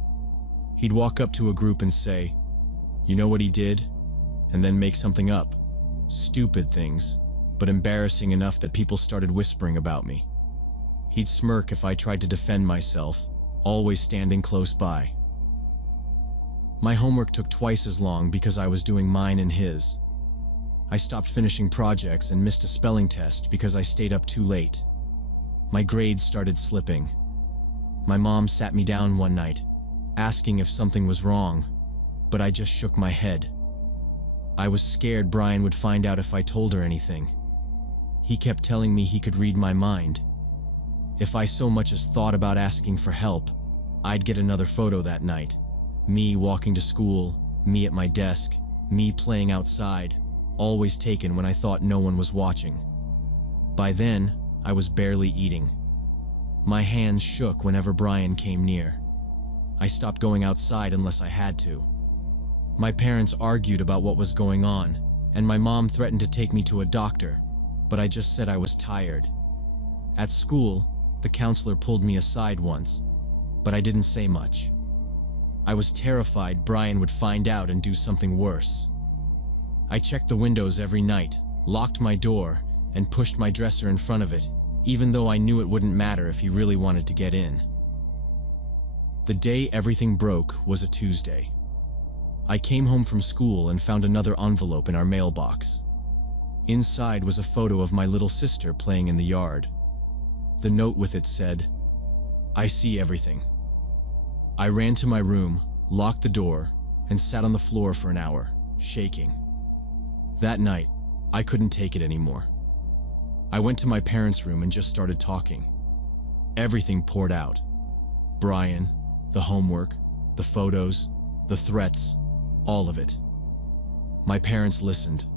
He'd walk up to a group and say, "You know what he did?" and then make something up. Stupid things, but embarrassing enough that people started whispering about me. He'd smirk if I tried to defend myself, always standing close by. My homework took twice as long because I was doing mine and his. I stopped finishing projects and missed a spelling test because I stayed up too late. My grades started slipping. My mom sat me down one night, asking if something was wrong, but I just shook my head. I was scared Brian would find out if I told her anything. He kept telling me he could read my mind. If I so much as thought about asking for help, I'd get another photo that night. Me walking to school, me at my desk, me playing outside, always taken when I thought no one was watching. By then, I was barely eating. My hands shook whenever Brian came near. I stopped going outside unless I had to. My parents argued about what was going on, and my mom threatened to take me to a doctor, but I just said I was tired. At school, the counselor pulled me aside once, but I didn't say much. I was terrified Brian would find out and do something worse. I checked the windows every night, locked my door, and pushed my dresser in front of it, even though I knew it wouldn't matter if he really wanted to get in. The day everything broke was a Tuesday. I came home from school and found another envelope in our mailbox. Inside was a photo of my little sister playing in the yard. The note with it said, "I see everything." I ran to my room, locked the door, and sat on the floor for an hour, shaking. That night, I couldn't take it anymore. I went to my parents' room and just started talking. Everything poured out. Brian, the homework, the photos, the threats, all of it. My parents listened.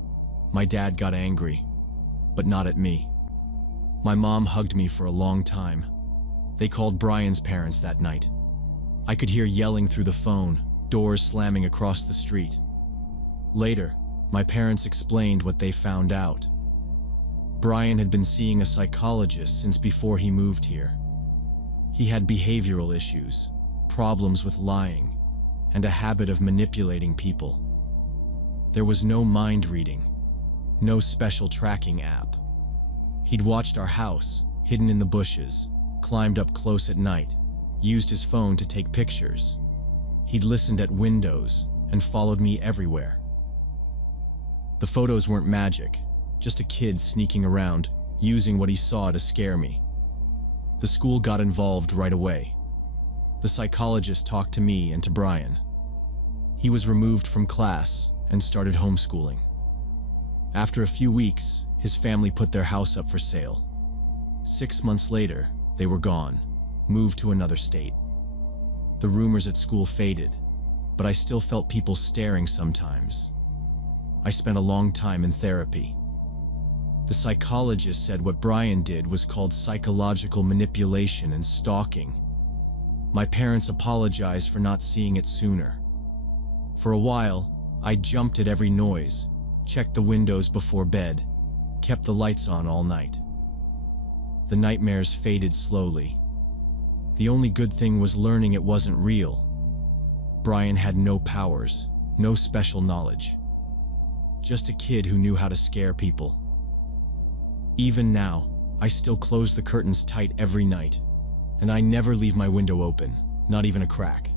My dad got angry, but not at me. My mom hugged me for a long time. They called Brian's parents that night. I could hear yelling through the phone, doors slamming across the street. Later, my parents explained what they found out. Brian had been seeing a psychologist since before he moved here. He had behavioral issues, problems with lying, and a habit of manipulating people. There was no mind reading, no special tracking app. He'd watched our house, hidden in the bushes, climbed up close at night, used his phone to take pictures. He'd listened at windows and followed me everywhere. The photos weren't magic, just a kid sneaking around, using what he saw to scare me. The school got involved right away. The psychologist talked to me and to Brian. He was removed from class and started homeschooling. After a few weeks, his family put their house up for sale. 6 months later, they were gone, moved to another state. The rumors at school faded, but I still felt people staring sometimes. I spent a long time in therapy. The psychologist said what Brian did was called psychological manipulation and stalking. My parents apologized for not seeing it sooner. For a while, I jumped at every noise, checked the windows before bed, kept the lights on all night. The nightmares faded slowly. The only good thing was learning it wasn't real. Brian had no powers, no special knowledge. Just a kid who knew how to scare people. Even now, I still close the curtains tight every night, and I never leave my window open, not even a crack.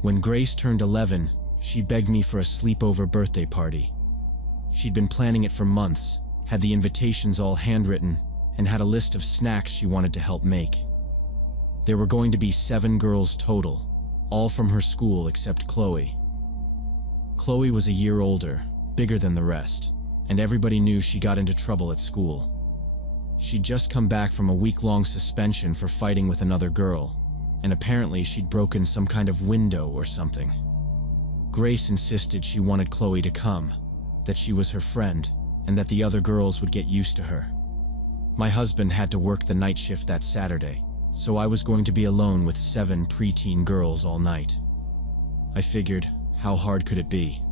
When Grace turned 11, she begged me for a sleepover birthday party. She'd been planning it for months, had the invitations all handwritten, and had a list of snacks she wanted to help make. There were going to be 7 girls total, all from her school except Chloe. Chloe was a year older, bigger than the rest, and everybody knew she got into trouble at school. She'd just come back from a week-long suspension for fighting with another girl, and apparently she'd broken some kind of window or something. Grace insisted she wanted Chloe to come, that she was her friend, and that the other girls would get used to her. My husband had to work the night shift that Saturday, so I was going to be alone with 7 preteen girls all night. I figured, how hard could it be?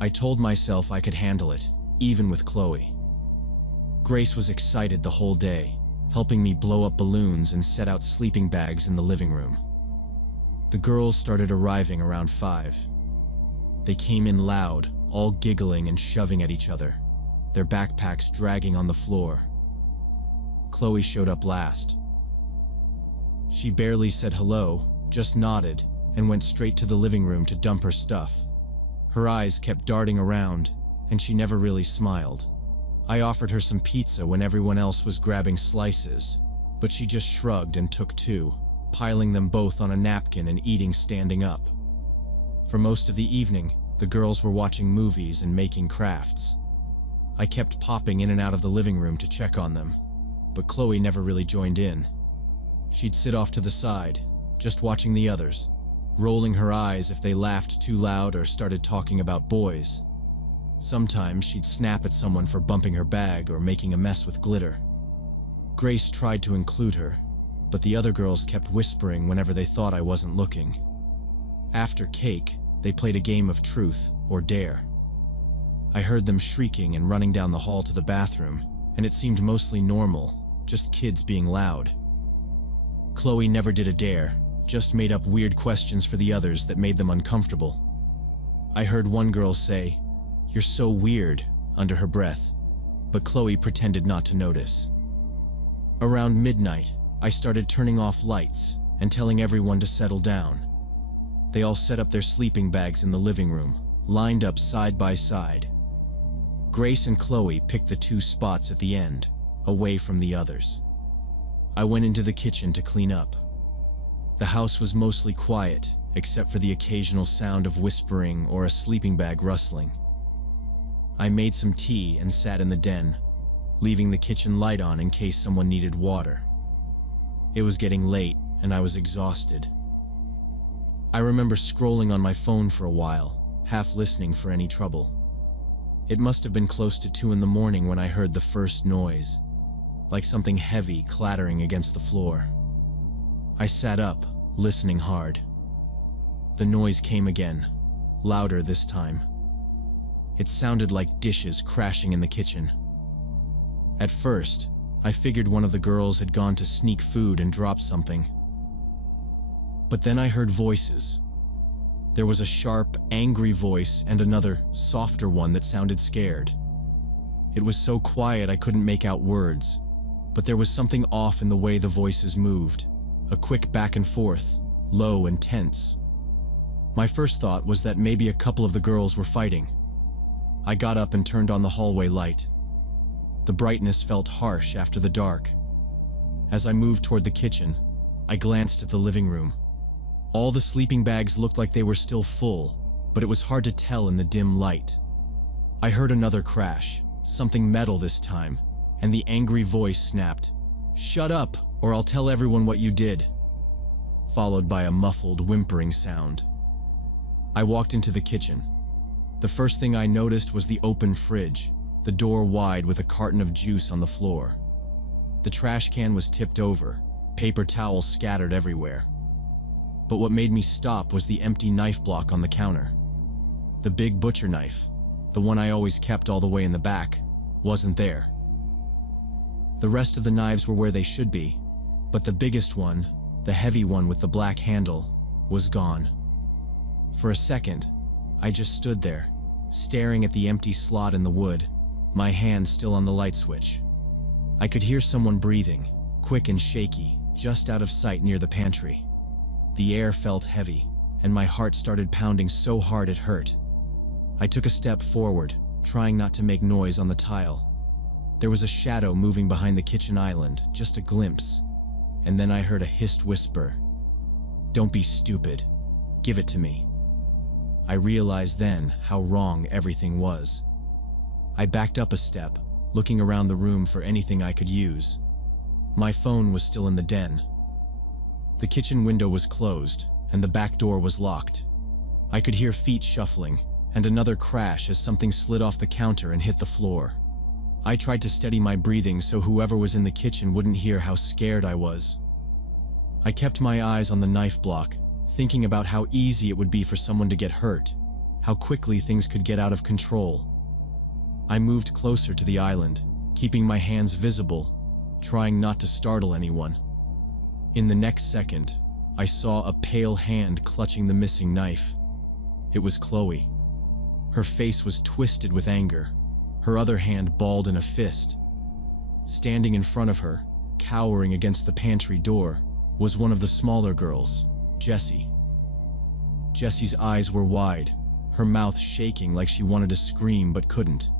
I told myself I could handle it, even with Chloe. Grace was excited the whole day, helping me blow up balloons and set out sleeping bags in the living room. The girls started arriving around 5. They came in loud, all giggling and shoving at each other, their backpacks dragging on the floor. Chloe showed up last. She barely said hello, just nodded, and went straight to the living room to dump her stuff. Her eyes kept darting around, and she never really smiled. I offered her some pizza when everyone else was grabbing slices, but she just shrugged and took 2, piling them both on a napkin and eating standing up. For most of the evening, the girls were watching movies and making crafts. I kept popping in and out of the living room to check on them, but Chloe never really joined in. She'd sit off to the side, just watching the others, rolling her eyes if they laughed too loud or started talking about boys. Sometimes she'd snap at someone for bumping her bag or making a mess with glitter. Grace tried to include her, but the other girls kept whispering whenever they thought I wasn't looking. After cake, they played a game of truth or dare. I heard them shrieking and running down the hall to the bathroom, and it seemed mostly normal, just kids being loud. Chloe never did a dare, just made up weird questions for the others that made them uncomfortable. I heard one girl say, "You're so weird," under her breath, but Chloe pretended not to notice. Around midnight, I started turning off lights and telling everyone to settle down. They all set up their sleeping bags in the living room, lined up side by side. Grace and Chloe picked the 2 spots at the end, away from the others. I went into the kitchen to clean up. The house was mostly quiet, except for the occasional sound of whispering or a sleeping bag rustling. I made some tea and sat in the den, leaving the kitchen light on in case someone needed water. It was getting late, and I was exhausted. I remember scrolling on my phone for a while, half listening for any trouble. It must have been close to 2 in the morning when I heard the first noise, like something heavy clattering against the floor. I sat up, listening hard. The noise came again, louder this time. It sounded like dishes crashing in the kitchen. At first, I figured one of the girls had gone to sneak food and dropped something. But then I heard voices. There was a sharp, angry voice and another, softer one that sounded scared. It was so quiet I couldn't make out words, but there was something off in the way the voices moved, a quick back and forth, low and tense. My first thought was that maybe a couple of the girls were fighting. I got up and turned on the hallway light. The brightness felt harsh after the dark. As I moved toward the kitchen, I glanced at the living room. All the sleeping bags looked like they were still full, but it was hard to tell in the dim light. I heard another crash, something metal this time, and the angry voice snapped, "Shut up, or I'll tell everyone what you did," followed by a muffled, whimpering sound. I walked into the kitchen. The first thing I noticed was the open fridge, the door wide with a carton of juice on the floor. The trash can was tipped over, paper towels scattered everywhere. But what made me stop was the empty knife block on the counter. The big butcher knife, the one I always kept all the way in the back, wasn't there. The rest of the knives were where they should be, but the biggest one, the heavy one with the black handle, was gone. For a second, I just stood there, staring at the empty slot in the wood, my hand still on the light switch. I could hear someone breathing, quick and shaky, just out of sight near the pantry. The air felt heavy, and my heart started pounding so hard it hurt. I took a step forward, trying not to make noise on the tile. There was a shadow moving behind the kitchen island, just a glimpse, and then I heard a hissed whisper. "Don't be stupid. Give it to me." I realized then how wrong everything was. I backed up a step, looking around the room for anything I could use. My phone was still in the den. The kitchen window was closed, and the back door was locked. I could hear feet shuffling, and another crash as something slid off the counter and hit the floor. I tried to steady my breathing so whoever was in the kitchen wouldn't hear how scared I was. I kept my eyes on the knife block, thinking about how easy it would be for someone to get hurt, how quickly things could get out of control. I moved closer to the island, keeping my hands visible, trying not to startle anyone. In the next second, I saw a pale hand clutching the missing knife. It was Chloe. Her face was twisted with anger, her other hand balled in a fist. Standing in front of her, cowering against the pantry door, was one of the smaller girls, Jessie. Jessie's eyes were wide, her mouth shaking like she wanted to scream but couldn't.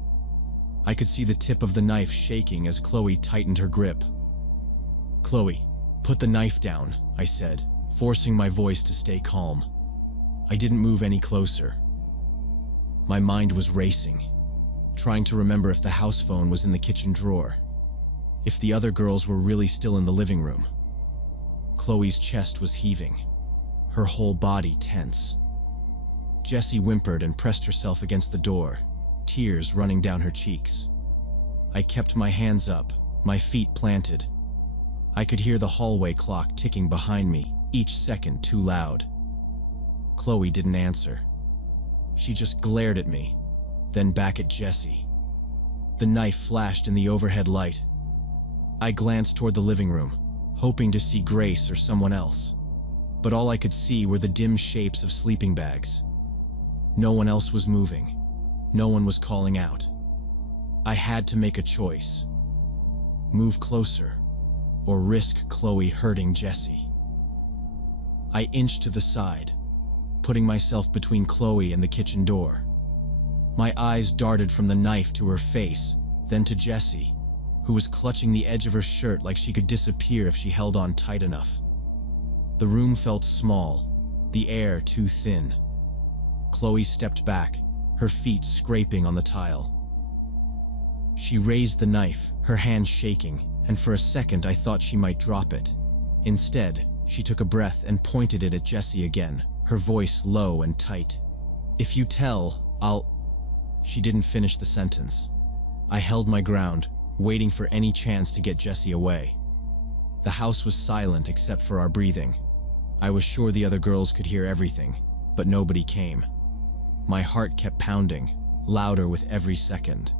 I could see the tip of the knife shaking as Chloe tightened her grip. "Chloe, put the knife down," I said, forcing my voice to stay calm. I didn't move any closer. My mind was racing, trying to remember if the house phone was in the kitchen drawer, if the other girls were really still in the living room. Chloe's chest was heaving, her whole body tense. Jessie whimpered and pressed herself against the door, tears running down her cheeks. I kept my hands up, my feet planted. I could hear the hallway clock ticking behind me, each second too loud. Chloe didn't answer. She just glared at me, then back at Jessie. The knife flashed in the overhead light. I glanced toward the living room, hoping to see Grace or someone else, but all I could see were the dim shapes of sleeping bags. No one else was moving. No one was calling out. I had to make a choice. Move closer, or risk Chloe hurting Jessie. I inched to the side, putting myself between Chloe and the kitchen door. My eyes darted from the knife to her face, then to Jessie, who was clutching the edge of her shirt like she could disappear if she held on tight enough. The room felt small, the air too thin. Chloe stepped back, her feet scraping on the tile. She raised the knife, her hand shaking, and for a second I thought she might drop it. Instead, she took a breath and pointed it at Jesse again, her voice low and tight. "If you tell, I'll—" She didn't finish the sentence. I held my ground, waiting for any chance to get Jesse away. The house was silent except for our breathing. I was sure the other girls could hear everything, but nobody came. My heart kept pounding, louder with every second.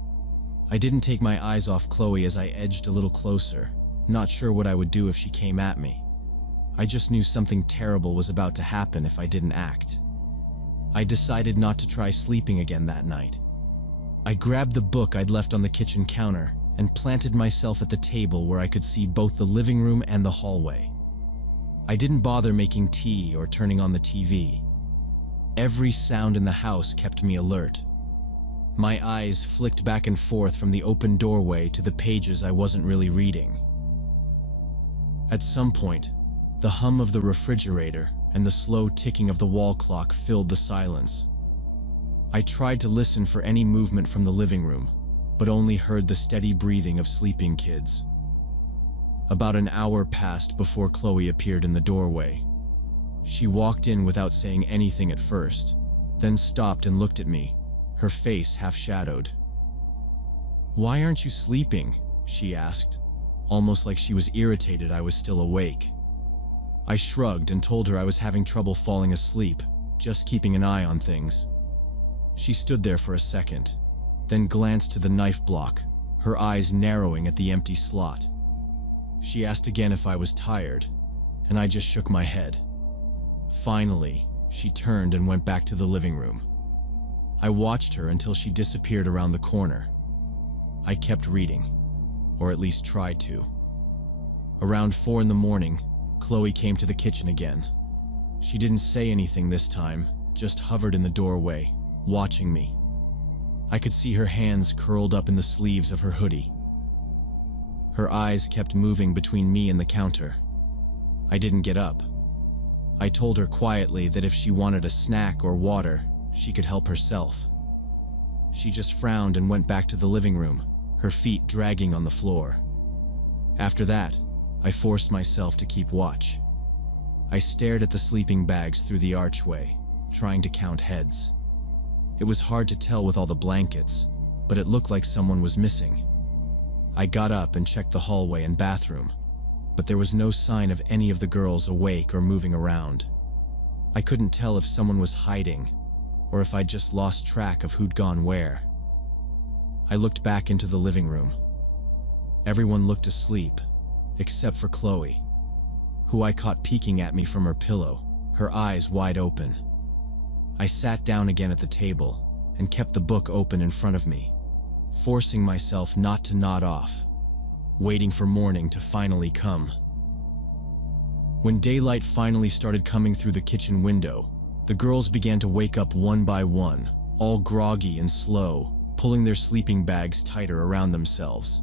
I didn't take my eyes off Chloe as I edged a little closer, not sure what I would do if she came at me. I just knew something terrible was about to happen if I didn't act. I decided not to try sleeping again that night. I grabbed the book I'd left on the kitchen counter and planted myself at the table where I could see both the living room and the hallway. I didn't bother making tea or turning on the TV. Every sound in the house kept me alert. My eyes flicked back and forth from the open doorway to the pages I wasn't really reading. At some point, the hum of the refrigerator and the slow ticking of the wall clock filled the silence. I tried to listen for any movement from the living room, but only heard the steady breathing of sleeping kids. About an hour passed before Chloe appeared in the doorway. She walked in without saying anything at first, then stopped and looked at me, her face half-shadowed. "Why aren't you sleeping?" she asked, almost like she was irritated I was still awake. I shrugged and told her I was having trouble falling asleep, just keeping an eye on things. She stood there for a second, then glanced to the knife block, her eyes narrowing at the empty slot. She asked again if I was tired, and I just shook my head. Finally, she turned and went back to the living room. I watched her until she disappeared around the corner. I kept reading, or at least tried to. Around 4 in the morning, Chloe came to the kitchen again. She didn't say anything this time, just hovered in the doorway, watching me. I could see her hands curled up in the sleeves of her hoodie. Her eyes kept moving between me and the counter. I didn't get up. I told her quietly that if she wanted a snack or water, she could help herself. She just frowned and went back to the living room, her feet dragging on the floor. After that, I forced myself to keep watch. I stared at the sleeping bags through the archway, trying to count heads. It was hard to tell with all the blankets, but it looked like someone was missing. I got up and checked the hallway and bathroom, but there was no sign of any of the girls awake or moving around. I couldn't tell if someone was hiding, or if I'd just lost track of who'd gone where. I looked back into the living room. Everyone looked asleep, except for Chloe, who I caught peeking at me from her pillow, her eyes wide open. I sat down again at the table and kept the book open in front of me, forcing myself not to nod off, waiting for morning to finally come. When daylight finally started coming through the kitchen window, the girls began to wake up one by one, all groggy and slow, pulling their sleeping bags tighter around themselves.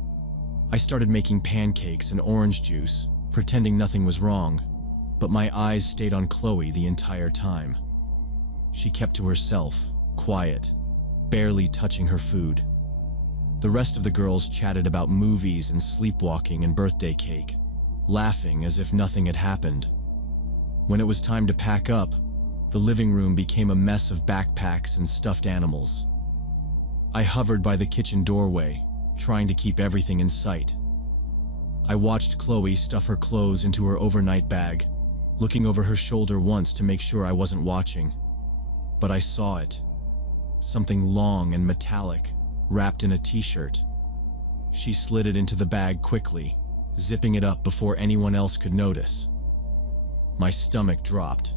I started making pancakes and orange juice, pretending nothing was wrong, but my eyes stayed on Chloe the entire time. She kept to herself, quiet, barely touching her food. The rest of the girls chatted about movies and sleepwalking and birthday cake, laughing as if nothing had happened. When it was time to pack up, the living room became a mess of backpacks and stuffed animals. I hovered by the kitchen doorway, trying to keep everything in sight. I watched Chloe stuff her clothes into her overnight bag, looking over her shoulder once to make sure I wasn't watching. But I saw it. Something long and metallic, wrapped in a t-shirt. She slid it into the bag quickly, zipping it up before anyone else could notice. My stomach dropped.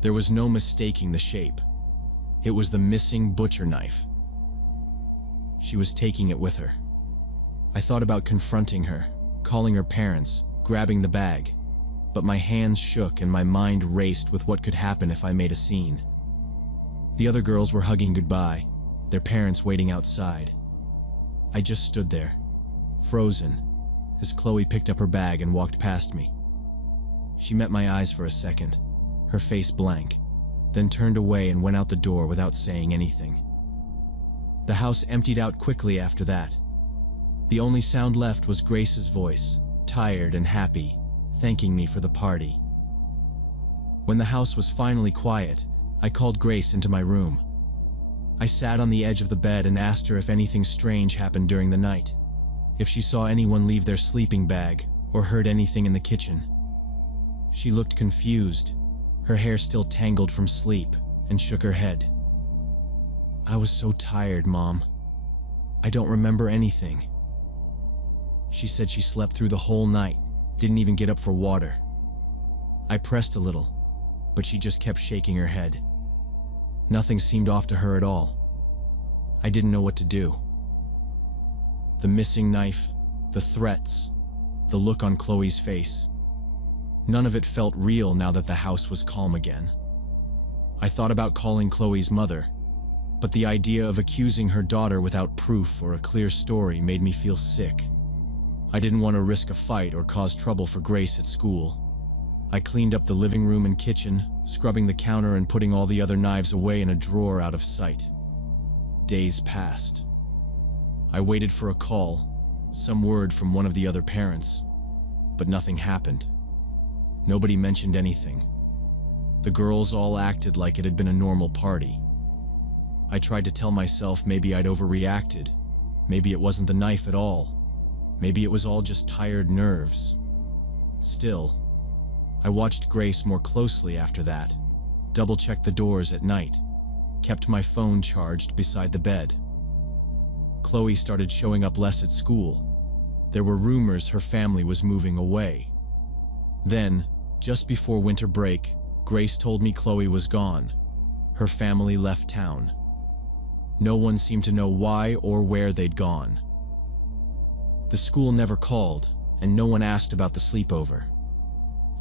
There was no mistaking the shape. It was the missing butcher knife. She was taking it with her. I thought about confronting her, calling her parents, grabbing the bag, but my hands shook and my mind raced with what could happen if I made a scene. The other girls were hugging goodbye, their parents waiting outside. I just stood there, frozen, as Chloe picked up her bag and walked past me. She met my eyes for a second, her face blank, then turned away and went out the door without saying anything. The house emptied out quickly after that. The only sound left was Grace's voice, tired and happy, thanking me for the party. When the house was finally quiet, I called Grace into my room. I sat on the edge of the bed and asked her if anything strange happened during the night, if she saw anyone leave their sleeping bag or heard anything in the kitchen. She looked confused, her hair still tangled from sleep, and shook her head. "I was so tired, Mom. I don't remember anything." She said she slept through the whole night, didn't even get up for water. I pressed a little, but she just kept shaking her head. Nothing seemed off to her at all. I didn't know what to do. The missing knife, the threats, the look on Chloe's face. None of it felt real now that the house was calm again. I thought about calling Chloe's mother, but the idea of accusing her daughter without proof or a clear story made me feel sick. I didn't want to risk a fight or cause trouble for Grace at school. I cleaned up the living room and kitchen, scrubbing the counter and putting all the other knives away in a drawer out of sight. Days passed. I waited for a call, some word from one of the other parents, but nothing happened. Nobody mentioned anything. The girls all acted like it had been a normal party. I tried to tell myself maybe I'd overreacted. Maybe it wasn't the knife at all. Maybe it was all just tired nerves. Still, I watched Grace more closely after that, double-checked the doors at night, kept my phone charged beside the bed. Chloe started showing up less at school. There were rumors her family was moving away. Then, just before winter break, Grace told me Chloe was gone. Her family left town. No one seemed to know why or where they'd gone. The school never called, and no one asked about the sleepover.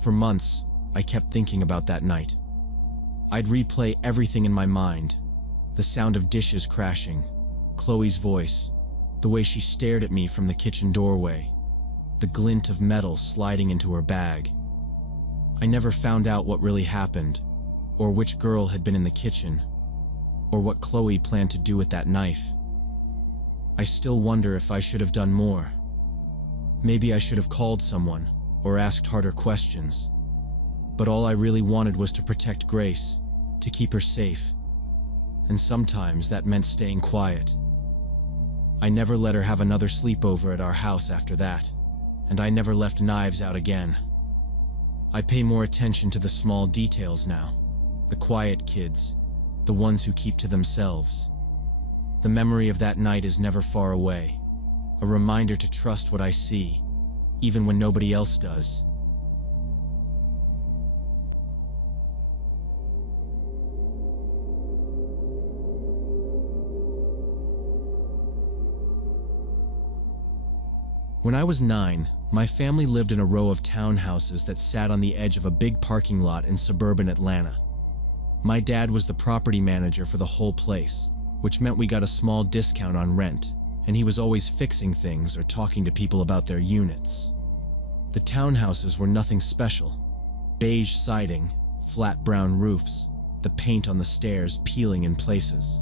For months, I kept thinking about that night. I'd replay everything in my mind. The sound of dishes crashing, Chloe's voice, the way she stared at me from the kitchen doorway, the glint of metal sliding into her bag. I never found out what really happened, or which girl had been in the kitchen, or what Chloe planned to do with that knife. I still wonder if I should have done more. Maybe I should have called someone, or asked harder questions. But all I really wanted was to protect Grace, to keep her safe. And sometimes that meant staying quiet. I never let her have another sleepover at our house after that, and I never left knives out again. I pay more attention to the small details now, the quiet kids, the ones who keep to themselves. The memory of that night is never far away, a reminder to trust what I see, even when nobody else does. When I was 9, my family lived in a row of townhouses that sat on the edge of a big parking lot in suburban Atlanta. My dad was the property manager for the whole place, which meant we got a small discount on rent, and he was always fixing things or talking to people about their units. The townhouses were nothing special. Beige siding, flat brown roofs, the paint on the stairs peeling in places.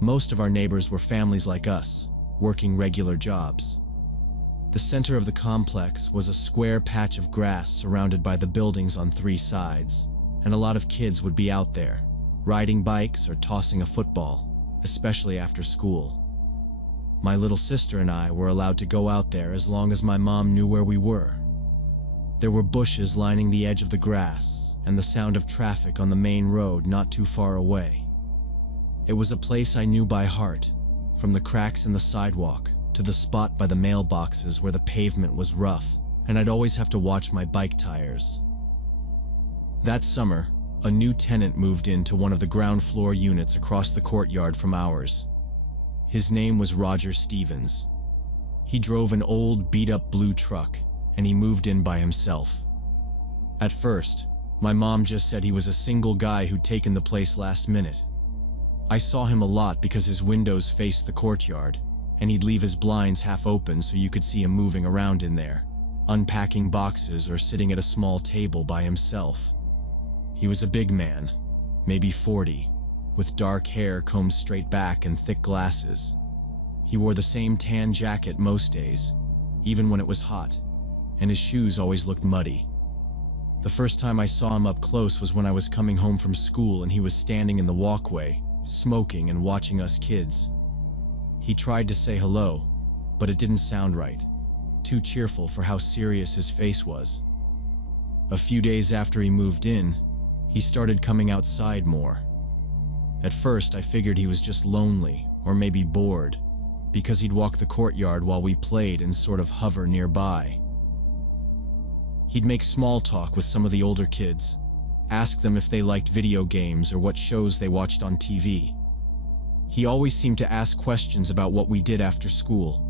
Most of our neighbors were families like us, working regular jobs. The center of the complex was a square patch of grass surrounded by the buildings on 3 sides, and a lot of kids would be out there, riding bikes or tossing a football, especially after school. My little sister and I were allowed to go out there as long as my mom knew where we were. There were bushes lining the edge of the grass, and the sound of traffic on the main road not too far away. It was a place I knew by heart, from the cracks in the sidewalk to the spot by the mailboxes where the pavement was rough, and I'd always have to watch my bike tires. That summer, a new tenant moved into one of the ground floor units across the courtyard from ours. His name was Roger Stevens. He drove an old, beat-up blue truck, and he moved in by himself. At first, my mom just said he was a single guy who'd taken the place last minute. I saw him a lot because his windows faced the courtyard, and he'd leave his blinds half open so you could see him moving around in there, unpacking boxes or sitting at a small table by himself. He was a big man, maybe 40, with dark hair combed straight back and thick glasses. He wore the same tan jacket most days, even when it was hot, and his shoes always looked muddy. The first time I saw him up close was when I was coming home from school and he was standing in the walkway, smoking and watching us kids. He tried to say hello, but it didn't sound right, too cheerful for how serious his face was. A few days after he moved in, he started coming outside more. At first, I figured he was just lonely or maybe bored, because he'd walk the courtyard while we played and sort of hover nearby. He'd make small talk with some of the older kids, ask them if they liked video games or what shows they watched on TV. He always seemed to ask questions about what we did after school,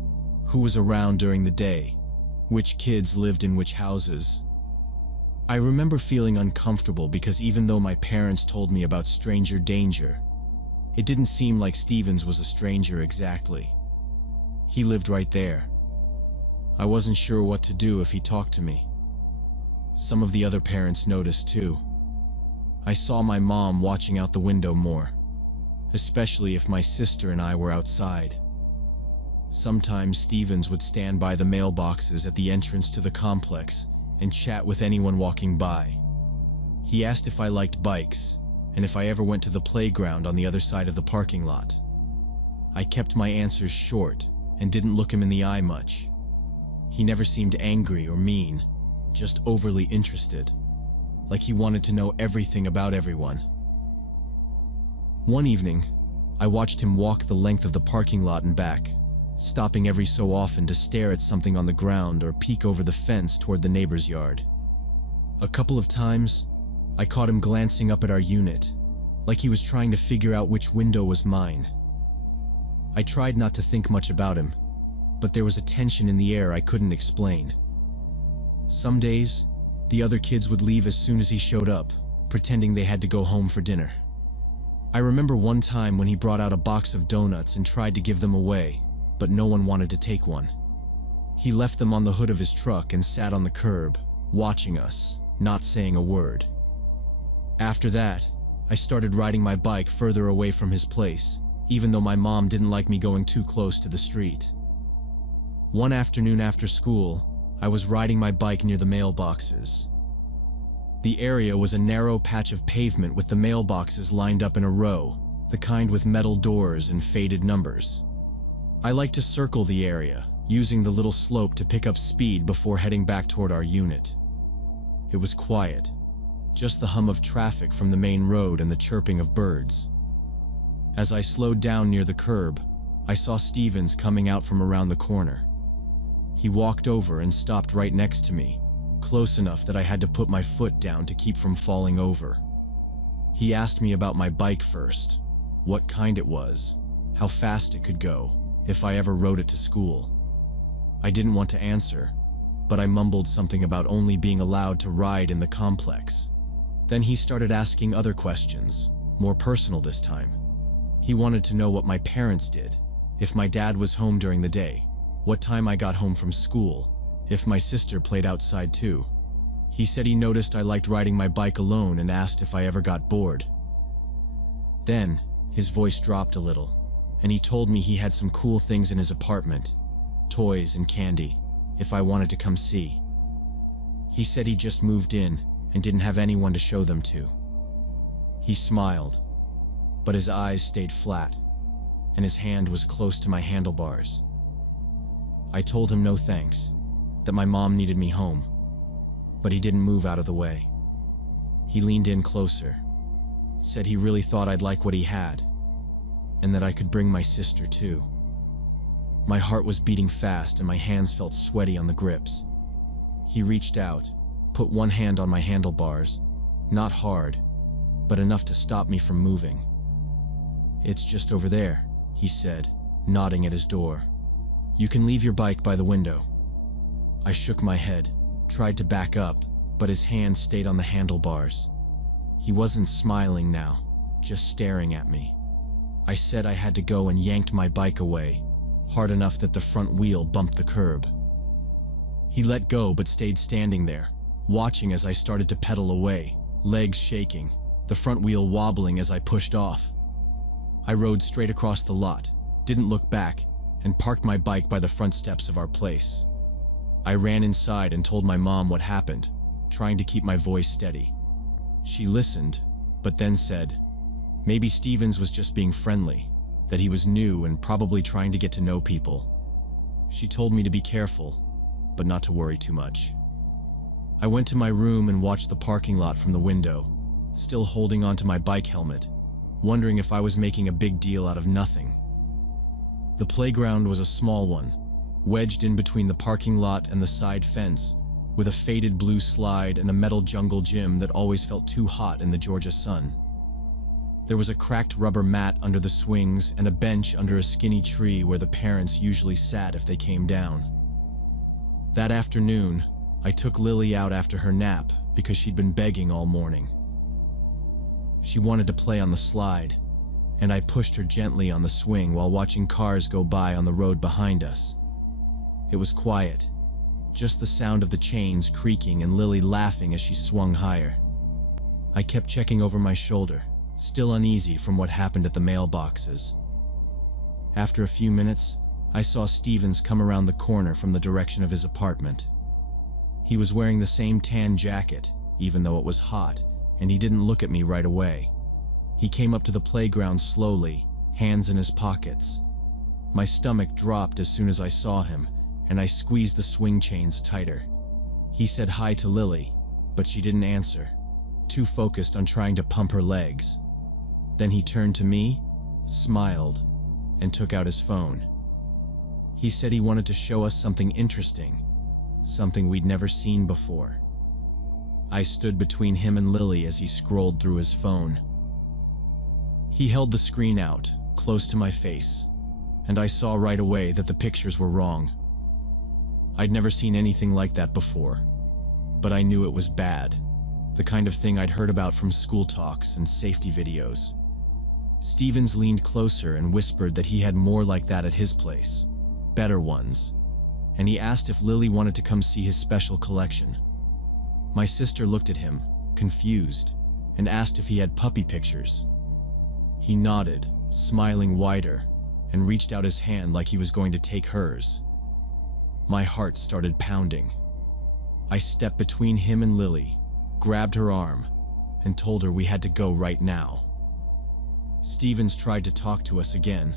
who was around during the day, which kids lived in which houses. I remember feeling uncomfortable because even though my parents told me about stranger danger, it didn't seem like Stevens was a stranger exactly. He lived right there. I wasn't sure what to do if he talked to me. Some of the other parents noticed too. I saw my mom watching out the window more, especially if my sister and I were outside. Sometimes Stevens would stand by the mailboxes at the entrance to the complex and chat with anyone walking by. He asked if I liked bikes and if I ever went to the playground on the other side of the parking lot. I kept my answers short and didn't look him in the eye much. He never seemed angry or mean, just overly interested, like he wanted to know everything about everyone. One evening, I watched him walk the length of the parking lot and back, stopping every so often to stare at something on the ground or peek over the fence toward the neighbor's yard. A couple of times, I caught him glancing up at our unit, like he was trying to figure out which window was mine. I tried not to think much about him, but there was a tension in the air I couldn't explain. Some days, the other kids would leave as soon as he showed up, pretending they had to go home for dinner. I remember one time when he brought out a box of donuts and tried to give them away, but no one wanted to take one. He left them on the hood of his truck and sat on the curb, watching us, not saying a word. After that, I started riding my bike further away from his place, even though my mom didn't like me going too close to the street. One afternoon after school, I was riding my bike near the mailboxes. The area was a narrow patch of pavement with the mailboxes lined up in a row, the kind with metal doors and faded numbers. I like to circle the area, using the little slope to pick up speed before heading back toward our unit. It was quiet, just the hum of traffic from the main road and the chirping of birds. As I slowed down near the curb, I saw Stevens coming out from around the corner. He walked over and stopped right next to me, close enough that I had to put my foot down to keep from falling over. He asked me about my bike first, what kind it was, how fast it could go, if I ever rode it to school. I didn't want to answer, but I mumbled something about only being allowed to ride in the complex. Then he started asking other questions, more personal this time. He wanted to know what my parents did, if my dad was home during the day, what time I got home from school, if my sister played outside too. He said he noticed I liked riding my bike alone and asked if I ever got bored. Then, his voice dropped a little, and he told me he had some cool things in his apartment, toys and candy, if I wanted to come see. He said he just moved in and didn't have anyone to show them to. He smiled, but his eyes stayed flat, and his hand was close to my handlebars. I told him no thanks, that my mom needed me home, but he didn't move out of the way. He leaned in closer, said he really thought I'd like what he had, and that I could bring my sister too. My heart was beating fast and my hands felt sweaty on the grips. He reached out, put one hand on my handlebars, not hard, but enough to stop me from moving. "It's just over there," he said, nodding at his door. "You can leave your bike by the window." I shook my head, tried to back up, but his hand stayed on the handlebars. He wasn't smiling now, just staring at me. I said I had to go and yanked my bike away, hard enough that the front wheel bumped the curb. He let go but stayed standing there, watching as I started to pedal away, legs shaking, the front wheel wobbling as I pushed off. I rode straight across the lot, didn't look back, and parked my bike by the front steps of our place. I ran inside and told my mom what happened, trying to keep my voice steady. She listened, but then said, maybe Stevens was just being friendly, that he was new and probably trying to get to know people. She told me to be careful, but not to worry too much. I went to my room and watched the parking lot from the window, still holding onto my bike helmet, wondering if I was making a big deal out of nothing. The playground was a small one, wedged in between the parking lot and the side fence, with a faded blue slide and a metal jungle gym that always felt too hot in the Georgia sun. There was a cracked rubber mat under the swings and a bench under a skinny tree where the parents usually sat if they came down. That afternoon, I took Lily out after her nap because she'd been begging all morning. She wanted to play on the slide, and I pushed her gently on the swing while watching cars go by on the road behind us. It was quiet, just the sound of the chains creaking and Lily laughing as she swung higher. I kept checking over my shoulder, still uneasy from what happened at the mailboxes. After a few minutes, I saw Stevens come around the corner from the direction of his apartment. He was wearing the same tan jacket, even though it was hot, and he didn't look at me right away. He came up to the playground slowly, hands in his pockets. My stomach dropped as soon as I saw him, and I squeezed the swing chains tighter. He said hi to Lily, but she didn't answer, too focused on trying to pump her legs. Then he turned to me, smiled, and took out his phone. He said he wanted to show us something interesting, something we'd never seen before. I stood between him and Lily as he scrolled through his phone. He held the screen out, close to my face, and I saw right away that the pictures were wrong. I'd never seen anything like that before, but I knew it was bad, the kind of thing I'd heard about from school talks and safety videos. Stevens leaned closer and whispered that he had more like that at his place, better ones, and he asked if Lily wanted to come see his special collection. My sister looked at him, confused, and asked if he had puppy pictures. He nodded, smiling wider, and reached out his hand like he was going to take hers. My heart started pounding. I stepped between him and Lily, grabbed her arm, and told her we had to go right now. Stevens tried to talk to us again,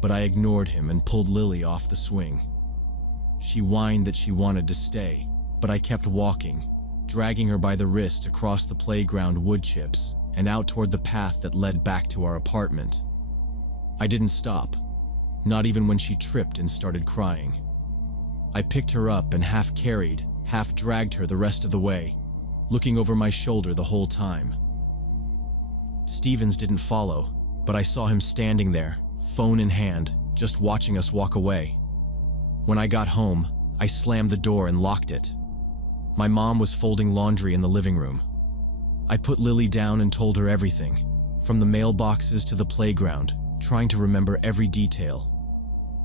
but I ignored him and pulled Lily off the swing. She whined that she wanted to stay, but I kept walking, dragging her by the wrist across the playground wood chips and out toward the path that led back to our apartment. I didn't stop, not even when she tripped and started crying. I picked her up and half carried, half dragged her the rest of the way, looking over my shoulder the whole time. Stevens didn't follow, but I saw him standing there, phone in hand, just watching us walk away. When I got home, I slammed the door and locked it. My mom was folding laundry in the living room. I put Lily down and told her everything, from the mailboxes to the playground, trying to remember every detail.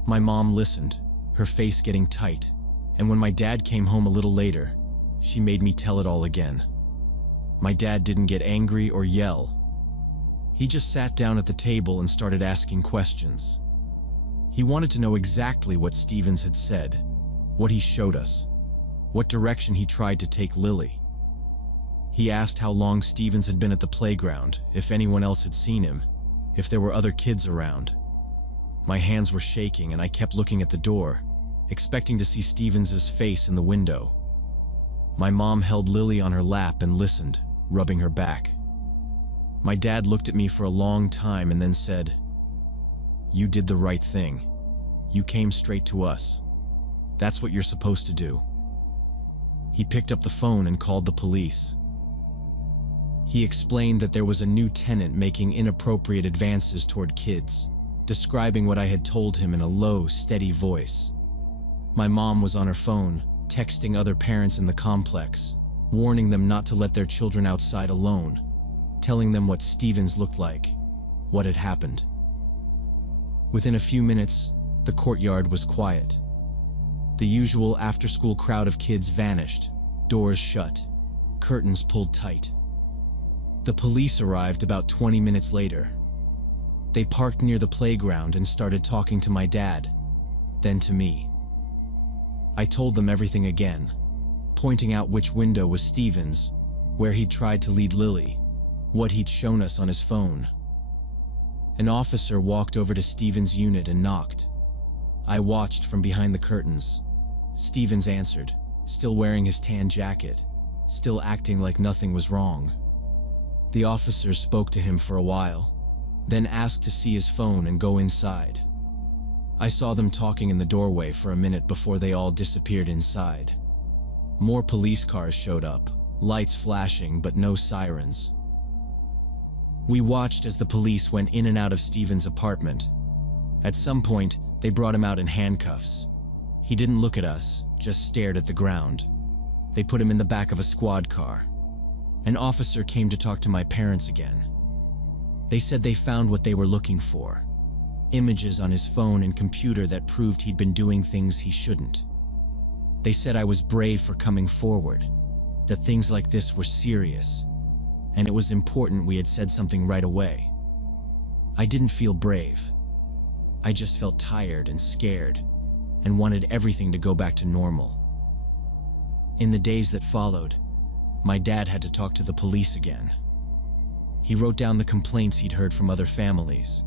My mom listened, her face getting tight, and when my dad came home a little later, she made me tell it all again. My dad didn't get angry or yell. He just sat down at the table and started asking questions. He wanted to know exactly what Stevens had said, what he showed us, what direction he tried to take Lily. He asked how long Stevens had been at the playground, if anyone else had seen him, if there were other kids around. My hands were shaking and I kept looking at the door, expecting to see Stevens's face in the window. My mom held Lily on her lap and listened, rubbing her back. My dad looked at me for a long time and then said, "You did the right thing. You came straight to us. That's what you're supposed to do." He picked up the phone and called the police. He explained that there was a new tenant making inappropriate advances toward kids, describing what I had told him in a low, steady voice. My mom was on her phone, texting other parents in the complex, warning them not to let their children outside alone, telling them what Stevens looked like, what had happened. Within a few minutes, the courtyard was quiet. The usual after-school crowd of kids vanished, doors shut, curtains pulled tight. The police arrived about 20 minutes later. They parked near the playground and started talking to my dad, then to me. I told them everything again, pointing out which window was Steven's, where he'd tried to lead Lily, what he'd shown us on his phone. An officer walked over to Steven's unit and knocked. I watched from behind the curtains. Stevens answered, still wearing his tan jacket, still acting like nothing was wrong. The officer spoke to him for a while, then asked to see his phone and go inside. I saw them talking in the doorway for a minute before they all disappeared inside. More police cars showed up, lights flashing but no sirens. We watched as the police went in and out of Steven's apartment. At some point, they brought him out in handcuffs. He didn't look at us, just stared at the ground. They put him in the back of a squad car. An officer came to talk to my parents again. They said they found what they were looking for. Images on his phone and computer that proved he'd been doing things he shouldn't. They said I was brave for coming forward, that things like this were serious, and it was important we had said something right away. I didn't feel brave. I just felt tired and scared, and wanted everything to go back to normal. In the days that followed, my dad had to talk to the police again. He wrote down the complaints he'd heard from other families,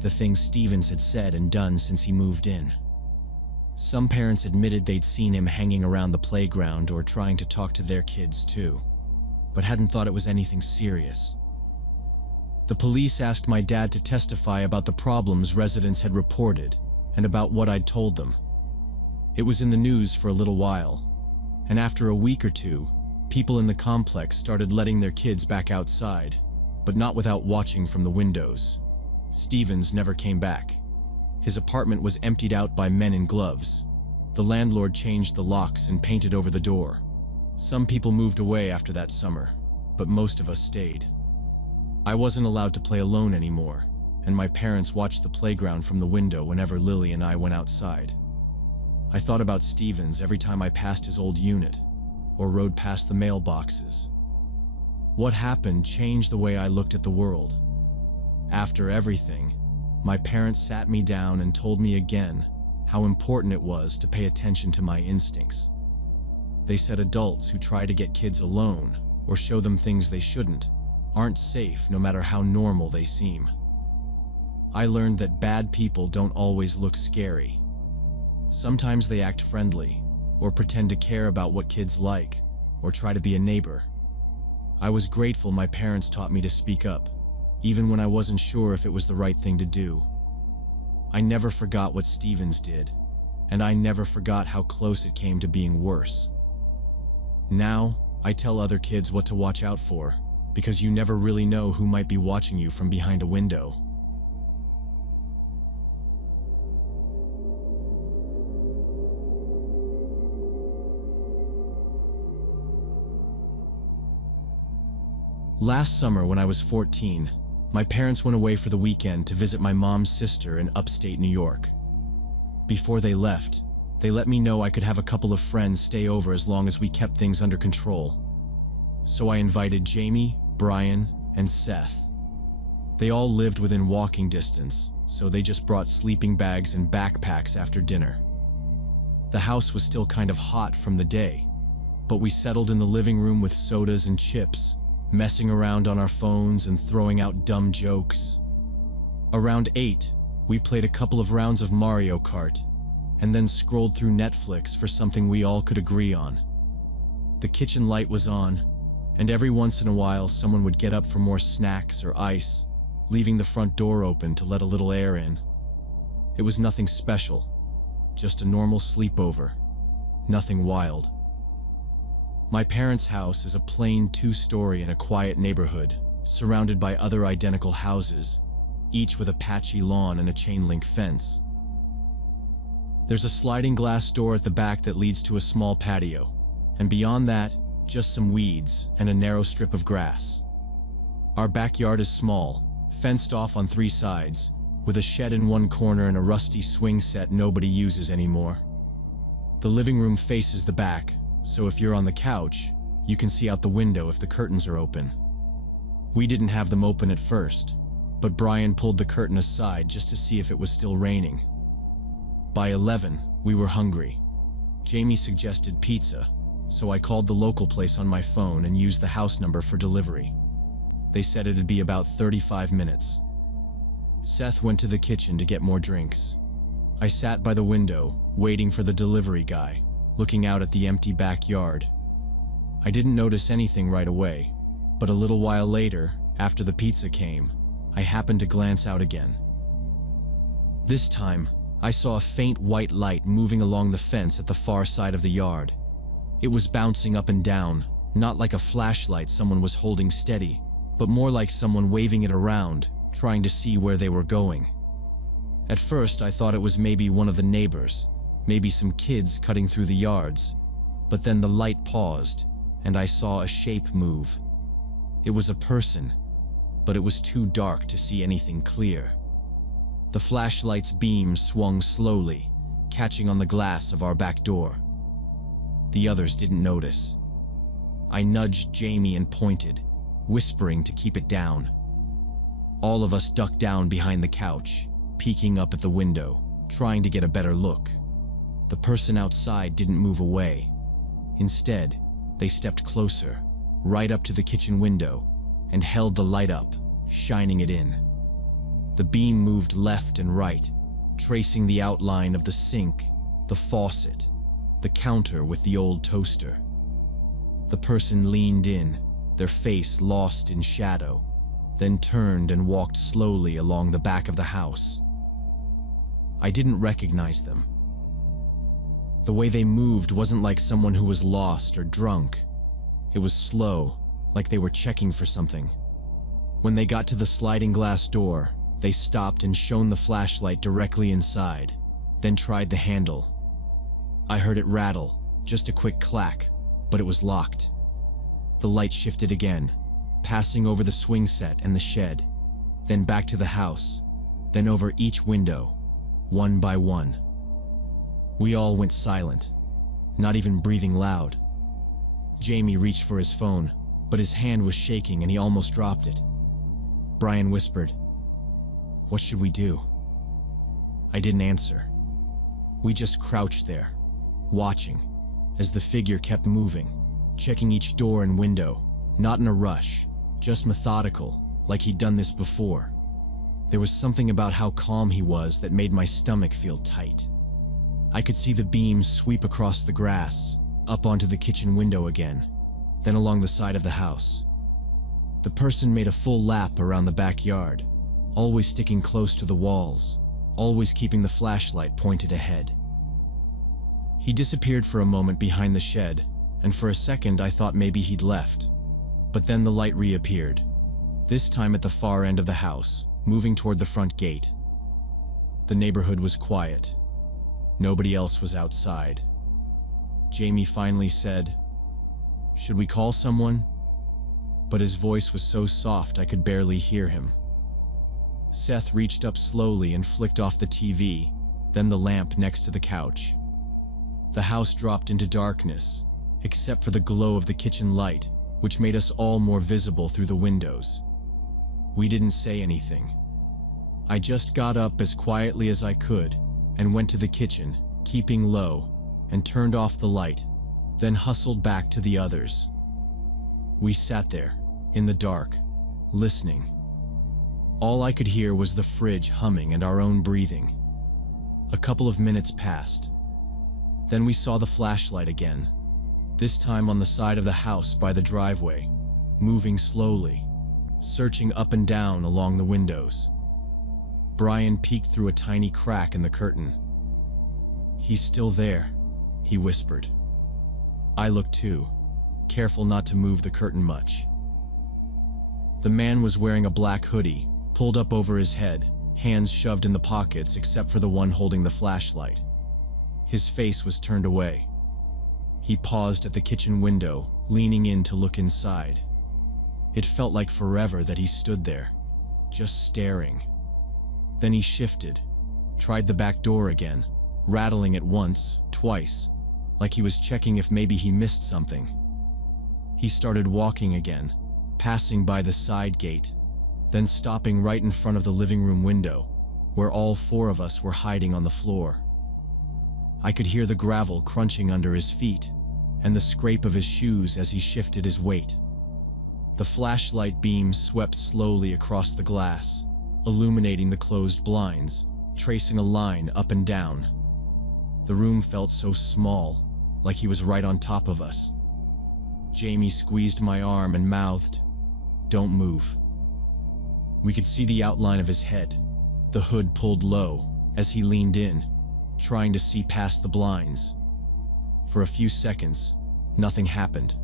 the things Stevens had said and done since he moved in. Some parents admitted they'd seen him hanging around the playground or trying to talk to their kids too, but hadn't thought it was anything serious. The police asked my dad to testify about the problems residents had reported and about what I'd told them. It was in the news for a little while, and after a week or two, people in the complex started letting their kids back outside, but not without watching from the windows. Stevens never came back. His apartment was emptied out by men in gloves. The landlord changed the locks and painted over the door. Some people moved away after that summer, but most of us stayed. I wasn't allowed to play alone anymore, and my parents watched the playground from the window whenever Lily and I went outside. I thought about Stevens every time I passed his old unit, or rode past the mailboxes. What happened changed the way I looked at the world. After everything, my parents sat me down and told me again how important it was to pay attention to my instincts. They said adults who try to get kids alone or show them things they shouldn't aren't safe no matter how normal they seem. I learned that bad people don't always look scary. Sometimes they act friendly, or pretend to care about what kids like, or try to be a neighbor. I was grateful my parents taught me to speak up, even when I wasn't sure if it was the right thing to do. I never forgot what Stevens did, and I never forgot how close it came to being worse. Now, I tell other kids what to watch out for, because you never really know who might be watching you from behind a window. Last summer, when I was 14, my parents went away for the weekend to visit my mom's sister in upstate New York. Before they left, they let me know I could have a couple of friends stay over as long as we kept things under control. So I invited Jamie, Brian, and Seth. They all lived within walking distance, so they just brought sleeping bags and backpacks after dinner. The house was still kind of hot from the day, but we settled in the living room with sodas and chips, messing around on our phones and throwing out dumb jokes. Around 8, we played a couple of rounds of Mario Kart, and then scrolled through Netflix for something we all could agree on. The kitchen light was on, and every once in a while someone would get up for more snacks or ice, leaving the front door open to let a little air in. It was nothing special, just a normal sleepover, nothing wild. My parents' house is a plain 2-story in a quiet neighborhood, surrounded by other identical houses, each with a patchy lawn and a chain-link fence. There's a sliding glass door at the back that leads to a small patio, and beyond that, just some weeds and a narrow strip of grass. Our backyard is small, fenced off on 3 sides, with a shed in one corner and a rusty swing set nobody uses anymore. The living room faces the back, so if you're on the couch, you can see out the window if the curtains are open. We didn't have them open at first, but Brian pulled the curtain aside just to see if it was still raining. By 11, we were hungry. Jamie suggested pizza, so I called the local place on my phone and used the house number for delivery. They said it'd be about 35 minutes. Seth went to the kitchen to get more drinks. I sat by the window, waiting for the delivery guy, looking out at the empty backyard. I didn't notice anything right away, but a little while later, after the pizza came, I happened to glance out again. This time, I saw a faint white light moving along the fence at the far side of the yard. It was bouncing up and down, not like a flashlight someone was holding steady, but more like someone waving it around, trying to see where they were going. At first, I thought it was maybe one of the neighbors, maybe some kids cutting through the yards, but then the light paused, and I saw a shape move. It was a person, but it was too dark to see anything clear. The flashlight's beam swung slowly, catching on the glass of our back door. The others didn't notice. I nudged Jamie and pointed, whispering to keep it down. All of us ducked down behind the couch, peeking up at the window, trying to get a better look. The person outside didn't move away. Instead, they stepped closer, right up to the kitchen window, and held the light up, shining it in. The beam moved left and right, tracing the outline of the sink, the faucet, the counter with the old toaster. The person leaned in, their face lost in shadow, then turned and walked slowly along the back of the house. I didn't recognize them. The way they moved wasn't like someone who was lost or drunk. It was slow, like they were checking for something. When they got to the sliding glass door, they stopped and shone the flashlight directly inside, then tried the handle. I heard it rattle, just a quick clack, but it was locked. The light shifted again, passing over the swing set and the shed, then back to the house, then over each window, one by one. We all went silent, not even breathing loud. Jamie reached for his phone, but his hand was shaking and he almost dropped it. Brian whispered, "What should we do?" I didn't answer. We just crouched there, watching, as the figure kept moving, checking each door and window, not in a rush, just methodical, like he'd done this before. There was something about how calm he was that made my stomach feel tight. I could see the beam sweep across the grass, up onto the kitchen window again, then along the side of the house. The person made a full lap around the backyard, always sticking close to the walls, always keeping the flashlight pointed ahead. He disappeared for a moment behind the shed, and for a second I thought maybe he'd left. But then the light reappeared, this time at the far end of the house, moving toward the front gate. The neighborhood was quiet. Nobody else was outside. Jamie finally said, "Should we call someone?" But his voice was so soft I could barely hear him. Seth reached up slowly and flicked off the TV, then the lamp next to the couch. The house dropped into darkness, except for the glow of the kitchen light, which made us all more visible through the windows. We didn't say anything. I just got up as quietly as I could and went to the kitchen, keeping low, and turned off the light, then hustled back to the others. We sat there, in the dark, listening. All I could hear was the fridge humming and our own breathing. A couple of minutes passed. Then we saw the flashlight again, this time on the side of the house by the driveway, moving slowly, searching up and down along the windows. Brian peeked through a tiny crack in the curtain. "He's still there," he whispered. I looked too, careful not to move the curtain much. The man was wearing a black hoodie, pulled up over his head, hands shoved in the pockets except for the one holding the flashlight. His face was turned away. He paused at the kitchen window, leaning in to look inside. It felt like forever that he stood there, just staring. Then he shifted, tried the back door again, rattling it once, twice, like he was checking if maybe he missed something. He started walking again, passing by the side gate, then stopping right in front of the living room window, where all four of us were hiding on the floor. I could hear the gravel crunching under his feet and the scrape of his shoes as he shifted his weight. The flashlight beam swept slowly across the glass, illuminating the closed blinds, tracing a line up and down. The room felt so small, like he was right on top of us. Jamie squeezed my arm and mouthed, "Don't move." We could see the outline of his head, the hood pulled low as he leaned in, trying to see past the blinds. For a few seconds, nothing happened.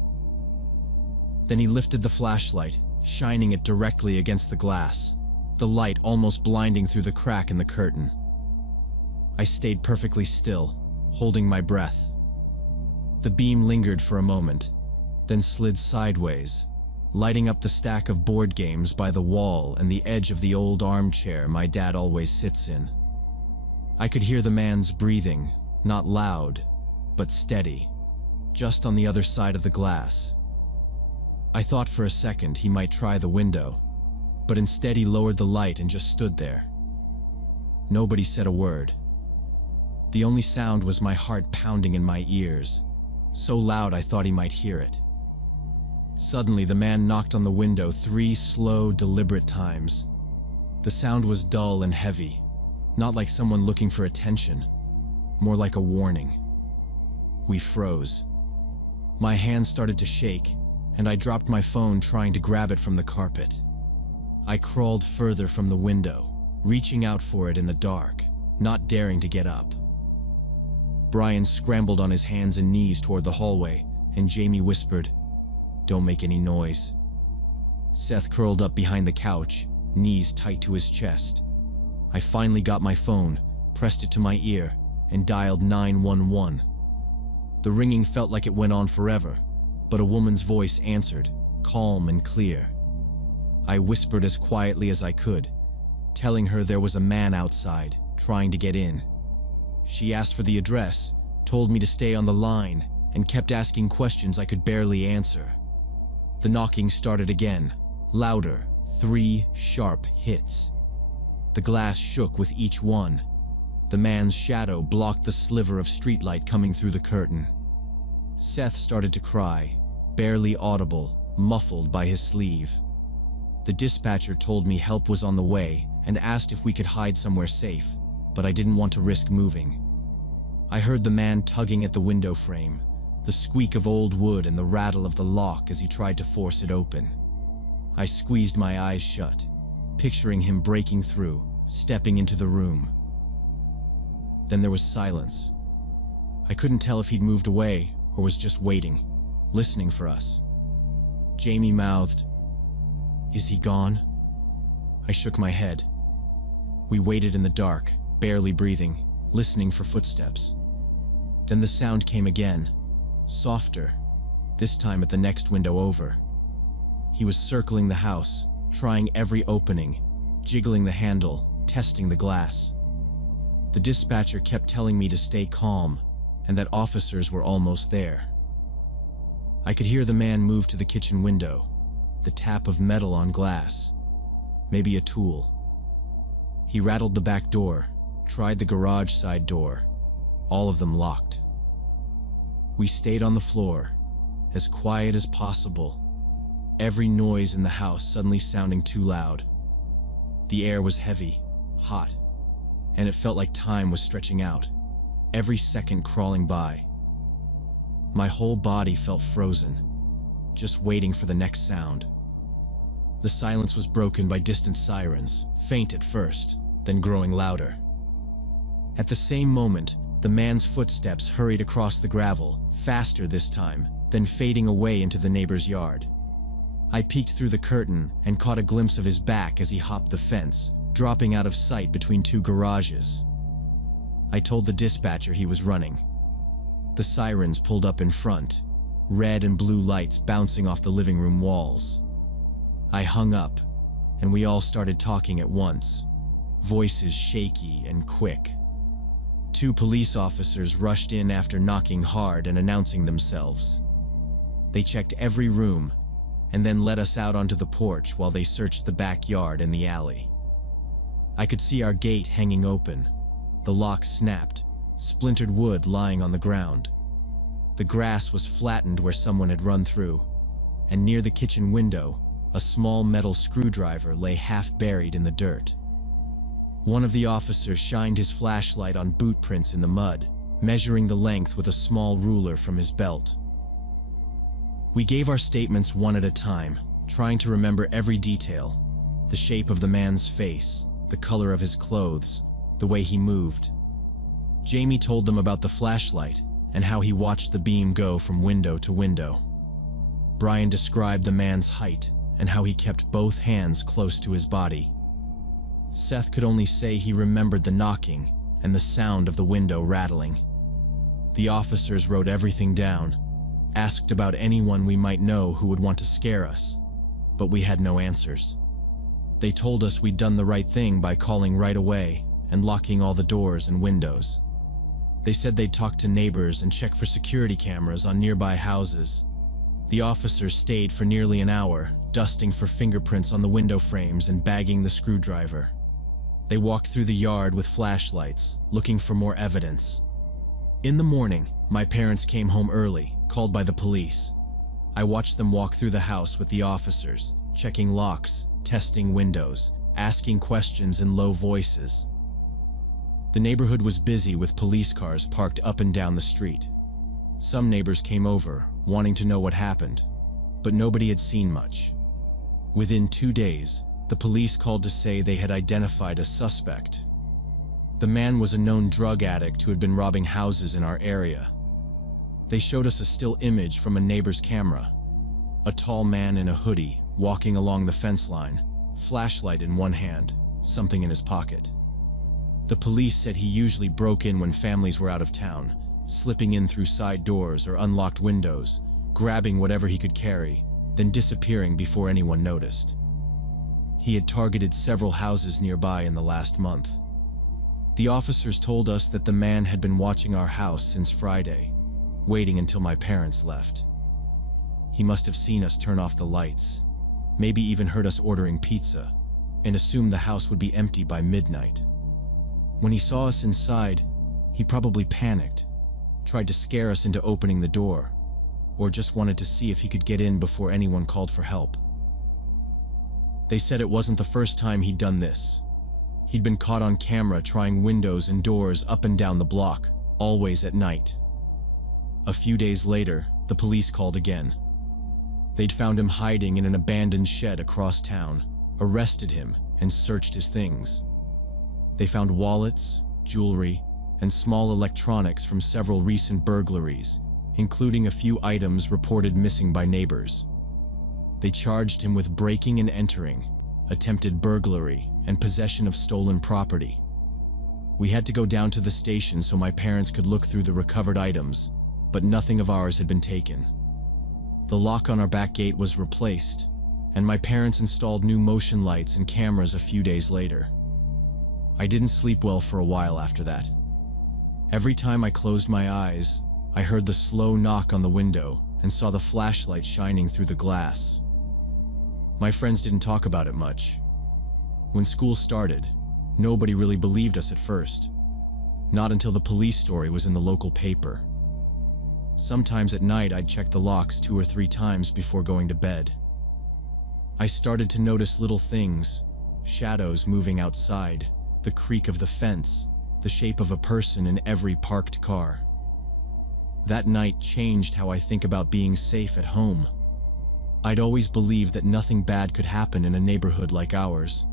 Then he lifted the flashlight, shining it directly against the glass, the light almost blinding through the crack in the curtain. I stayed perfectly still, holding my breath. The beam lingered for a moment, then slid sideways, lighting up the stack of board games by the wall and the edge of the old armchair my dad always sits in. I could hear the man's breathing, not loud, but steady, just on the other side of the glass. I thought for a second he might try the window, but instead he lowered the light and just stood there. Nobody said a word. The only sound was my heart pounding in my ears, so loud I thought he might hear it. Suddenly, the man knocked on the window 3 slow, deliberate times. The sound was dull and heavy, not like someone looking for attention, more like a warning. We froze. My hands started to shake, and I dropped my phone trying to grab it from the carpet. I crawled further from the window, reaching out for it in the dark, not daring to get up. Brian scrambled on his hands and knees toward the hallway, and Jamie whispered, "Don't make any noise." Seth curled up behind the couch, knees tight to his chest. I finally got my phone, pressed it to my ear, and dialed 911. The ringing felt like it went on forever, but a woman's voice answered, calm and clear. I whispered as quietly as I could, telling her there was a man outside, trying to get in. She asked for the address, told me to stay on the line, and kept asking questions I could barely answer. The knocking started again, louder, 3 sharp hits. The glass shook with each one. The man's shadow blocked the sliver of streetlight coming through the curtain. Seth started to cry, barely audible, muffled by his sleeve. The dispatcher told me help was on the way and asked if we could hide somewhere safe, but I didn't want to risk moving. I heard the man tugging at the window frame, the squeak of old wood and the rattle of the lock as he tried to force it open. I squeezed my eyes shut, picturing him breaking through, stepping into the room. Then there was silence. I couldn't tell if he'd moved away or was just waiting, listening for us. Jamie mouthed, "Is he gone?" I shook my head. We waited in the dark, barely breathing, listening for footsteps. Then the sound came again, softer, this time at the next window over. He was circling the house, trying every opening, jiggling the handle, testing the glass. The dispatcher kept telling me to stay calm and that officers were almost there. I could hear the man move to the kitchen window, the tap of metal on glass, maybe a tool. He rattled the back door, tried the garage side door, all of them locked. We stayed on the floor, as quiet as possible, every noise in the house suddenly sounding too loud. The air was heavy, hot, and it felt like time was stretching out, every second crawling by. My whole body felt frozen, just waiting for the next sound. The silence was broken by distant sirens, faint at first, then growing louder. At the same moment, the man's footsteps hurried across the gravel, faster this time, then fading away into the neighbor's yard. I peeked through the curtain and caught a glimpse of his back as he hopped the fence, dropping out of sight between 2 garages. I told the dispatcher he was running. The sirens pulled up in front, red and blue lights bouncing off the living room walls. I hung up, and we all started talking at once, voices shaky and quick. 2 police officers rushed in after knocking hard and announcing themselves. They checked every room, and then led us out onto the porch while they searched the backyard and the alley. I could see our gate hanging open, the lock snapped, splintered wood lying on the ground. The grass was flattened where someone had run through, and near the kitchen window, a small metal screwdriver lay half buried in the dirt. One of the officers shined his flashlight on boot prints in the mud, measuring the length with a small ruler from his belt. We gave our statements one at a time, trying to remember every detail: the shape of the man's face, the color of his clothes, the way he moved. Jamie told them about the flashlight and how he watched the beam go from window to window. Brian described the man's height and how he kept both hands close to his body. Seth could only say he remembered the knocking and the sound of the window rattling. The officers wrote everything down, asked about anyone we might know who would want to scare us, but we had no answers. They told us we'd done the right thing by calling right away and locking all the doors and windows. They said they'd talk to neighbors and check for security cameras on nearby houses. The officers stayed for nearly an hour, dusting for fingerprints on the window frames and bagging the screwdriver. They walked through the yard with flashlights, looking for more evidence. In the morning, my parents came home early, called by the police. I watched them walk through the house with the officers, checking locks, testing windows, asking questions in low voices. The neighborhood was busy with police cars parked up and down the street. Some neighbors came over, wanting to know what happened, but nobody had seen much. Within 2 days, the police called to say they had identified a suspect. The man was a known drug addict who had been robbing houses in our area. They showed us a still image from a neighbor's camera. A tall man in a hoodie, walking along the fence line, flashlight in one hand, something in his pocket. The police said he usually broke in when families were out of town, slipping in through side doors or unlocked windows, grabbing whatever he could carry, then disappearing before anyone noticed. He had targeted several houses nearby in the last month. The officers told us that the man had been watching our house since Friday, waiting until my parents left. He must have seen us turn off the lights, maybe even heard us ordering pizza, and assumed the house would be empty by midnight. When he saw us inside, he probably panicked, tried to scare us into opening the door, or just wanted to see if he could get in before anyone called for help. They said it wasn't the first time he'd done this. He'd been caught on camera trying windows and doors up and down the block, always at night. A few days later, the police called again. They'd found him hiding in an abandoned shed across town, arrested him, and searched his things. They found wallets, jewelry, and small electronics from several recent burglaries, including a few items reported missing by neighbors. They charged him with breaking and entering, attempted burglary, and possession of stolen property. We had to go down to the station so my parents could look through the recovered items, but nothing of ours had been taken. The lock on our back gate was replaced, and my parents installed new motion lights and cameras a few days later. I didn't sleep well for a while after that. Every time I closed my eyes, I heard the slow knock on the window and saw the flashlight shining through the glass. My friends didn't talk about it much. When school started, nobody really believed us at first. Not until the police story was in the local paper. Sometimes at night I'd check the locks 2 or 3 times before going to bed. I started to notice little things, shadows moving outside, the creak of the fence, the shape of a person in every parked car. That night changed how I think about being safe at home. I'd always believed that nothing bad could happen in a neighborhood like ours,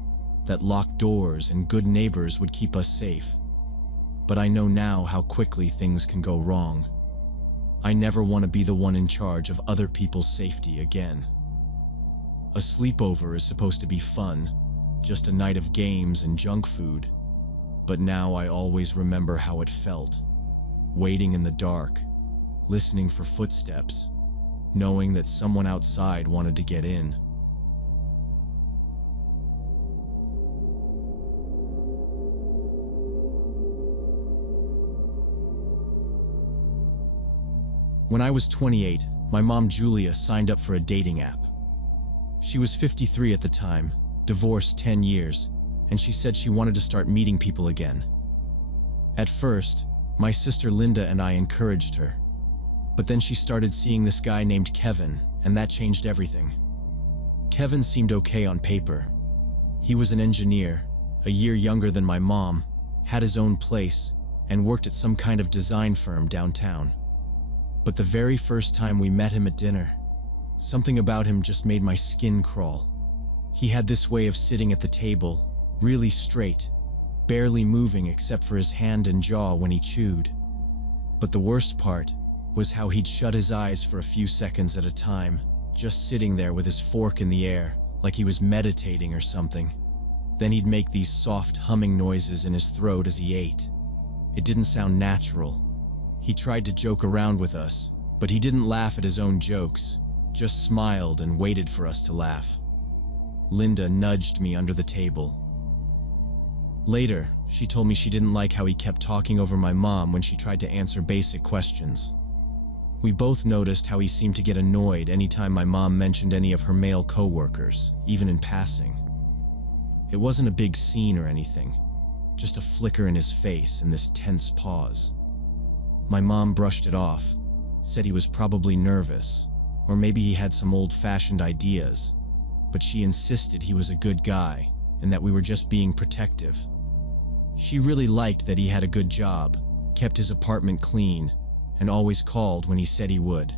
that locked doors and good neighbors would keep us safe. But I know now how quickly things can go wrong. I never want to be the one in charge of other people's safety again. A sleepover is supposed to be fun, just a night of games and junk food. But now I always remember how it felt, waiting in the dark, listening for footsteps, knowing that someone outside wanted to get in. When I was 28, my mom Julia signed up for a dating app. She was 53 at the time, divorced 10 years, and she said she wanted to start meeting people again. At first, my sister Linda and I encouraged her. But then she started seeing this guy named Kevin, and that changed everything. Kevin seemed okay on paper. He was an engineer, a year younger than my mom, had his own place, and worked at some kind of design firm downtown. But the very first time we met him at dinner, something about him just made my skin crawl. He had this way of sitting at the table, really straight, barely moving except for his hand and jaw when he chewed. But the worst part was how he'd shut his eyes for a few seconds at a time, just sitting there with his fork in the air, like he was meditating or something. Then he'd make these soft humming noises in his throat as he ate. It didn't sound natural. He tried to joke around with us, but he didn't laugh at his own jokes, just smiled and waited for us to laugh. Linda nudged me under the table. Later, she told me she didn't like how he kept talking over my mom when she tried to answer basic questions. We both noticed how he seemed to get annoyed anytime my mom mentioned any of her male co-workers, even in passing. It wasn't a big scene or anything, just a flicker in his face and this tense pause. My mom brushed it off, said he was probably nervous, or maybe he had some old-fashioned ideas, but she insisted he was a good guy and that we were just being protective. She really liked that he had a good job, kept his apartment clean, and always called when he said he would.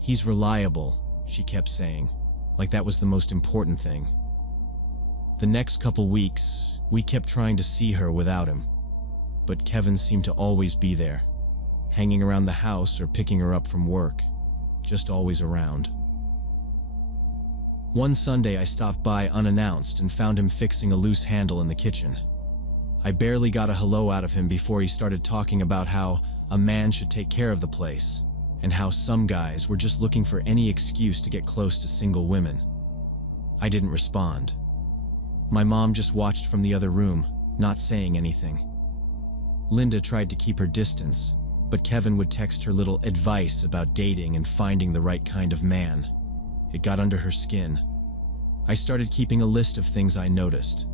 "He's reliable," she kept saying, like that was the most important thing. The next couple weeks, we kept trying to see her without him, but Kevin seemed to always be there, hanging around the house or picking her up from work, just always around. One Sunday I stopped by unannounced and found him fixing a loose handle in the kitchen. I barely got a hello out of him before he started talking about how a man should take care of the place, and how some guys were just looking for any excuse to get close to single women. I didn't respond. My mom just watched from the other room, not saying anything. Linda tried to keep her distance, but Kevin would text her little advice about dating and finding the right kind of man. It got under her skin. I started keeping a list of things I noticed.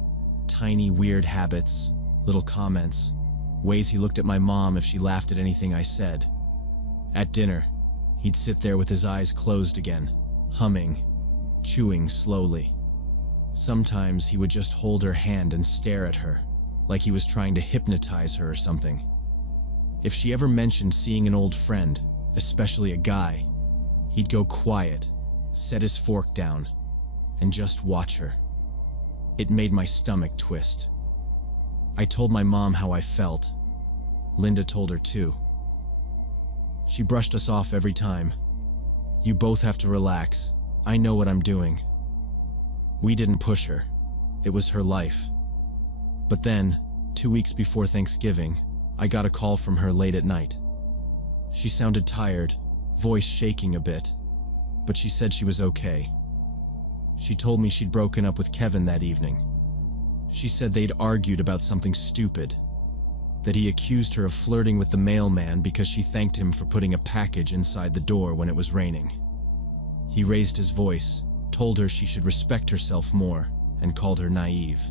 Tiny weird habits, little comments, ways he looked at my mom if she laughed at anything I said. At dinner, he'd sit there with his eyes closed again, humming, chewing slowly. Sometimes he would just hold her hand and stare at her, like he was trying to hypnotize her or something. If she ever mentioned seeing an old friend, especially a guy, he'd go quiet, set his fork down, and just watch her. It made my stomach twist. I told my mom how I felt. Linda told her too. She brushed us off every time. "You both have to relax. I know what I'm doing." We didn't push her. It was her life. But then, 2 weeks before Thanksgiving, I got a call from her late at night. She sounded tired, voice shaking a bit, but she said she was okay. She told me she'd broken up with Kevin that evening. She said they'd argued about something stupid, that he accused her of flirting with the mailman because she thanked him for putting a package inside the door when it was raining. He raised his voice, told her she should respect herself more, and called her naive.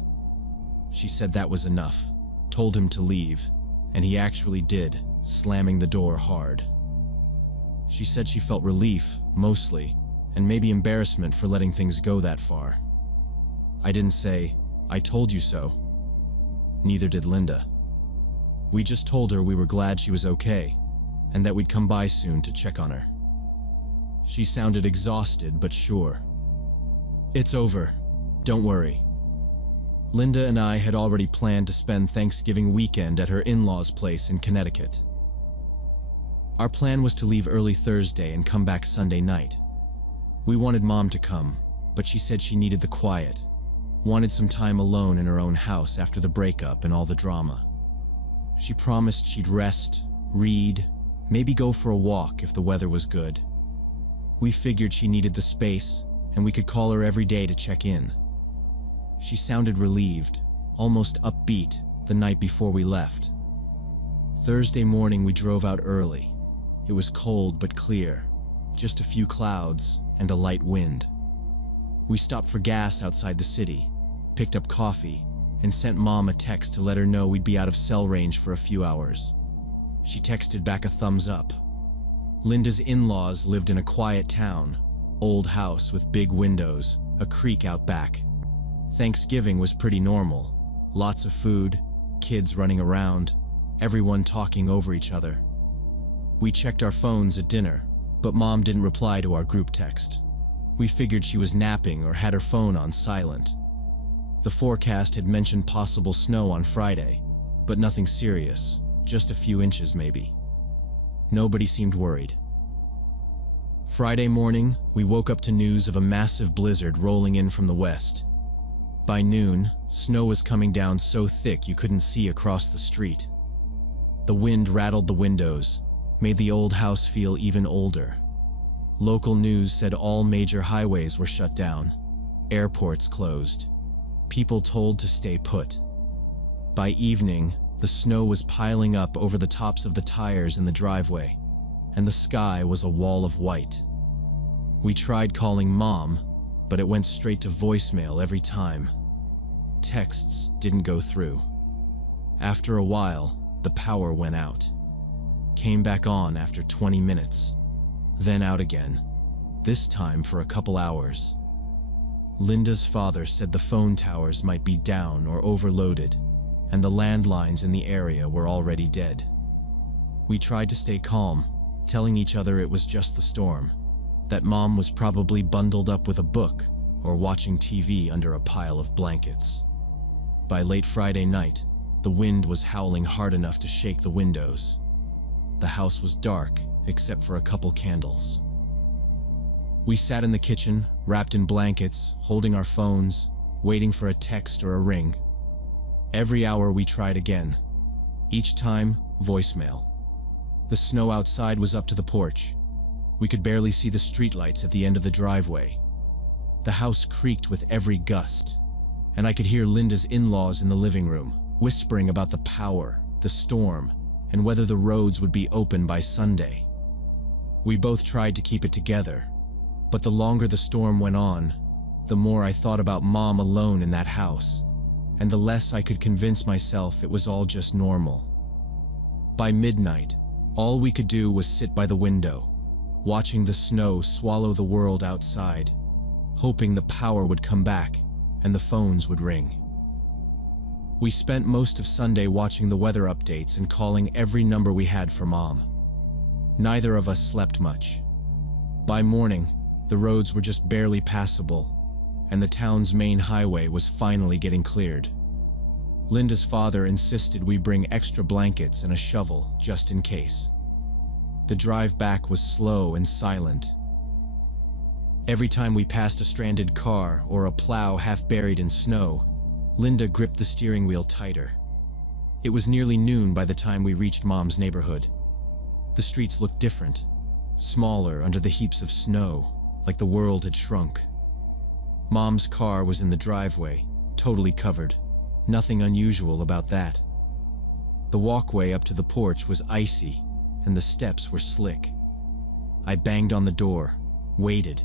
She said that was enough, told him to leave, and he actually did, slamming the door hard. She said she felt relief, mostly, and maybe embarrassment for letting things go that far. I didn't say, "I told you so." Neither did Linda. We just told her we were glad she was okay, and that we'd come by soon to check on her. She sounded exhausted but sure. "It's over. Don't worry." Linda and I had already planned to spend Thanksgiving weekend at her in-laws' place in Connecticut. Our plan was to leave early Thursday and come back Sunday night. We wanted Mom to come, but she said she needed the quiet, wanted some time alone in her own house after the breakup and all the drama. She promised she'd rest, read, maybe go for a walk if the weather was good. We figured she needed the space, and we could call her every day to check in. She sounded relieved, almost upbeat, the night before we left. Thursday morning we drove out early. It was cold but clear, just a few clouds and a light wind. We stopped for gas outside the city, picked up coffee, and sent Mom a text to let her know we'd be out of cell range for a few hours. She texted back a thumbs up. Linda's in-laws lived in a quiet town, old house with big windows, a creek out back. Thanksgiving was pretty normal. Lots of food, kids running around, everyone talking over each other. We checked our phones at dinner, but Mom didn't reply to our group text. We figured she was napping or had her phone on silent. The forecast had mentioned possible snow on Friday, but nothing serious, just a few inches maybe. Nobody seemed worried. Friday morning, we woke up to news of a massive blizzard rolling in from the west. By noon, snow was coming down so thick you couldn't see across the street. The wind rattled the windows, made the old house feel even older. Local news said all major highways were shut down, airports closed, people told to stay put. By evening, the snow was piling up over the tops of the tires in the driveway, and the sky was a wall of white. We tried calling Mom, but it went straight to voicemail every time. Texts didn't go through. After a while, the power went out. Came back on after 20 minutes. Then out again, this time for a couple hours. Linda's father said the phone towers might be down or overloaded, and the landlines in the area were already dead. We tried to stay calm, telling each other it was just the storm, that Mom was probably bundled up with a book or watching TV under a pile of blankets. By late Friday night, the wind was howling hard enough to shake the windows. The house was dark, except for a couple candles. We sat in the kitchen, wrapped in blankets, holding our phones, waiting for a text or a ring. Every hour we tried again. Each time, voicemail. The snow outside was up to the porch. We could barely see the streetlights at the end of the driveway. The house creaked with every gust, and I could hear Linda's in-laws in the living room, whispering about the power, the storm, and whether the roads would be open by Sunday. We both tried to keep it together, but the longer the storm went on, the more I thought about Mom alone in that house, and the less I could convince myself it was all just normal. By midnight, all we could do was sit by the window, watching the snow swallow the world outside, hoping the power would come back and the phones would ring. We spent most of Sunday watching the weather updates and calling every number we had for Mom. Neither of us slept much. By morning, the roads were just barely passable, and the town's main highway was finally getting cleared. Linda's father insisted we bring extra blankets and a shovel just in case. The drive back was slow and silent. Every time we passed a stranded car or a plow half buried in snow, Linda gripped the steering wheel tighter. It was nearly noon by the time we reached Mom's neighborhood. The streets looked different, smaller under the heaps of snow, like the world had shrunk. Mom's car was in the driveway, totally covered. Nothing unusual about that. The walkway up to the porch was icy, and the steps were slick. I banged on the door, waited,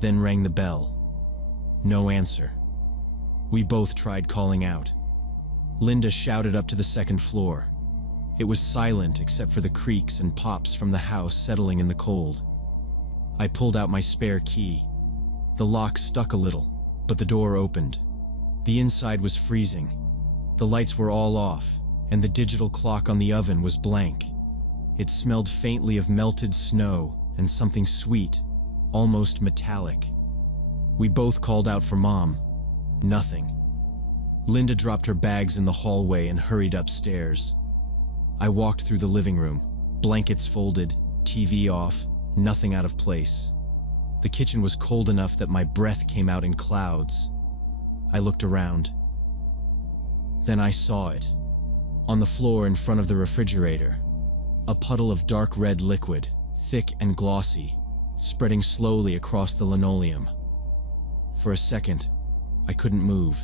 then rang the bell. No answer. We both tried calling out. Linda shouted up to the second floor. It was silent except for the creaks and pops from the house settling in the cold. I pulled out my spare key. The lock stuck a little, but the door opened. The inside was freezing. The lights were all off, and the digital clock on the oven was blank. It smelled faintly of melted snow and something sweet, almost metallic. We both called out for Mom. Nothing. Linda dropped her bags in the hallway and hurried upstairs. I walked through the living room, blankets folded, TV off, nothing out of place. The kitchen was cold enough that my breath came out in clouds. I looked around. Then I saw it. On the floor in front of the refrigerator. A puddle of dark red liquid, thick and glossy, spreading slowly across the linoleum. For a second, I couldn't move.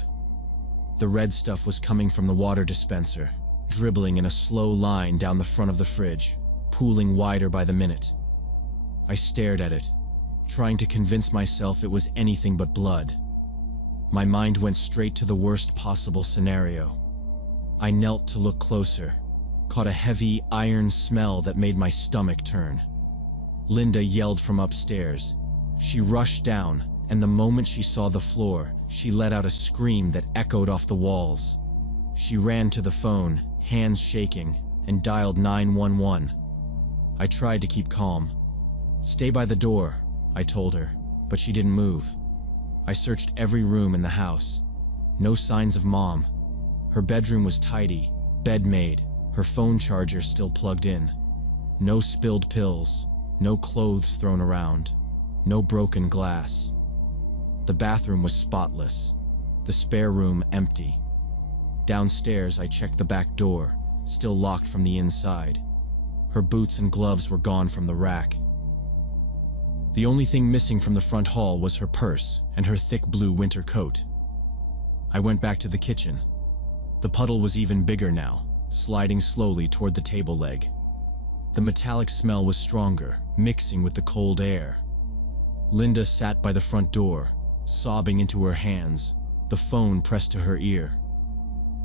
The red stuff was coming from the water dispenser, dribbling in a slow line down the front of the fridge, pooling wider by the minute. I stared at it, trying to convince myself it was anything but blood. My mind went straight to the worst possible scenario. I knelt to look closer, caught a heavy, iron smell that made my stomach turn. Linda yelled from upstairs. She rushed down, and the moment she saw the floor, she let out a scream that echoed off the walls. She ran to the phone, hands shaking, and dialed 911. I tried to keep calm. "Stay by the door," I told her, but she didn't move. I searched every room in the house. No signs of Mom. Her bedroom was tidy, bed made, her phone charger still plugged in. No spilled pills, no clothes thrown around, no broken glass. The bathroom was spotless, the spare room empty. Downstairs, I checked the back door, still locked from the inside. Her boots and gloves were gone from the rack. The only thing missing from the front hall was her purse and her thick blue winter coat. I went back to the kitchen. The puddle was even bigger now, sliding slowly toward the table leg. The metallic smell was stronger, mixing with the cold air. Linda sat by the front door, sobbing into her hands, the phone pressed to her ear.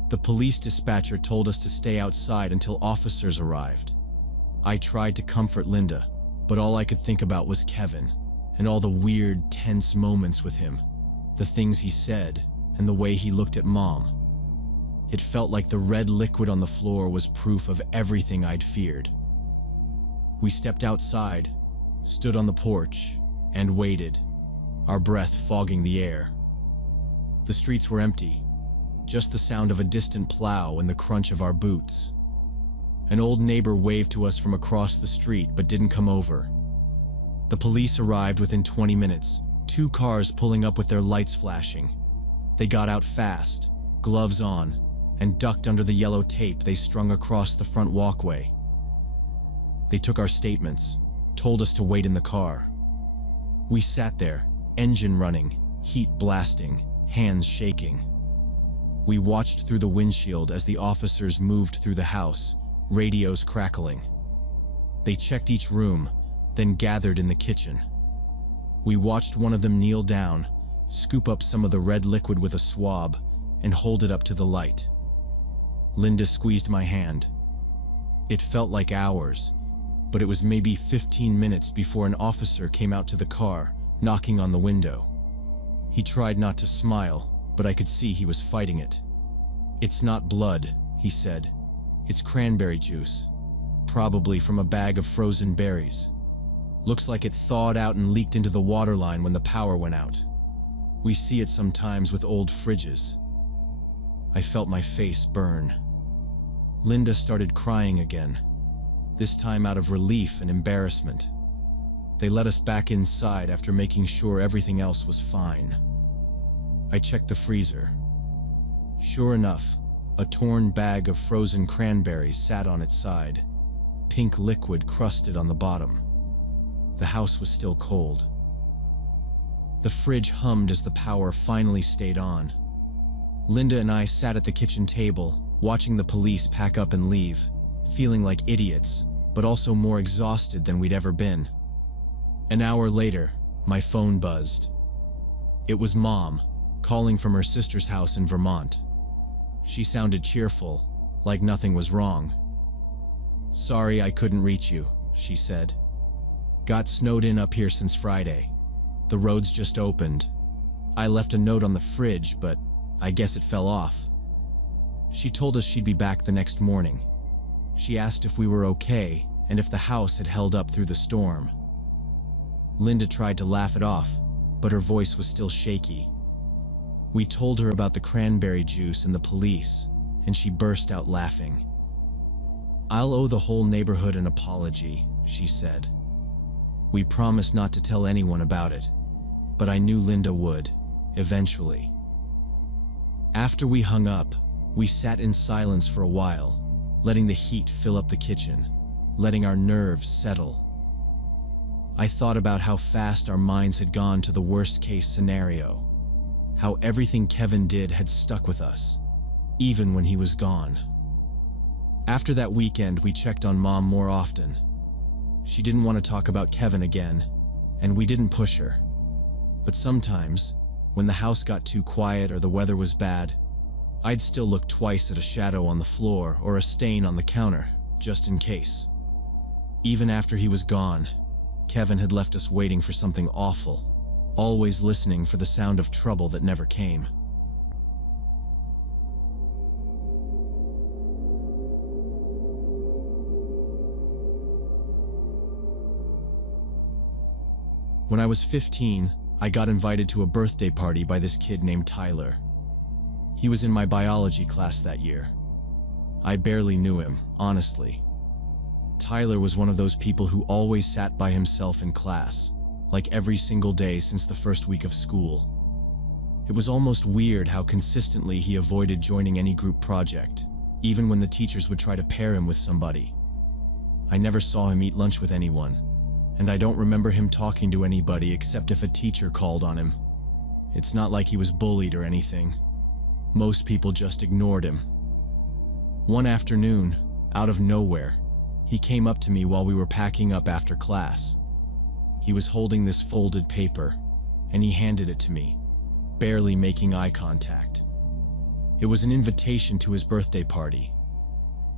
The police dispatcher told us to stay outside until officers arrived. I tried to comfort Linda, but all I could think about was Kevin, and all the weird, tense moments with him, the things he said, and the way he looked at Mom. It felt like the red liquid on the floor was proof of everything I'd feared. We stepped outside, stood on the porch, and waited, our breath fogging the air. The streets were empty, just the sound of a distant plow and the crunch of our boots. An old neighbor waved to us from across the street but didn't come over. The police arrived within 20 minutes, 2 cars pulling up with their lights flashing. They got out fast, gloves on, and ducked under the yellow tape they strung across the front walkway. They took our statements, told us to wait in the car. We sat there, engine running, heat blasting, hands shaking. We watched through the windshield as the officers moved through the house, radios crackling. They checked each room, then gathered in the kitchen. We watched one of them kneel down, scoop up some of the red liquid with a swab, and hold it up to the light. Linda squeezed my hand. It felt like hours, but it was maybe 15 minutes before an officer came out to the car, knocking on the window. He tried not to smile, but I could see he was fighting it. "It's not blood," he said. "It's cranberry juice, probably from a bag of frozen berries. Looks like it thawed out and leaked into the water line when the power went out. We see it sometimes with old fridges." I felt my face burn. Linda started crying again, this time out of relief and embarrassment. They let us back inside after making sure everything else was fine. I checked the freezer. Sure enough, a torn bag of frozen cranberries sat on its side, pink liquid crusted on the bottom. The house was still cold. The fridge hummed as the power finally stayed on. Linda and I sat at the kitchen table, watching the police pack up and leave, feeling like idiots, but also more exhausted than we'd ever been. An hour later, my phone buzzed. It was Mom, calling from her sister's house in Vermont. She sounded cheerful, like nothing was wrong. "Sorry I couldn't reach you," she said. "Got snowed in up here since Friday. The roads just opened. I left a note on the fridge, but I guess it fell off." She told us she'd be back the next morning. She asked if we were okay and if the house had held up through the storm. Linda tried to laugh it off, but her voice was still shaky. We told her about the cranberry juice and the police, and she burst out laughing. "I'll owe the whole neighborhood an apology," she said. "We promised not to tell anyone about it, but I knew Linda would, eventually." After we hung up, we sat in silence for a while, letting the heat fill up the kitchen, letting our nerves settle. I thought about how fast our minds had gone to the worst-case scenario, how everything Kevin did had stuck with us, even when he was gone. After that weekend, we checked on Mom more often. She didn't want to talk about Kevin again, and we didn't push her. But sometimes, when the house got too quiet or the weather was bad, I'd still look twice at a shadow on the floor or a stain on the counter, just in case. Even after he was gone, Kevin had left us waiting for something awful, always listening for the sound of trouble that never came. When I was 15, I got invited to a birthday party by this kid named Tyler. He was in my biology class that year. I barely knew him, honestly. Tyler was one of those people who always sat by himself in class, like every single day since the first week of school. It was almost weird how consistently he avoided joining any group project, even when the teachers would try to pair him with somebody. I never saw him eat lunch with anyone, and I don't remember him talking to anybody except if a teacher called on him. It's not like he was bullied or anything. Most people just ignored him. One afternoon, out of nowhere, he came up to me while we were packing up after class. He was holding this folded paper, and he handed it to me, barely making eye contact. It was an invitation to his birthday party.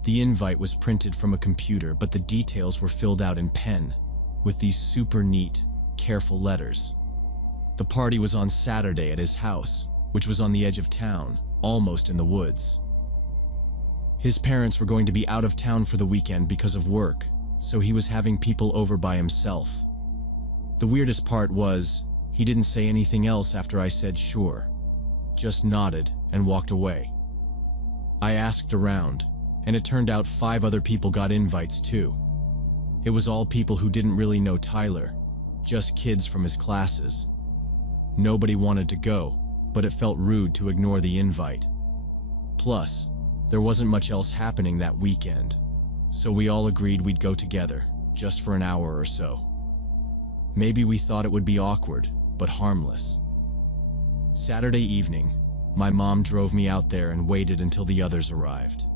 The invite was printed from a computer, but the details were filled out in pen, with these super neat, careful letters. The party was on Saturday at his house, which was on the edge of town, almost in the woods. His parents were going to be out of town for the weekend because of work, so he was having people over by himself. The weirdest part was, he didn't say anything else after I said sure, just nodded and walked away. I asked around, and it turned out 5 other people got invites too. It was all people who didn't really know Tyler, just kids from his classes. Nobody wanted to go, but it felt rude to ignore the invite. Plus, there wasn't much else happening that weekend, so we all agreed we'd go together, just for an hour or so. Maybe we thought it would be awkward, but harmless. Saturday evening, my mom drove me out there and waited until the others arrived.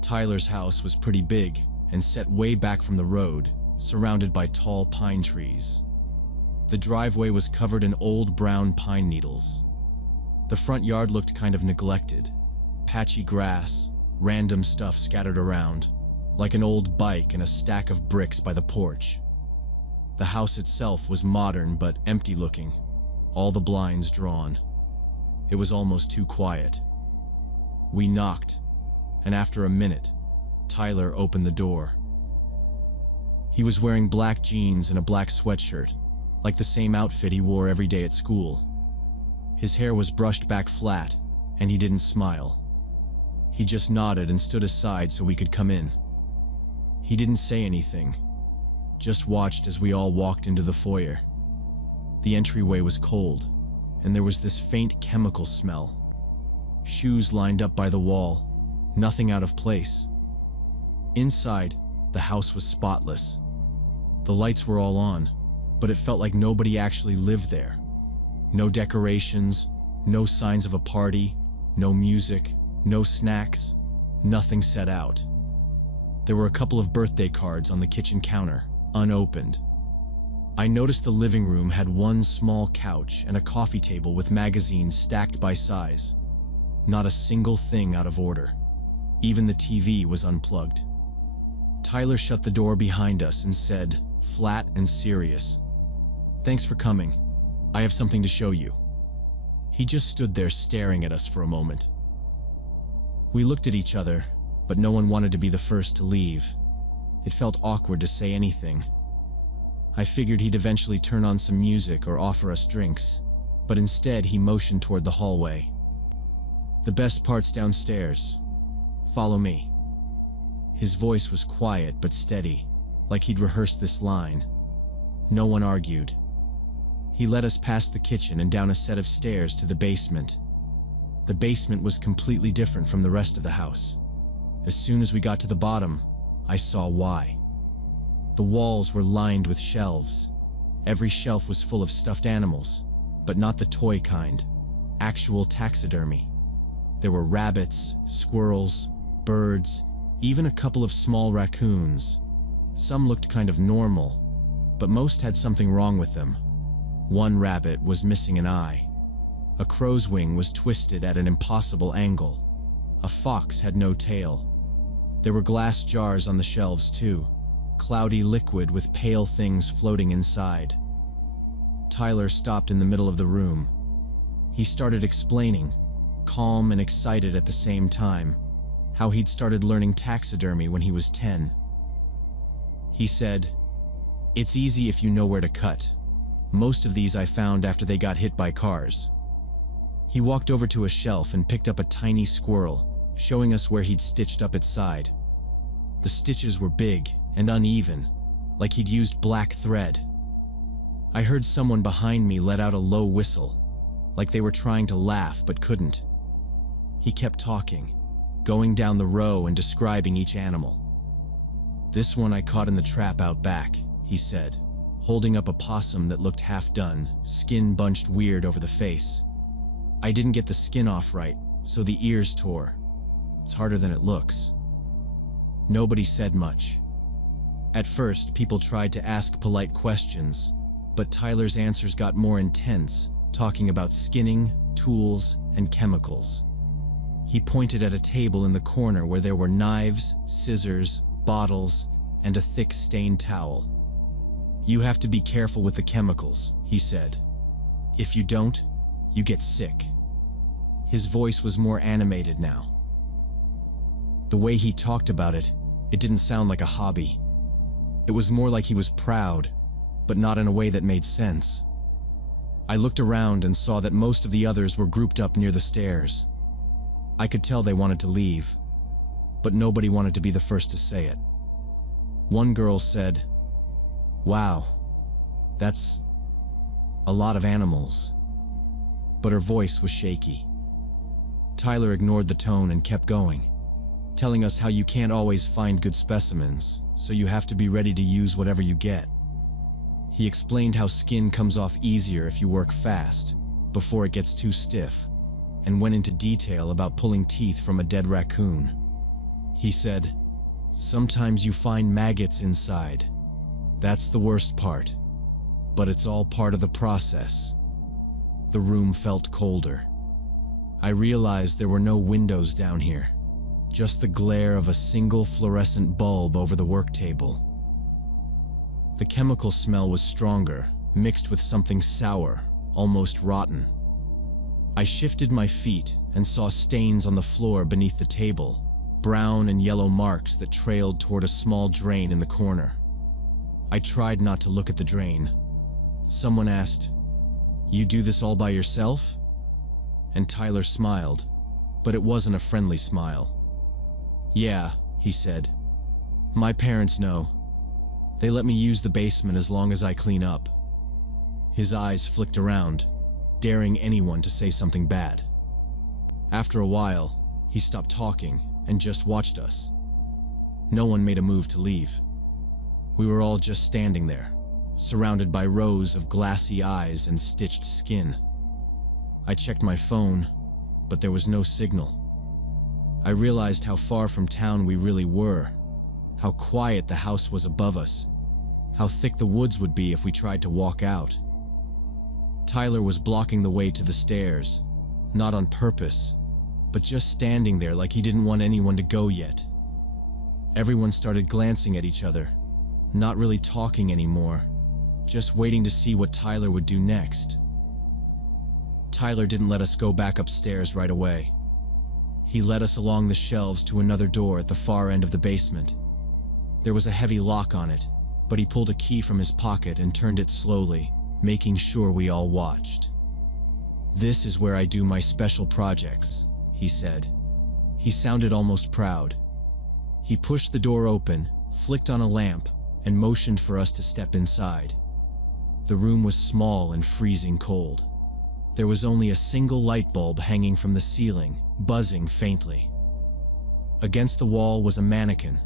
Tyler's house was pretty big and set way back from the road, surrounded by tall pine trees. The driveway was covered in old brown pine needles. The front yard looked kind of neglected. Patchy grass, random stuff scattered around, like an old bike and a stack of bricks by the porch. The house itself was modern but empty looking, all the blinds drawn. It was almost too quiet. We knocked, and after a minute, Tyler opened the door. He was wearing black jeans and a black sweatshirt, like the same outfit he wore every day at school. His hair was brushed back flat, and he didn't smile. He just nodded and stood aside so we could come in. He didn't say anything, just watched as we all walked into the foyer. The entryway was cold, and there was this faint chemical smell. Shoes lined up by the wall, nothing out of place. Inside, the house was spotless. The lights were all on, but it felt like nobody actually lived there. No decorations, no signs of a party, no music, no snacks, nothing set out. There were a couple of birthday cards on the kitchen counter, unopened. I noticed the living room had one small couch and a coffee table with magazines stacked by size. Not a single thing out of order. Even the TV was unplugged. Tyler shut the door behind us and said, flat and serious, "Thanks for coming. I have something to show you." He just stood there staring at us for a moment. We looked at each other, but no one wanted to be the first to leave. It felt awkward to say anything. I figured he'd eventually turn on some music or offer us drinks, but instead he motioned toward the hallway. "The best part's downstairs. Follow me." His voice was quiet but steady, like he'd rehearsed this line. No one argued. He led us past the kitchen and down a set of stairs to the basement. The basement was completely different from the rest of the house. As soon as we got to the bottom, I saw why. The walls were lined with shelves. Every shelf was full of stuffed animals, but not the toy kind, actual taxidermy. There were rabbits, squirrels, birds, even a couple of small raccoons. Some looked kind of normal, but most had something wrong with them. One rabbit was missing an eye. A crow's wing was twisted at an impossible angle. A fox had no tail. There were glass jars on the shelves too, cloudy liquid with pale things floating inside. Tyler stopped in the middle of the room. He started explaining, calm and excited at the same time, how he'd started learning taxidermy when he was 10. He said, "It's easy if you know where to cut. Most of these I found after they got hit by cars." He walked over to a shelf and picked up a tiny squirrel, showing us where he'd stitched up its side. The stitches were big and uneven, like he'd used black thread. I heard someone behind me let out a low whistle, like they were trying to laugh but couldn't. He kept talking, going down the row and describing each animal. "This one I caught in the trap out back," he said, holding up a possum that looked half done, skin bunched weird over the face. "I didn't get the skin off right, so the ears tore. It's harder than it looks." Nobody said much. At first, people tried to ask polite questions, but Tyler's answers got more intense, talking about skinning, tools, and chemicals. He pointed at a table in the corner where there were knives, scissors, bottles, and a thick stained towel. "You have to be careful with the chemicals," he said. "If you don't, you get sick." His voice was more animated now. The way he talked about it, it didn't sound like a hobby. It was more like he was proud, but not in a way that made sense. I looked around and saw that most of the others were grouped up near the stairs. I could tell they wanted to leave, but nobody wanted to be the first to say it. One girl said, "Wow, that's a lot of animals," but her voice was shaky. Tyler ignored the tone and kept going, telling us how you can't always find good specimens, so you have to be ready to use whatever you get. He explained how skin comes off easier if you work fast, before it gets too stiff, and went into detail about pulling teeth from a dead raccoon. He said, "Sometimes you find maggots inside. That's the worst part, but it's all part of the process." The room felt colder. I realized there were no windows down here, just the glare of a single fluorescent bulb over the work table. The chemical smell was stronger, mixed with something sour, almost rotten. I shifted my feet and saw stains on the floor beneath the table, brown and yellow marks that trailed toward a small drain in the corner. I tried not to look at the drain. Someone asked, "You do this all by yourself?" And Tyler smiled, but it wasn't a friendly smile. "Yeah," he said. "My parents know. They let me use the basement as long as I clean up." His eyes flicked around, daring anyone to say something bad. After a while, he stopped talking and just watched us. No one made a move to leave. We were all just standing there, surrounded by rows of glassy eyes and stitched skin. I checked my phone, but there was no signal. I realized how far from town we really were, how quiet the house was above us, how thick the woods would be if we tried to walk out. Tyler was blocking the way to the stairs, not on purpose, but just standing there like he didn't want anyone to go yet. Everyone started glancing at each other, not really talking anymore, just waiting to see what Tyler would do next. Tyler didn't let us go back upstairs right away. He led us along the shelves to another door at the far end of the basement. There was a heavy lock on it, but he pulled a key from his pocket and turned it slowly, making sure we all watched. "This is where I do my special projects," he said. He sounded almost proud. He pushed the door open, flicked on a lamp, and motioned for us to step inside. The room was small and freezing cold. There was only a single light bulb hanging from the ceiling, buzzing faintly. Against the wall was a mannequin,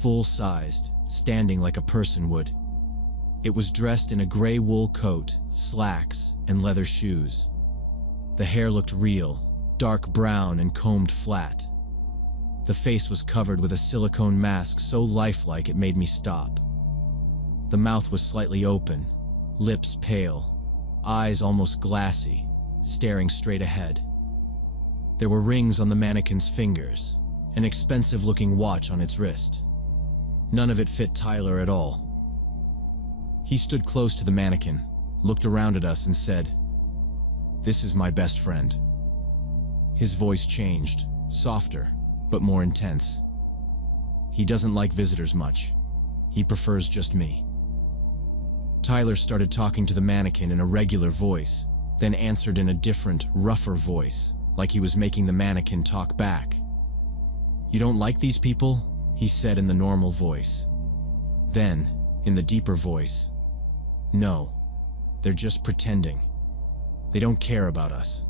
full-sized, standing like a person would. It was dressed in a gray wool coat, slacks, and leather shoes. The hair looked real, dark brown and combed flat. The face was covered with a silicone mask so lifelike it made me stop. The mouth was slightly open, lips pale, eyes almost glassy, staring straight ahead. There were rings on the mannequin's fingers, an expensive-looking watch on its wrist. None of it fit Tyler at all. He stood close to the mannequin, looked around at us and said, "This is my best friend." His voice changed, softer, but more intense. "He doesn't like visitors much. He prefers just me." Tyler started talking to the mannequin in a regular voice, then answered in a different, rougher voice, like he was making the mannequin talk back. "You don't like these people?" he said in the normal voice. Then, in the deeper voice, "No, they're just pretending. They don't care about us."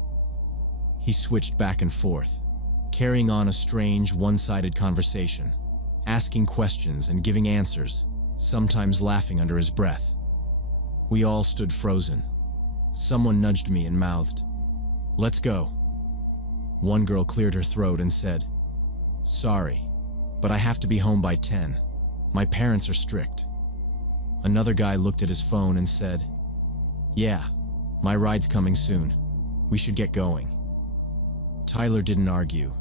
He switched back and forth, carrying on a strange, one-sided conversation, asking questions and giving answers, sometimes laughing under his breath. We all stood frozen. Someone nudged me and mouthed, "Let's go." One girl cleared her throat and said, "Sorry, but I have to be home by 10. My parents are strict." Another guy looked at his phone and said, "Yeah, my ride's coming soon. We should get going." Tyler didn't argue.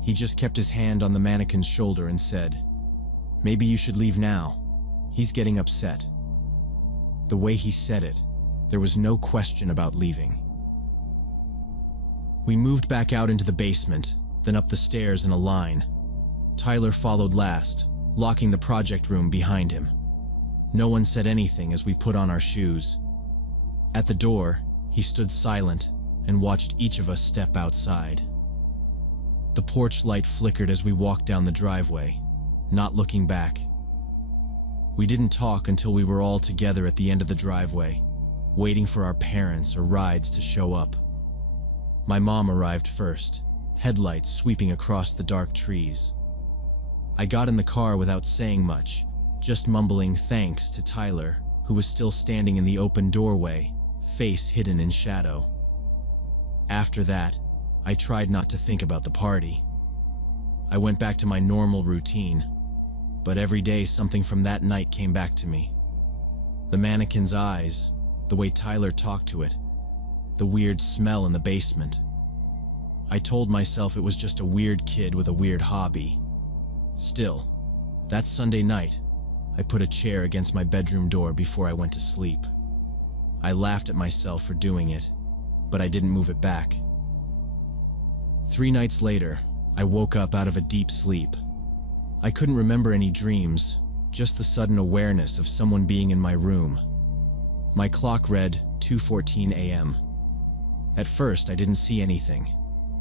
He just kept his hand on the mannequin's shoulder and said, "Maybe you should leave now. He's getting upset." The way he said it, there was no question about leaving. We moved back out into the basement, then up the stairs in a line. Tyler followed last, locking the project room behind him. No one said anything as we put on our shoes. At the door, he stood silent and watched each of us step outside. The porch light flickered as we walked down the driveway, not looking back. We didn't talk until we were all together at the end of the driveway, waiting for our parents or rides to show up. My mom arrived first, headlights sweeping across the dark trees. I got in the car without saying much, just mumbling thanks to Tyler, who was still standing in the open doorway, face hidden in shadow. After that, I tried not to think about the party. I went back to my normal routine, but every day something from that night came back to me. The mannequin's eyes, the way Tyler talked to it, the weird smell in the basement. I told myself it was just a weird kid with a weird hobby. Still, that Sunday night, I put a chair against my bedroom door before I went to sleep. I laughed at myself for doing it, but I didn't move it back. 3 nights later, I woke up out of a deep sleep. I couldn't remember any dreams, just the sudden awareness of someone being in my room. My clock read 2:14 a.m. At first, I didn't see anything,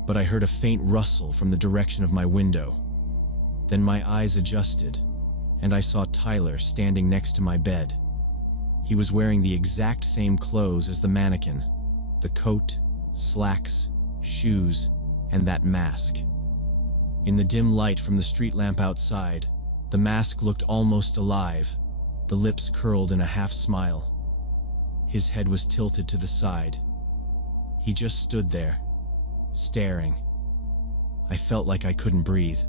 but I heard a faint rustle from the direction of my window. Then my eyes adjusted, and I saw Tyler standing next to my bed. He was wearing the exact same clothes as the mannequin, the coat, slacks, shoes, and that mask. In the dim light from the street lamp outside, the mask looked almost alive, the lips curled in a half smile. His head was tilted to the side. He just stood there, staring. I felt like I couldn't breathe.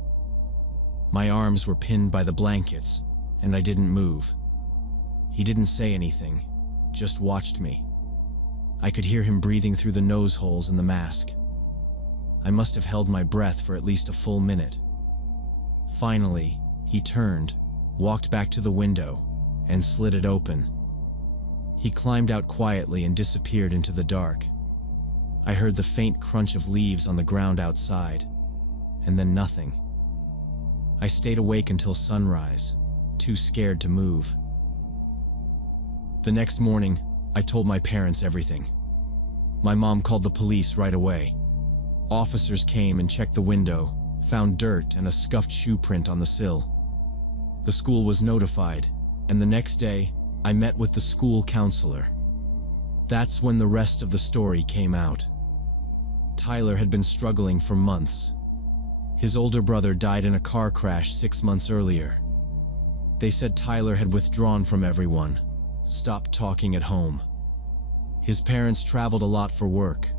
My arms were pinned by the blankets, and I didn't move. He didn't say anything, just watched me. I could hear him breathing through the nose holes in the mask. I must have held my breath for at least a full minute. Finally, he turned, walked back to the window, and slid it open. He climbed out quietly and disappeared into the dark. I heard the faint crunch of leaves on the ground outside, and then nothing. I stayed awake until sunrise, too scared to move. The next morning, I told my parents everything. My mom called the police right away. Officers came and checked the window, found dirt and a scuffed shoe print on the sill. The school was notified, and the next day, I met with the school counselor. That's when the rest of the story came out. Tyler had been struggling for months. His older brother died in a car crash 6 months earlier. They said Tyler had withdrawn from everyone, stopped talking at home. His parents traveled a lot for work,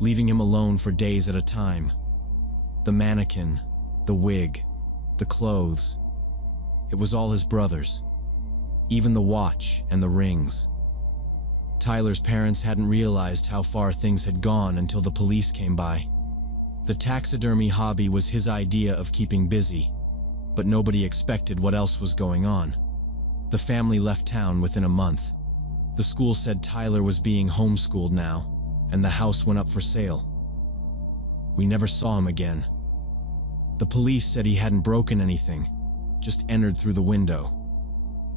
leaving him alone for days at a time. The mannequin, the wig, the clothes. It was all his brother's. even the watch and the rings. Tyler's parents hadn't realized how far things had gone until the police came by. The taxidermy hobby was his idea of keeping busy, but nobody expected what else was going on. The family left town within a month. The school said Tyler was being homeschooled now, and the house went up for sale. We never saw him again. The police said he hadn't broken anything, just entered through the window.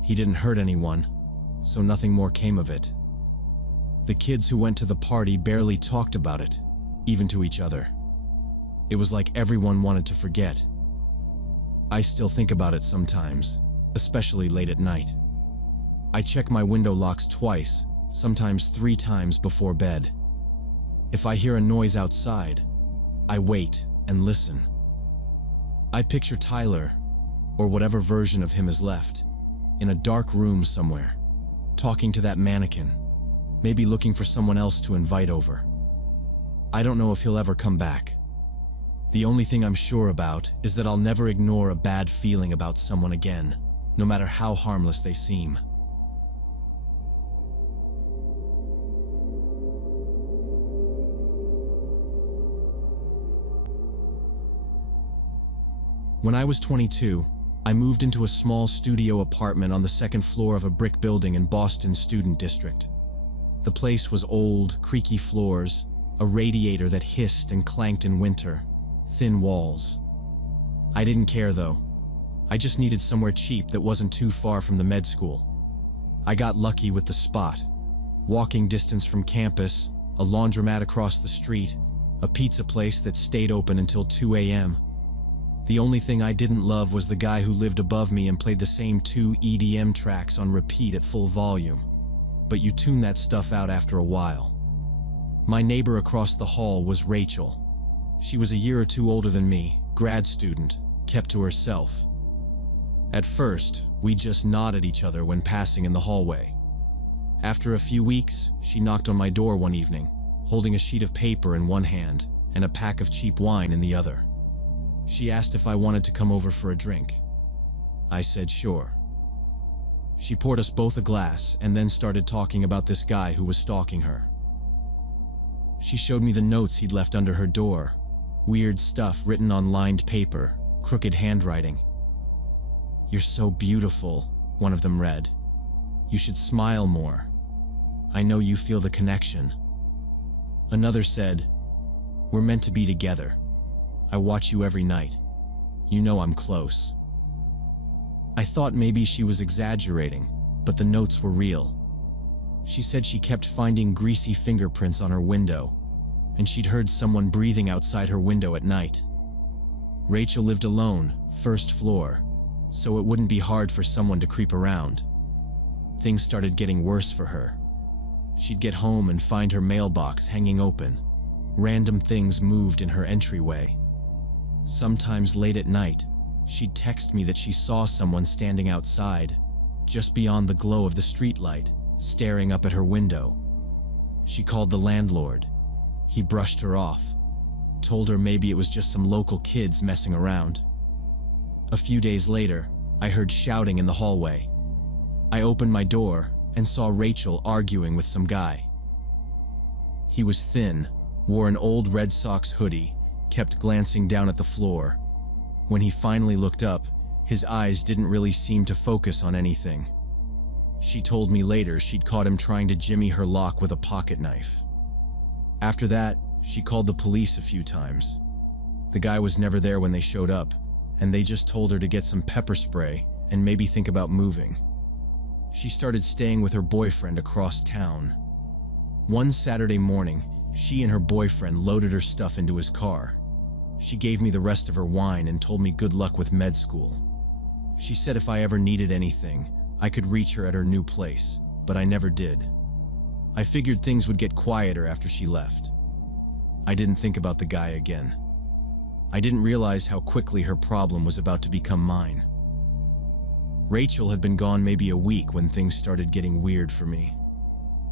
He didn't hurt anyone, so nothing more came of it. The kids who went to the party barely talked about it, even to each other. It was like everyone wanted to forget. I still think about it sometimes, especially late at night. I check my window locks twice, sometimes 3 times before bed. If I hear a noise outside, I wait and listen. I picture Tyler, or whatever version of him is left, in a dark room somewhere, talking to that mannequin, maybe looking for someone else to invite over. I don't know if he'll ever come back. The only thing I'm sure about is that I'll never ignore a bad feeling about someone again, no matter how harmless they seem. When I was 22, I moved into a small studio apartment on the 2nd floor of a brick building in Boston's Student District. The place was old, creaky floors, a radiator that hissed and clanked in winter, thin walls. I didn't care though. I just needed somewhere cheap that wasn't too far from the med school. I got lucky with the spot. Walking distance from campus, a laundromat across the street, a pizza place that stayed open until 2 a.m. The only thing I didn't love was the guy who lived above me and played the same 2 EDM tracks on repeat at full volume. But you tune that stuff out after a while. My neighbor across the hall was Rachel. She was a year or 2 older than me, grad student, kept to herself. At first, we just nodded at each other when passing in the hallway. After a few weeks, she knocked on my door one evening, holding a sheet of paper in one hand and a pack of cheap wine in the other. She asked if I wanted to come over for a drink. I said sure. She poured us both a glass and then started talking about this guy who was stalking her. She showed me the notes he'd left under her door, weird stuff written on lined paper, crooked handwriting. "You're so beautiful," one of them read. "You should smile more. I know you feel the connection." Another said, "We're meant to be together. I watch you every night. You know I'm close." I thought maybe she was exaggerating, but the notes were real. She said she kept finding greasy fingerprints on her window, and she'd heard someone breathing outside her window at night. Rachel lived alone, 1st floor, so it wouldn't be hard for someone to creep around. Things started getting worse for her. She'd get home and find her mailbox hanging open. Random things moved in her entryway. Sometimes late at night, she'd text me that she saw someone standing outside, just beyond the glow of the streetlight, staring up at her window. She called the landlord. He brushed her off, told her maybe it was just some local kids messing around. A few days later, I heard shouting in the hallway. I opened my door and saw Rachel arguing with some guy. He was thin, wore an old Red Sox hoodie, kept glancing down at the floor. When he finally looked up, his eyes didn't really seem to focus on anything. She told me later she'd caught him trying to jimmy her lock with a pocket knife. After that, she called the police a few times. The guy was never there when they showed up, and they just told her to get some pepper spray and maybe think about moving. She started staying with her boyfriend across town. One Saturday morning, she and her boyfriend loaded her stuff into his car. She gave me the rest of her wine and told me good luck with med school. She said if I ever needed anything, I could reach her at her new place, but I never did. I figured things would get quieter after she left. I didn't think about the guy again. I didn't realize how quickly her problem was about to become mine. Rachel had been gone maybe a week when things started getting weird for me.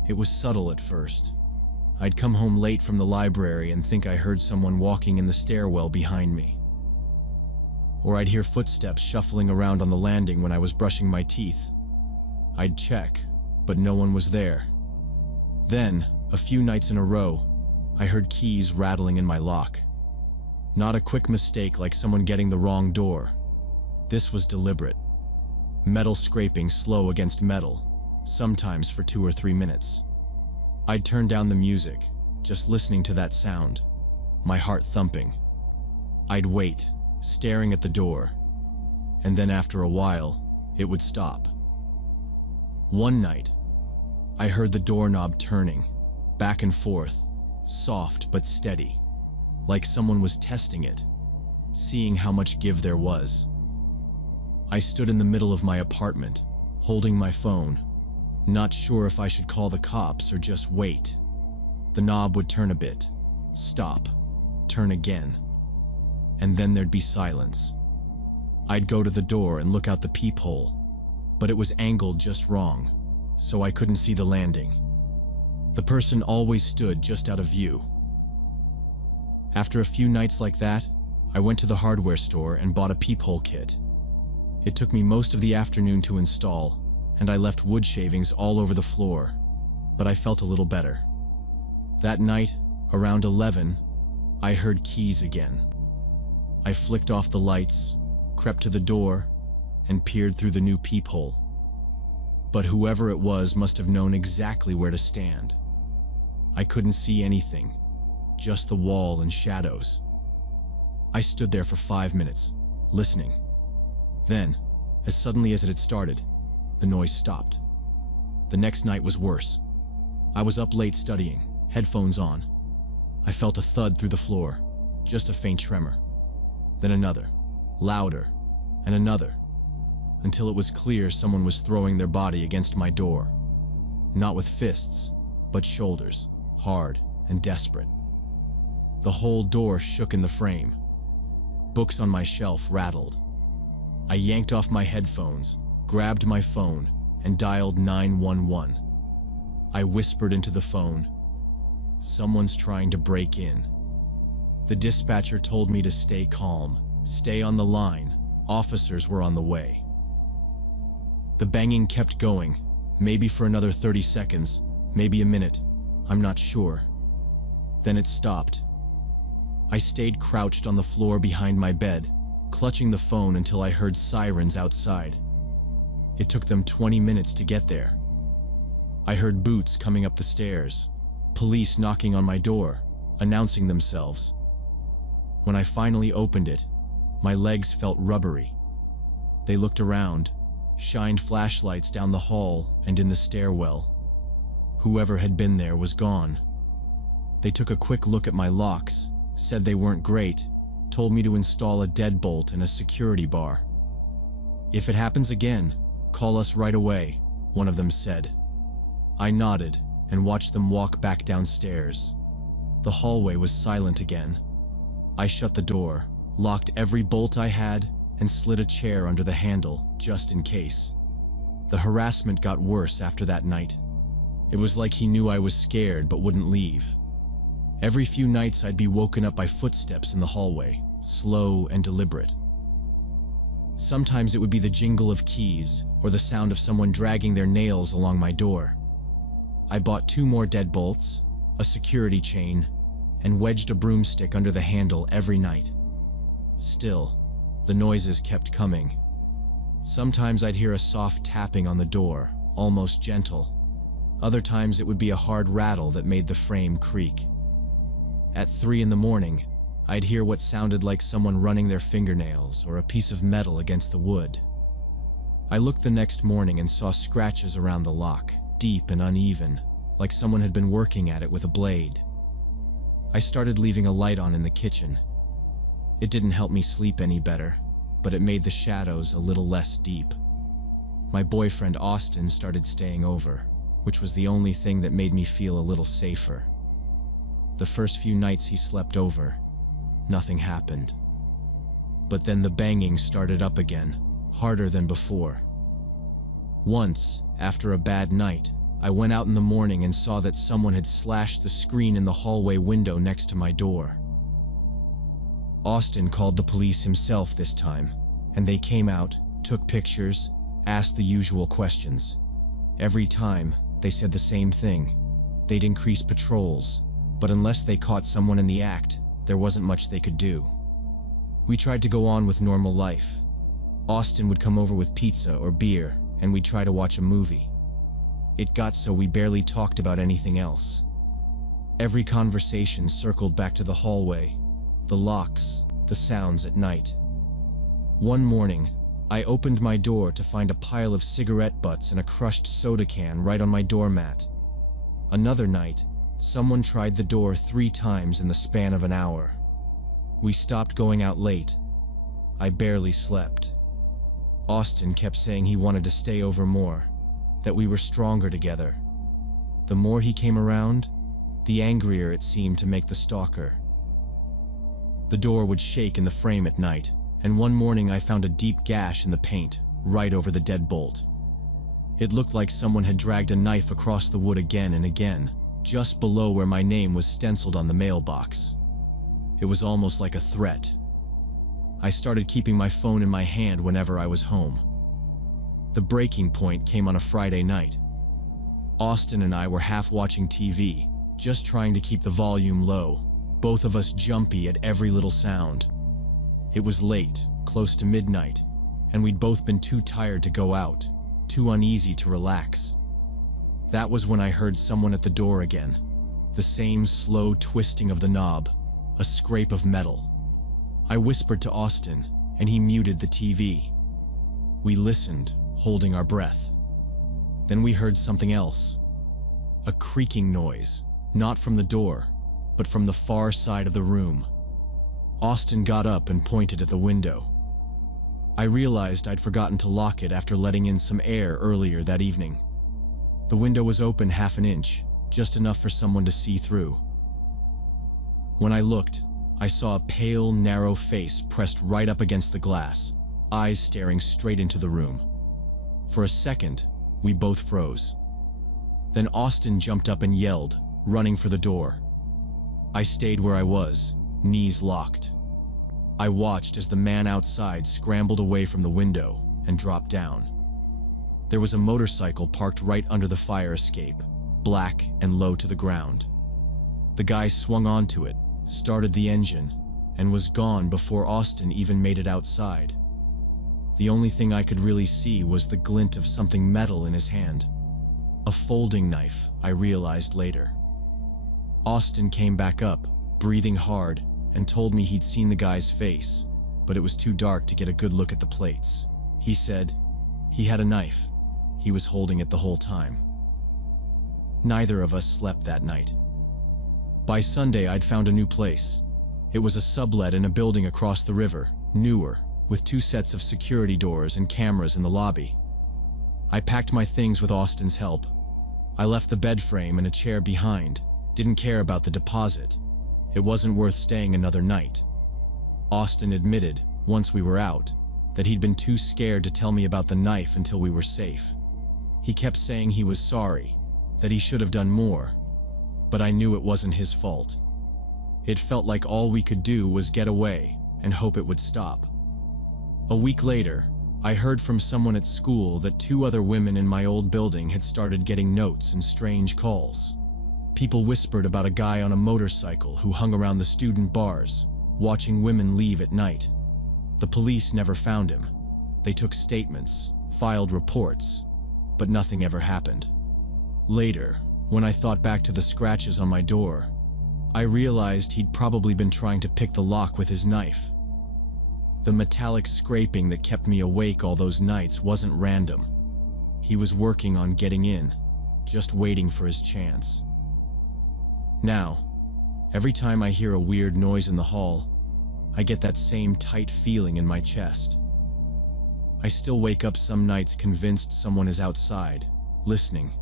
It was subtle at first. I'd come home late from the library and think I heard someone walking in the stairwell behind me. Or I'd hear footsteps shuffling around on the landing when I was brushing my teeth. I'd check, but no one was there. Then, a few nights in a row, I heard keys rattling in my lock. Not a quick mistake like someone getting the wrong door. This was deliberate. Metal scraping slow against metal, sometimes for 2 or 3 minutes. I'd turn down the music, just listening to that sound, my heart thumping. I'd wait, staring at the door, and then after a while, it would stop. One night, I heard the doorknob turning, back and forth, soft but steady, like someone was testing it, seeing how much give there was. I stood in the middle of my apartment, holding my phone, not sure if I should call the cops or just wait. The knob would turn a bit, stop, turn again, and then there'd be silence. I'd go to the door and look out the peephole, but it was angled just wrong, so I couldn't see the landing. The person always stood just out of view. After a few nights like that, I went to the hardware store and bought a peephole kit. It took me most of the afternoon to install, and I left wood shavings all over the floor, but I felt a little better. That night, around 11, I heard keys again. I flicked off the lights, crept to the door, and peered through the new peephole. But whoever it was must have known exactly where to stand. I couldn't see anything, just the wall and shadows. I stood there for 5 minutes, listening. Then, as suddenly as it had started, the noise stopped. The next night was worse. I was up late studying, headphones on. I felt a thud through the floor, just a faint tremor. Then another, louder, and another, until it was clear someone was throwing their body against my door. Not with fists, but shoulders, hard and desperate. The whole door shook in the frame. Books on my shelf rattled. I yanked off my headphones, grabbed my phone, and dialed 911. I whispered into the phone, "Someone's trying to break in." The dispatcher told me to stay calm, stay on the line, officers were on the way. The banging kept going, maybe for another 30 seconds, maybe a minute, I'm not sure. Then it stopped. I stayed crouched on the floor behind my bed, clutching the phone until I heard sirens outside. It took them 20 minutes to get there. I heard boots coming up the stairs, police knocking on my door, announcing themselves. When I finally opened it, my legs felt rubbery. They looked around, shined flashlights down the hall and in the stairwell. Whoever had been there was gone. They took a quick look at my locks, said they weren't great, told me to install a deadbolt and a security bar. "If it happens again, call us right away," one of them said. I nodded and watched them walk back downstairs. The hallway was silent again. I shut the door, locked every bolt I had, and slid a chair under the handle, just in case. The harassment got worse after that night. It was like he knew I was scared but wouldn't leave. Every few nights I'd be woken up by footsteps in the hallway, slow and deliberate. Sometimes it would be the jingle of keys or the sound of someone dragging their nails along my door. I bought 2 more deadbolts, a security chain, and wedged a broomstick under the handle every night. Still, the noises kept coming. Sometimes I'd hear a soft tapping on the door, almost gentle. Other times it would be a hard rattle that made the frame creak. At 3 in the morning, I'd hear what sounded like someone running their fingernails or a piece of metal against the wood. I looked the next morning and saw scratches around the lock, deep and uneven, like someone had been working at it with a blade. I started leaving a light on in the kitchen. It didn't help me sleep any better, but it made the shadows a little less deep. My boyfriend Austin started staying over, which was the only thing that made me feel a little safer. The first few nights he slept over, nothing happened. But then the banging started up again, harder than before. Once, after a bad night, I went out in the morning and saw that someone had slashed the screen in the hallway window next to my door. Austin called the police himself this time, and they came out, took pictures, asked the usual questions. Every time, they said the same thing. They'd increase patrols, but unless they caught someone in the act, there wasn't much they could do. We tried to go on with normal life. Austin would come over with pizza or beer, and we'd try to watch a movie. It got so we barely talked about anything else. Every conversation circled back to the hallway, the locks, the sounds at night. One morning, I opened my door to find a pile of cigarette butts and a crushed soda can right on my doormat. Another night, someone tried the door 3 times in the span of an hour. We stopped going out late. I barely slept. Austin kept saying he wanted to stay over more, that we were stronger together. The more he came around, the angrier it seemed to make the stalker. The door would shake in the frame at night, and one morning I found a deep gash in the paint, right over the deadbolt. It looked like someone had dragged a knife across the wood again and again, just below where my name was stenciled on the mailbox. It was almost like a threat. I started keeping my phone in my hand whenever I was home. The breaking point came on a Friday night. Austin and I were half watching TV, just trying to keep the volume low, both of us jumpy at every little sound. It was late, close to midnight, and we'd both been too tired to go out, too uneasy to relax. That was when I heard someone at the door again. The same slow twisting of the knob, a scrape of metal. I whispered to Austin, and he muted the TV. We listened, holding our breath. Then we heard something else. A creaking noise, not from the door, but from the far side of the room. Austin got up and pointed at the window. I realized I'd forgotten to lock it after letting in some air earlier that evening. The window was open half an inch, just enough for someone to see through. When I looked, I saw a pale, narrow face pressed right up against the glass, eyes staring straight into the room. For a second, we both froze. Then Austin jumped up and yelled, running for the door. I stayed where I was, knees locked. I watched as the man outside scrambled away from the window and dropped down. There was a motorcycle parked right under the fire escape, black and low to the ground. The guy swung onto it, started the engine, and was gone before Austin even made it outside. The only thing I could really see was the glint of something metal in his hand. A folding knife, I realized later. Austin came back up, breathing hard, and told me he'd seen the guy's face, but it was too dark to get a good look at the plates. He said he had a knife. He was holding it the whole time. Neither of us slept that night. By Sunday, I'd found a new place. It was a sublet in a building across the river, newer, with 2 sets of security doors and cameras in the lobby. I packed my things with Austin's help. I left the bed frame and a chair behind, didn't care about the deposit. It wasn't worth staying another night. Austin admitted, once we were out, that he'd been too scared to tell me about the knife until we were safe. He kept saying he was sorry, that he should have done more, but I knew it wasn't his fault. It felt like all we could do was get away and hope it would stop. A week later, I heard from someone at school that 2 other women in my old building had started getting notes and strange calls. People whispered about a guy on a motorcycle who hung around the student bars, watching women leave at night. The police never found him. They took statements, filed reports, but nothing ever happened. Later, when I thought back to the scratches on my door, I realized he'd probably been trying to pick the lock with his knife. The metallic scraping that kept me awake all those nights wasn't random. He was working on getting in, just waiting for his chance. Now, every time I hear a weird noise in the hall, I get that same tight feeling in my chest. I still wake up some nights convinced someone is outside, listening.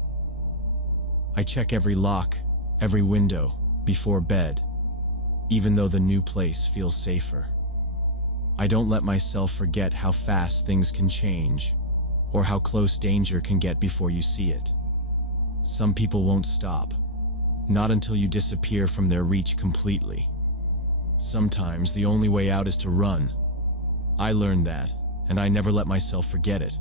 I check every lock, every window, before bed, even though the new place feels safer. I don't let myself forget how fast things can change, or how close danger can get before you see it. Some people won't stop, not until you disappear from their reach completely. Sometimes the only way out is to run. I learned that, and I never let myself forget it.